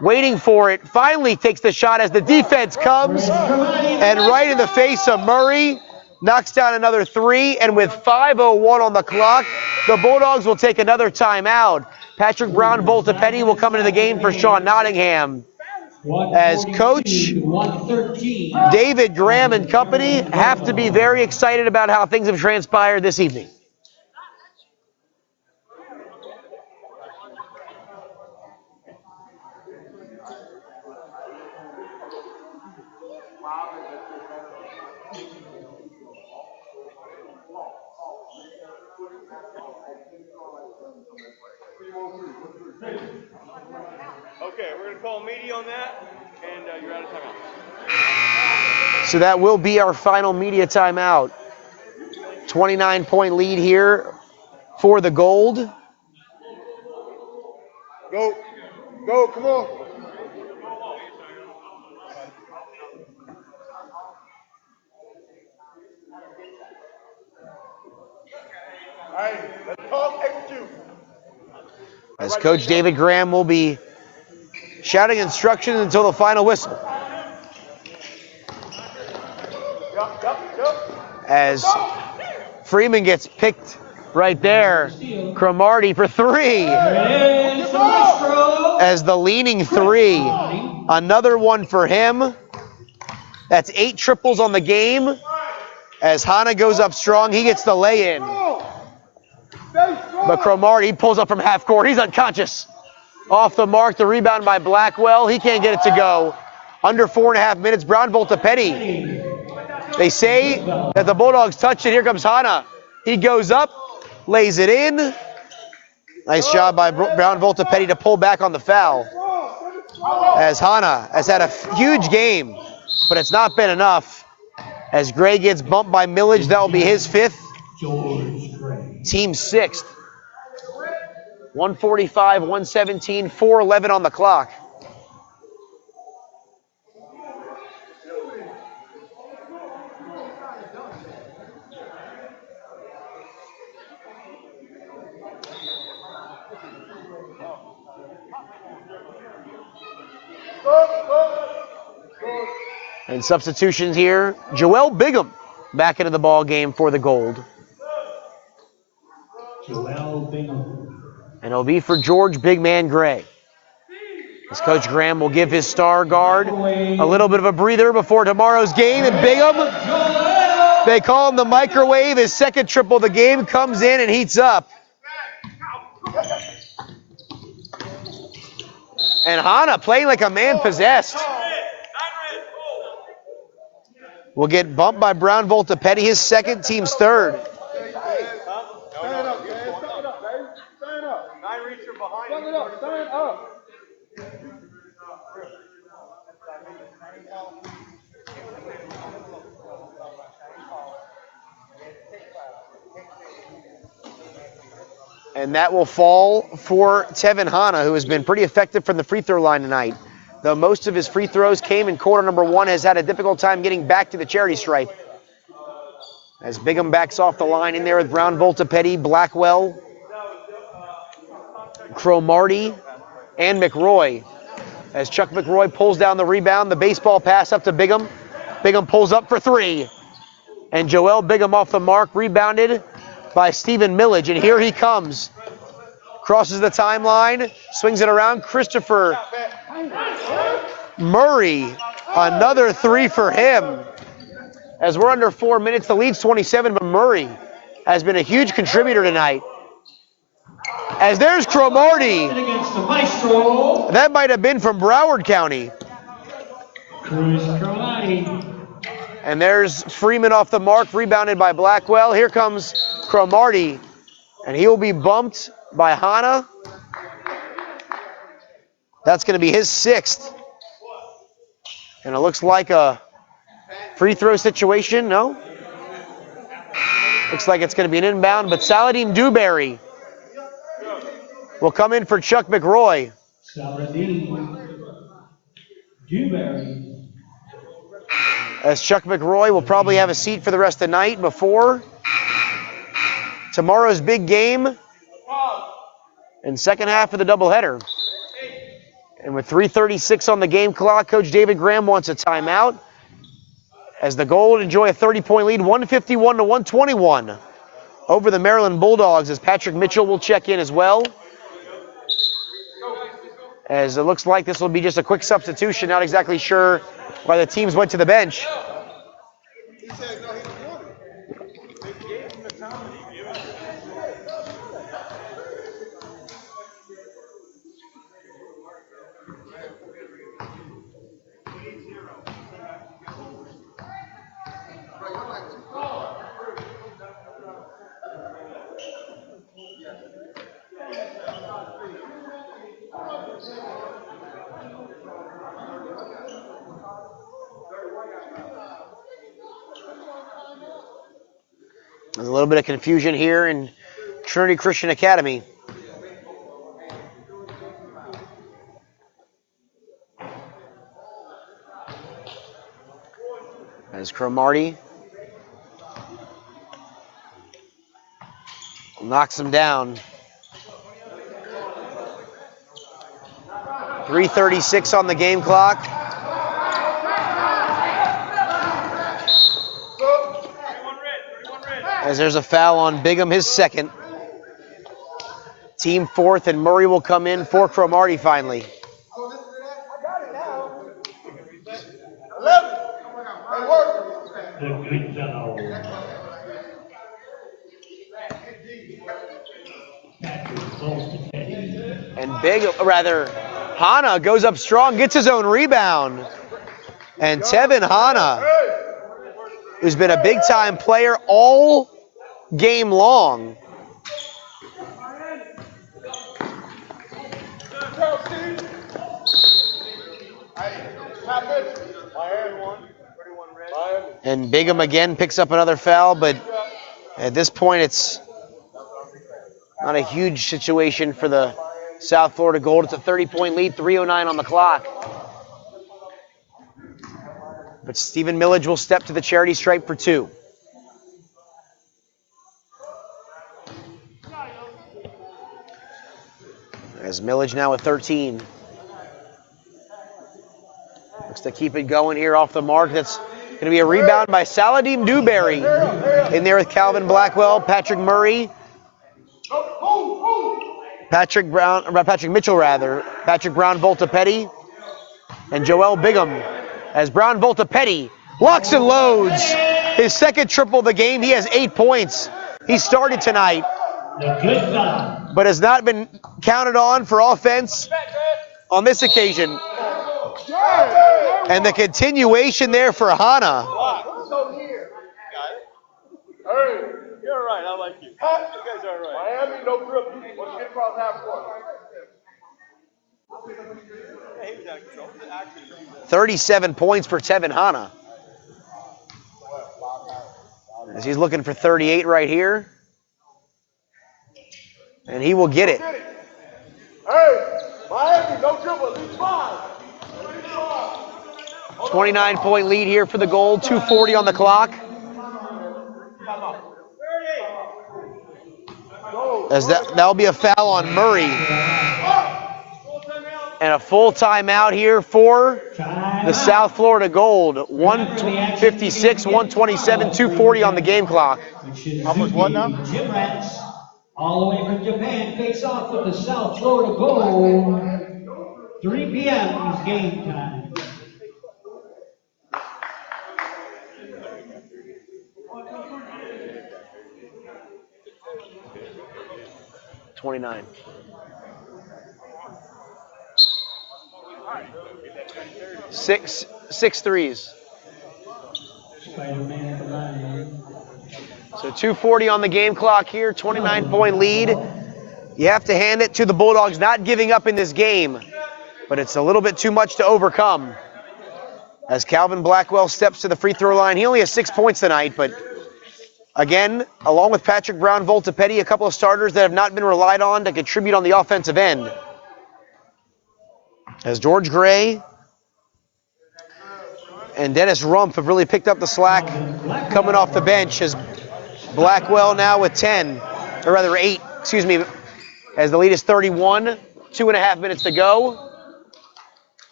waiting for it. Finally takes the shot as the defense comes. And right in the face of Murray. Knocks down another three. And with 5:01 on the clock, the Bulldogs will take another timeout. Patrick Brown Voltapetti will come into the game for Sean Nottingham. As Coach David Graham and company have to be very excited about how things have transpired this evening. Okay, we're going to call media on that, and you're out of timeout. So that will be our final media timeout. 29-point lead here for the Gold. Go, come on. All right, let's talk execute. As Coach David Graham will be shouting instructions until the final whistle. As Freeman gets picked right there. Cromartie for three. As the leaning three. Another one for him. That's 8 triples on the game. As Hanna goes up strong, he gets the lay-in. But Cromartie pulls up from half court. He's unconscious. Off the mark, the rebound by Blackwell. He can't get it to go. Under 4.5 minutes, Brown Voltapetti. They say that the Bulldogs touched it. Here comes Hanna. He goes up, lays it in. Nice job by Brown Voltapetti to pull back on the foul. As Hanna has had a huge game, but it's not been enough. As Gray gets bumped by Millage, that will be his 5th. Team 6th. 145, 117, 4:11 on the clock. And substitutions here. Joel Bigham back into the ball game for the Gold. Joel Bingham. And it'll be for George Big Man Gray. As Coach Graham will give his star guard a little bit of a breather before tomorrow's game. And Bigham, they call him the microwave. His second triple of the game comes in and heats up. And Hanna playing like a man possessed. Will get bumped by Brown Voltapetti, his second, team's third. Stand up, man. Stand up, baby. Stand up. Stand up. Stand up. And that will fall for Tevin Hanna, who has been pretty effective from the free throw line tonight. Though most of his free throws came in quarter number 1, has had a difficult time getting back to the charity stripe. As Bigham backs off the line in there with Brown, Voltapetti, Blackwell, Cromartie, and McRoy. As Chuck McRoy pulls down the rebound, the baseball pass up to Bigham. Bigham pulls up for three. And Joel Bigham off the mark, rebounded by Stephen Millage. And here he comes. Crosses the timeline, swings it around. Christopher Murray, another three for him. As we're under 4 minutes, the lead's 27, but Murray has been a huge contributor tonight. As there's Cromartie. Against the Maestro. That might have been from Broward County. Chris Cromartie. And there's Freeman off the mark, rebounded by Blackwell. Here comes Cromartie, and he will be bumped by Hanna. That's going to be his sixth. And it looks like a free throw situation. No? Looks like it's going to be an inbound, but Saladin Dewberry will come in for Chuck McRoy. Saladin Dewberry. As Chuck McRoy will probably have a seat for the rest of the night before tomorrow's big game and second half of the doubleheader. And with 3:36 on the game clock, Coach David Graham wants a timeout as the Gold enjoy a 30-point lead, 151 to 121 over the Maryland Bulldogs, as Patrick Mitchell will check in as well. As it looks like this will be just a quick substitution, not exactly sure why the teams went to the bench. There's a little bit of confusion here in Trinity Christian Academy. As Cromartie knocks him down. 3:36 on the game clock. As there's a foul on Bigham, his second. Team fourth, and Murray will come in for Cromartie finally. The good fellow. Patrick Voltapetti. And Hanna goes up strong, gets his own rebound. And Tevin Hanna, who's been a big-time player all game long. And Bigham again picks up another foul, but at this point it's not a huge situation for the South Florida Gold. It's a 30-point lead, 3:09 on the clock. But Stephen Millage will step to the charity stripe for two. As Millage now with 13. Looks to keep it going here off the mark. That's going to be a rebound by Saladin Dewberry. In there with Calvin Blackwell, Patrick Murray, Patrick Mitchell, Patrick Brown Voltapetti, and Joel Bigham. As Brown Voltapetti locks and loads. His second triple of the game. He has 8 points. He started tonight, but has not been counted on for offense on this occasion. And the continuation there for Hanna. Hey, you're all right. I like you. You guys are all right. Miami, no dribble. Let's get across half court. Yeah, he was out of control. 37 points for Tevin Hanna. As he's looking for 38 right here. And he will get it. Hey, Miami, no dribble. Lead 5. 29-point lead here for the Gold, 2:40 on the clock. As that'll be a foul on Murray. And a full timeout here for the South Florida Gold. 156, 127, 2:40 on the game clock. How much what now? Jim Rats, all the way from Japan, face off with the South Florida Gold. 3 p.m. is game time. $29. 6 threes. Spider-Man at the line. So 2:40 on the game clock here, 29-point lead. You have to hand it to the Bulldogs not giving up in this game, but it's a little bit too much to overcome. As Calvin Blackwell steps to the free throw line, he only has 6 points tonight, but again, along with Patrick Brown, Voltapetti, a couple of starters that have not been relied on to contribute on the offensive end. As George Gray and Dennis Rumpf have really picked up the slack coming off the bench, as Blackwell now with 10, or rather 8, excuse me, as the lead is 31, 2.5 minutes to go.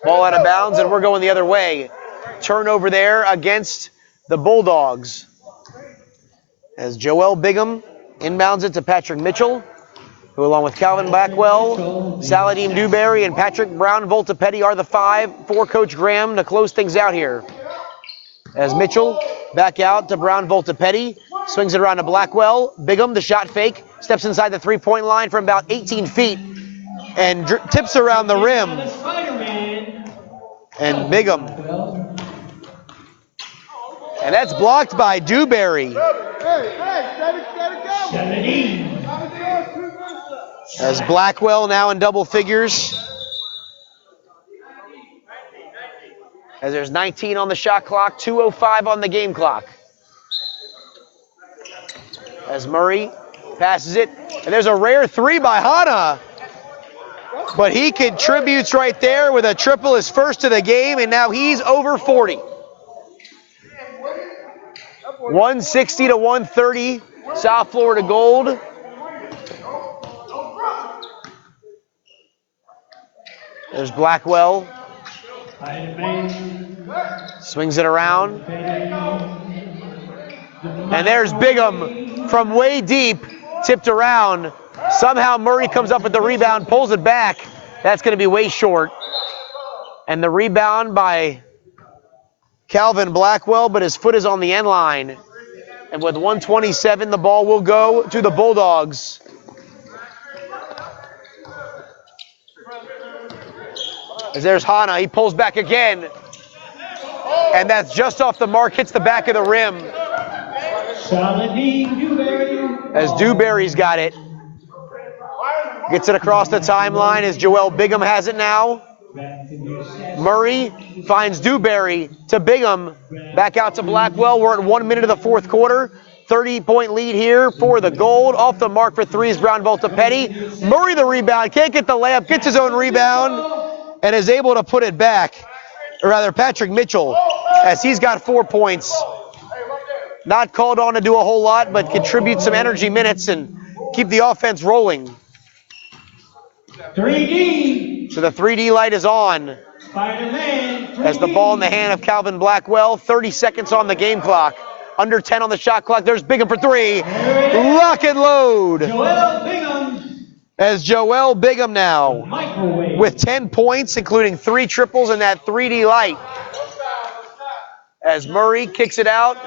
Ball out of bounds, and we're going the other way. Turnover there against the Bulldogs. As Joel Bigham inbounds it to Patrick Mitchell, who along with Calvin Blackwell, Saladin Dewberry, and Patrick Brown Voltapetti are the 5 for Coach Graham to close things out here. As Mitchell back out to Brown Voltapetti, swings it around to Blackwell. Bigham, the shot fake, steps inside the three-point line from about 18 feet and tips around the rim. And Bigham. And that's blocked by Dewberry. As Blackwell now in double figures. As there's 19 on the shot clock, 2:05 on the game clock. As Murray passes it, and there's a rare 3 by Hana. But he contributes right there with a triple, his first of the game, and now he's over 40. 160 to 130, South Florida Gold. There's Blackwell. Swings it around. And there's Bigham from way deep, tipped around. Somehow Murray comes up with the rebound, pulls it back. That's going to be way short. And the rebound by Calvin Blackwell, but his foot is on the end line. And with 1:27, the ball will go to the Bulldogs. As there's Hana, he pulls back again. And that's just off the mark, hits the back of the rim. As Dewberry's got it. Gets it across the timeline as Joel Bigham has it now. Murray finds Dewberry to Bigham. Back out to Blackwell. We're at 1 minute of the fourth quarter. 30-point lead here for the Gold. Off the mark for threes, Brown Voltapetti. Murray the rebound. Can't get the layup. Gets his own rebound and is able to put it back. Or rather, Patrick Mitchell, as he's got 4 points. Not called on to do a whole lot, but contribute some energy minutes and keep the offense rolling. 3D. So the 3D light is on. Spider-Man. As the ball in the hand of Calvin Blackwell. 30 seconds on the game clock. Under 10 on the shot clock. There's Bigham for 3. Lock and load. Joel Bigham. As Joel Bigham now Microwave. with 10 points, including 3 triples and that 3D light. As Murray kicks it out.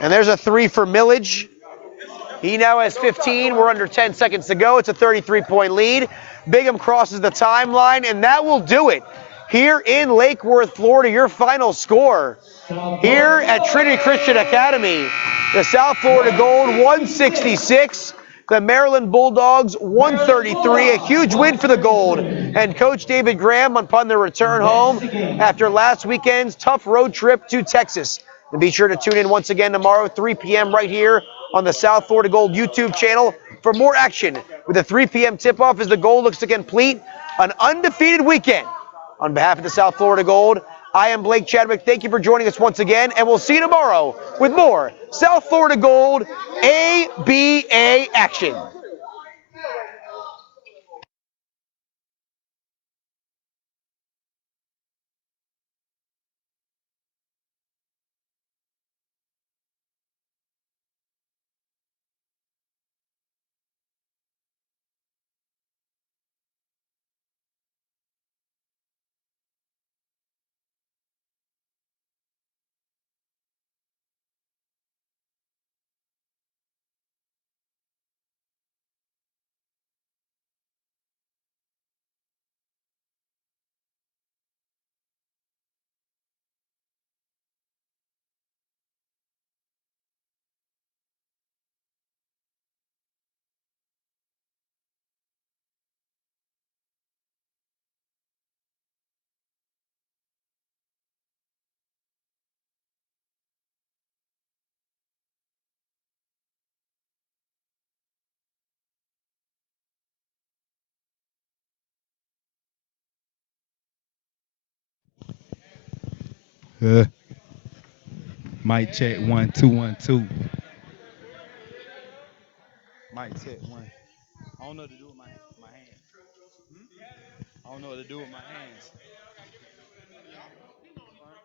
And there's a 3 for Millage. He now has 15. We're under 10 seconds to go. It's a 33-point lead. Bigham crosses the timeline, and that will do it. Here in Lake Worth, Florida, your final score. Here at Trinity Christian Academy, the South Florida Gold 166. The Maryland Bulldogs 133, a huge win for the Gold. And Coach David Graham upon their return home after last weekend's tough road trip to Texas. And be sure to tune in once again tomorrow, 3 p.m. right here on the South Florida Gold YouTube channel for more action with the 3 p.m. tip-off as the Gold looks to complete an undefeated weekend. On behalf of the South Florida Gold, I am Blake Chadwick. Thank you for joining us once again, and we'll see you tomorrow with more South Florida Gold ABA action. Mic check 1 2 1 2. Mic check 1. I don't know what to do with my hands. I don't know what to do with my hands.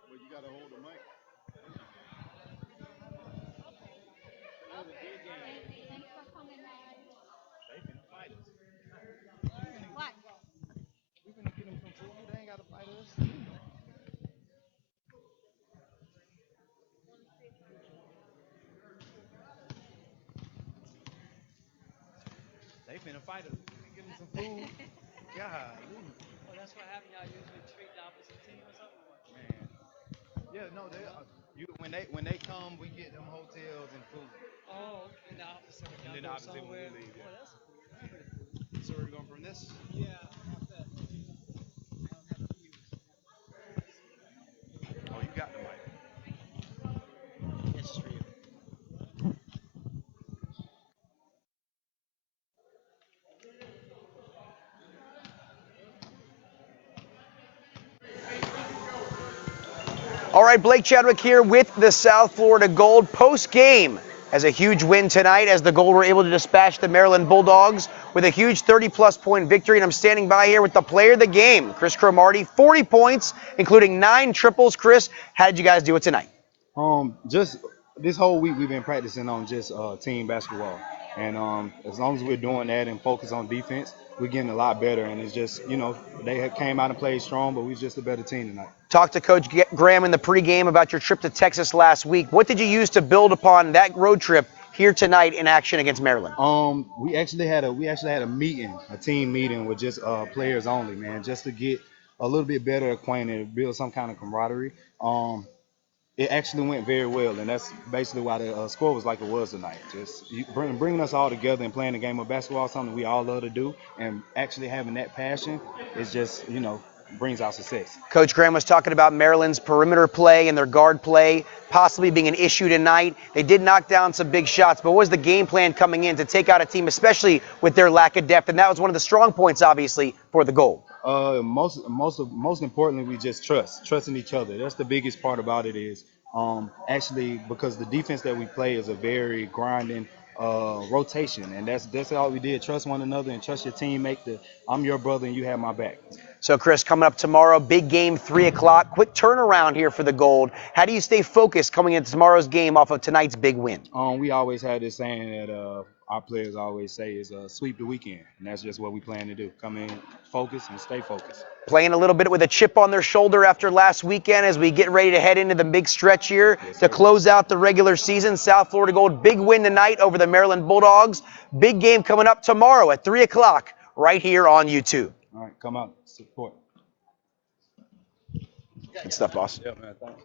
But you gotta hold the mic. They finna fight us. We finna get them some food. They ain't gotta fight us. They finna fight us. We give them some food. Golly. Well, that's what happened. Y'all usually treat the opposite team or something. Man. Yeah, no, when they come, we get them hotels and food. Oh, and the opposite. And then obviously when we leave, yeah. Oh, that's pretty cool. So we're going from this? Yeah, half that. I don't have to use. Oh, you got the mic. It's just for you. All right, Blake Chadwick here with the South Florida Gold post-game as a huge win tonight as the Gold were able to dispatch the Maryland Bulldogs with a huge 30-plus point victory. And I'm standing by here with the player of the game, Chris Cromartie, 40 points, including 9 triples. Chris, how did you guys do it tonight? Just this whole week we've been practicing on just team basketball, and as long as we're doing that and focus on defense, we're getting a lot better. And it's just they had came out and played strong, but we was just a better team tonight. Talked to Coach Graham in the pregame about your trip to Texas last week. What did you use to build upon that road trip here tonight in action against Maryland? We actually had a meeting, a team meeting with just players only, man, just to get a little bit better acquainted, build some kind of camaraderie. It actually went very well, and that's basically why the score was like it was tonight. Just bringing us all together and playing a game of basketball, something we all love to do, and actually having that passion is just, brings out success. Coach Graham was talking about Maryland's perimeter play and their guard play possibly being an issue tonight. They did knock down some big shots, but what was the game plan coming in to take out a team, especially with their lack of depth? And that was one of the strong points, obviously, for the Gold. Most importantly, we just trusting each other. That's the biggest part about it is actually because the defense that we play is a very grinding rotation, and that's all we did. Trust one another and trust your teammate. I'm your brother and you have my back. So, Chris, coming up tomorrow, big game, 3 o'clock. Quick turnaround here for the Gold. How do you stay focused coming into tomorrow's game off of tonight's big win? We always had this saying that our players always say is sweep the weekend, and that's just what we plan to do. Come in, focus, and stay focused. Playing a little bit with a chip on their shoulder after last weekend as we get ready to head into the big stretch here to close out the regular season. South Florida Gold, big win tonight over the Maryland Bulldogs. Big game coming up tomorrow at 3 o'clock right here on YouTube. All right, come out, support. Good stuff, boss. Yeah, man, thanks.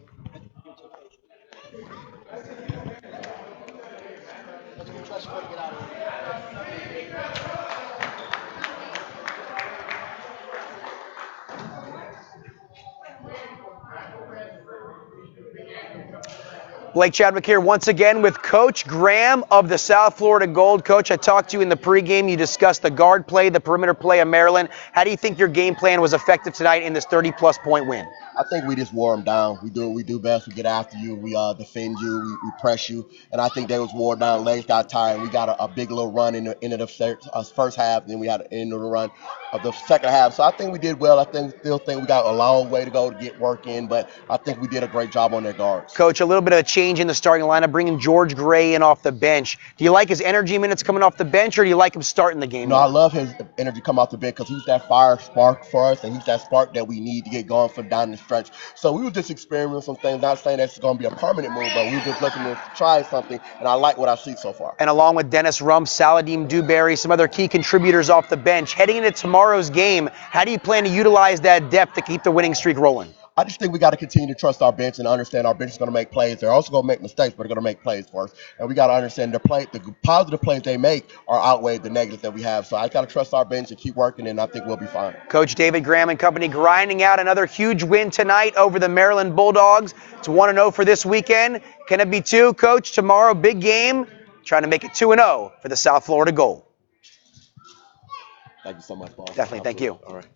Blake Chadwick here once again with Coach Graham of the South Florida Gold. Coach, I talked to you in the pregame. You discussed the guard play, the perimeter play of Maryland. How do you think your game plan was effective tonight in this 30-plus point win? I think we just wore them down. We do what we do best. We get after you. We defend you. We press you. And I think they was wore down. Legs got tired. We got a big little run in the end of the first half. Then we had the end of the run of the second half. So I think we did well. I still think we got a long way to go to get work in. But I think we did a great job on their guards. Coach, a little bit of a change in the starting lineup, bringing George Gray in off the bench. Do you like his energy minutes coming off the bench, or do you like him starting the game? No, I love his energy come off the bench because he's that fire spark for us, and he's that spark that we need to get going for down the stretch. So we were just experimenting some things, not saying that's going to be a permanent move, but we were just looking to try something, and I like what I see so far. And along with Dennis Rump, Saladim Dewberry, some other key contributors off the bench, heading into tomorrow's game, how do you plan to utilize that depth to keep the winning streak rolling? I just think we got to continue to trust our bench and understand our bench is going to make plays. They're also going to make mistakes, but they're going to make plays for us. And we got to understand the positive plays they make are outweigh the negatives that we have. So I got to trust our bench and keep working, and I think we'll be fine. Coach David Graham and company grinding out another huge win tonight over the Maryland Bulldogs. It's 1-0 for this weekend. Can it be 2, Coach? Tomorrow, big game. Trying to make it 2-0 for the South Florida Gold. Thank you so much, boss. Definitely. Thank you. All right.